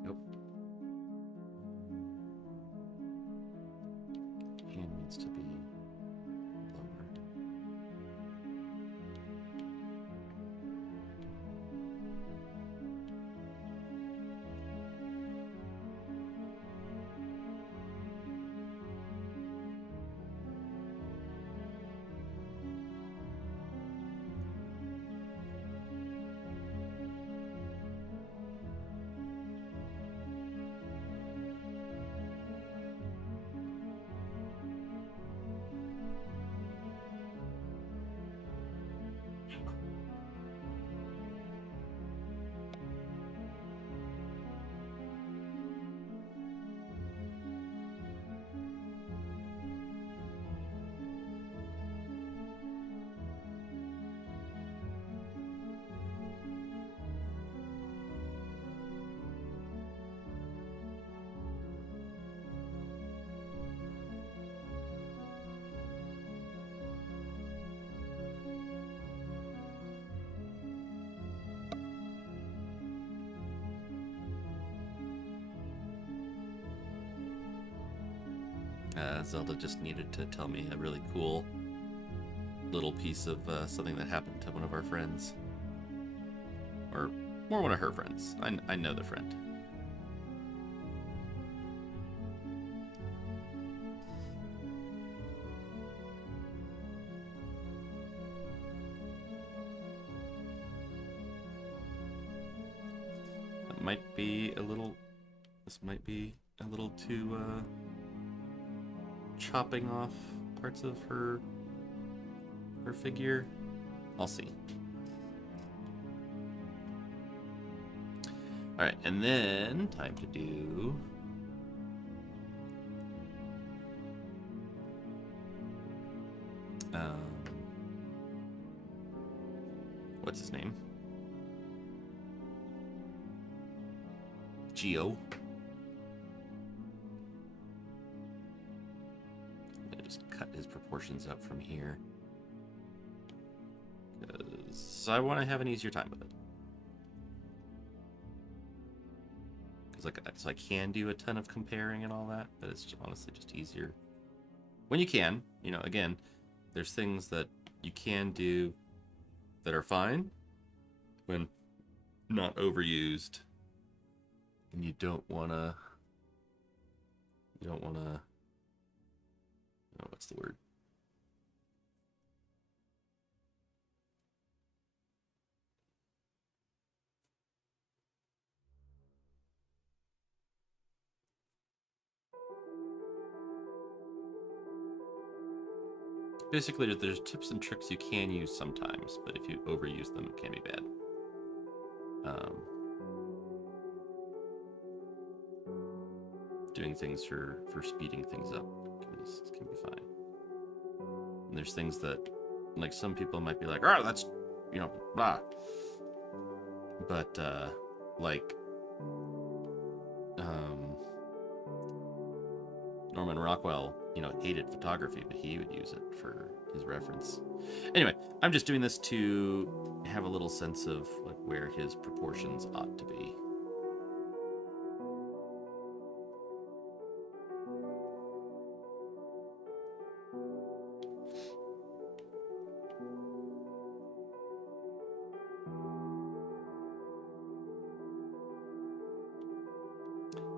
Nope. Hand needs to be lower. Zelda just needed to tell me a really cool little piece of something that happened to one of our friends. Or more one of her friends. I know the friend. That might be a little... This might be a little too... chopping off parts of her per figure. I'll see. Alright, and then time to do... what's his name? Geo. I'm gonna just cut his proportions up from here, because I want to have an easier time with it. Because so I can do a ton of comparing and all that, but it's honestly just easier when you can. You know, again, there's things that you can do that are fine when not overused, and you don't wanna, oh, what's the word? Basically, there's tips and tricks you can use sometimes, but if you overuse them, it can be bad. Doing things for speeding things up can be fine. And there's things that, like, some people might be like, oh, that's, you know, blah. But, like, Norman Rockwell, you know, hated photography, but he would use it for his reference. Anyway, I'm just doing this to have a little sense of like where his proportions ought to be.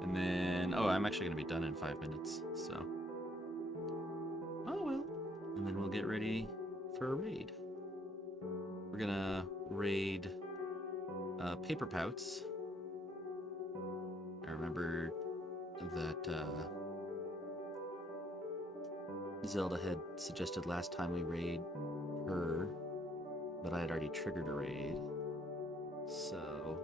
And then, oh, I'm actually going to be done in 5 minutes, so. Oh, well. And then we'll get ready for a raid. We're going to raid Paper Pouts. I remember that Zelda had suggested last time we raid her, but I had already triggered a raid. So...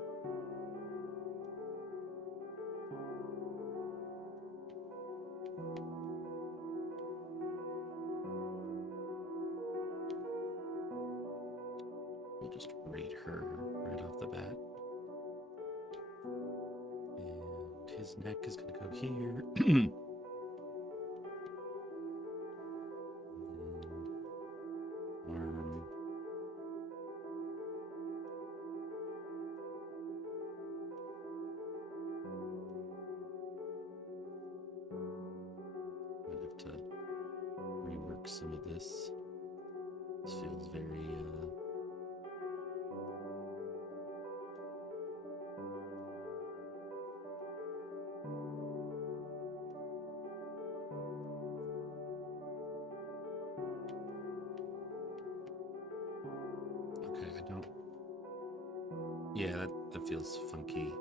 we'll just raid her right off the bat. And his neck is going to go here. Arm. Might have to rework some of this. This feels very okay, I don't... yeah, that feels funky.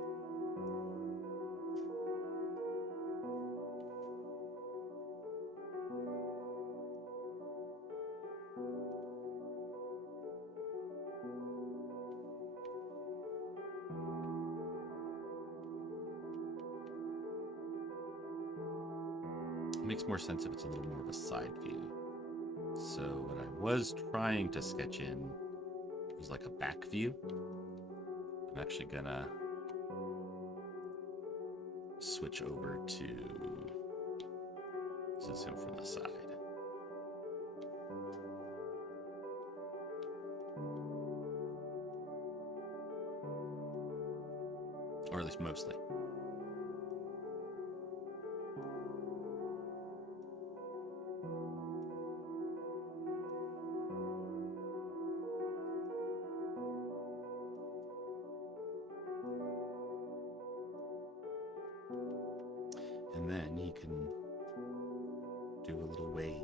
It makes more sense if it's a little more of a side view. So what I was trying to sketch in was like a back view. I'm actually gonna switch over to, this is him from the side. Or at least mostly. And then he can do a little wave.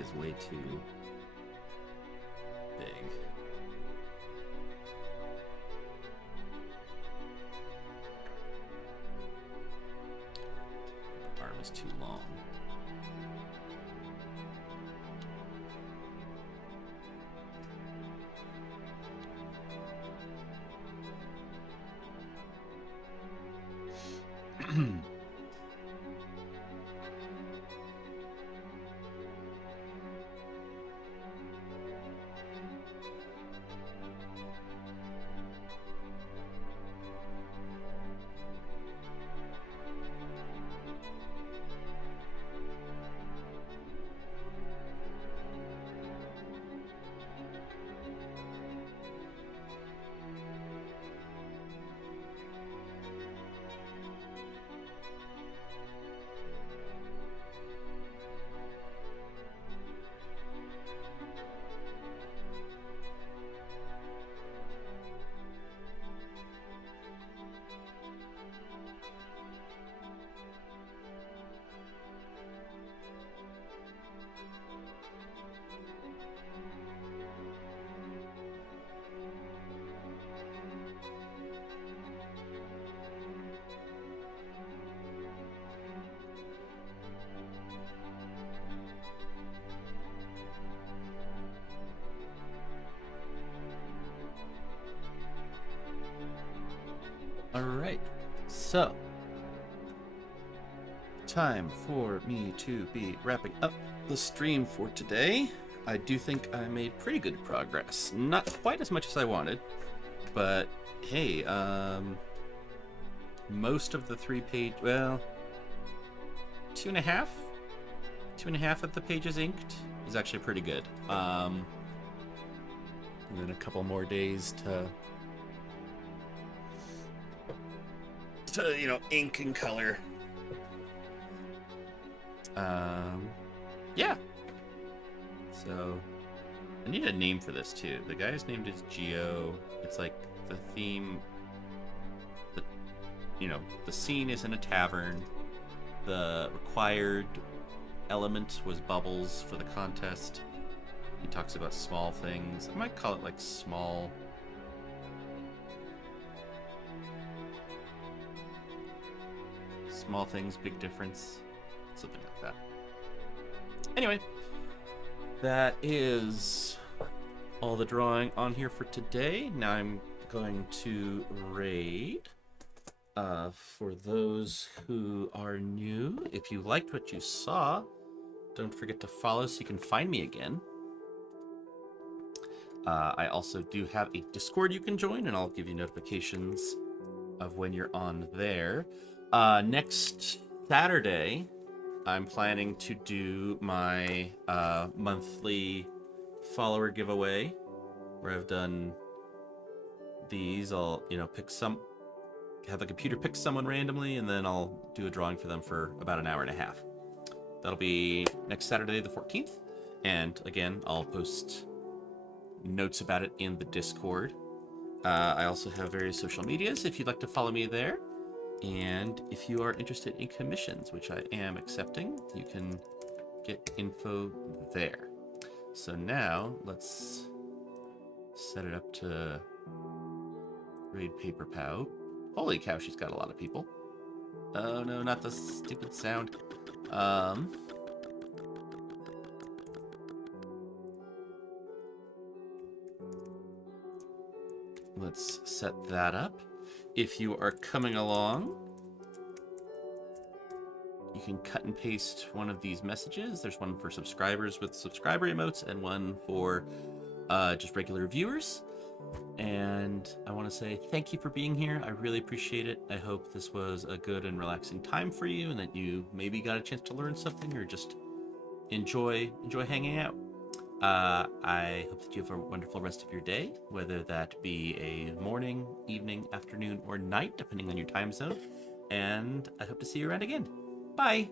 mind is way too big. The arm is too long. Alright, so time for me to be wrapping up the stream for today. I do think I made pretty good progress. Not quite as much as I wanted, but hey, most of the 3-page, well, 2.5 of the pages inked is actually pretty good. And then a couple more days to ink and color. Yeah. So I need a name for this too. The guy's name is Geo. It's like the theme. The scene is in a tavern. The required element was bubbles for the contest. He talks about small things. I might call it like small. Small things, big difference. Something like that. Anyway, that is all the drawing on here for today. Now I'm going to raid. For those who are new, if you liked what you saw, don't forget to follow so you can find me again. I also do have a Discord you can join, and I'll give you notifications of when you're on there. Next Saturday, I'm planning to do my monthly follower giveaway, where I've done these. I'll, have the computer pick someone randomly, and then I'll do a drawing for them for about an hour and a half. That'll be next Saturday, the 14th. And again, I'll post notes about it in the Discord. I also have various social medias if you'd like to follow me there. And if you are interested in commissions, which I am accepting, you can get info there. So now let's set it up to raid Paper Pow. Holy cow, she's got a lot of people. Oh no, not the stupid sound. Let's set that up. If you are coming along, you can cut and paste one of these messages. There's one for subscribers with subscriber emotes and one for just regular viewers. And I want to say thank you for being here. I really appreciate it. I hope this was a good and relaxing time for you, and that you maybe got a chance to learn something or just enjoy hanging out. I hope that you have a wonderful rest of your day, whether that be a morning, evening, afternoon, or night, depending on your time zone. And I hope to see you around again. Bye!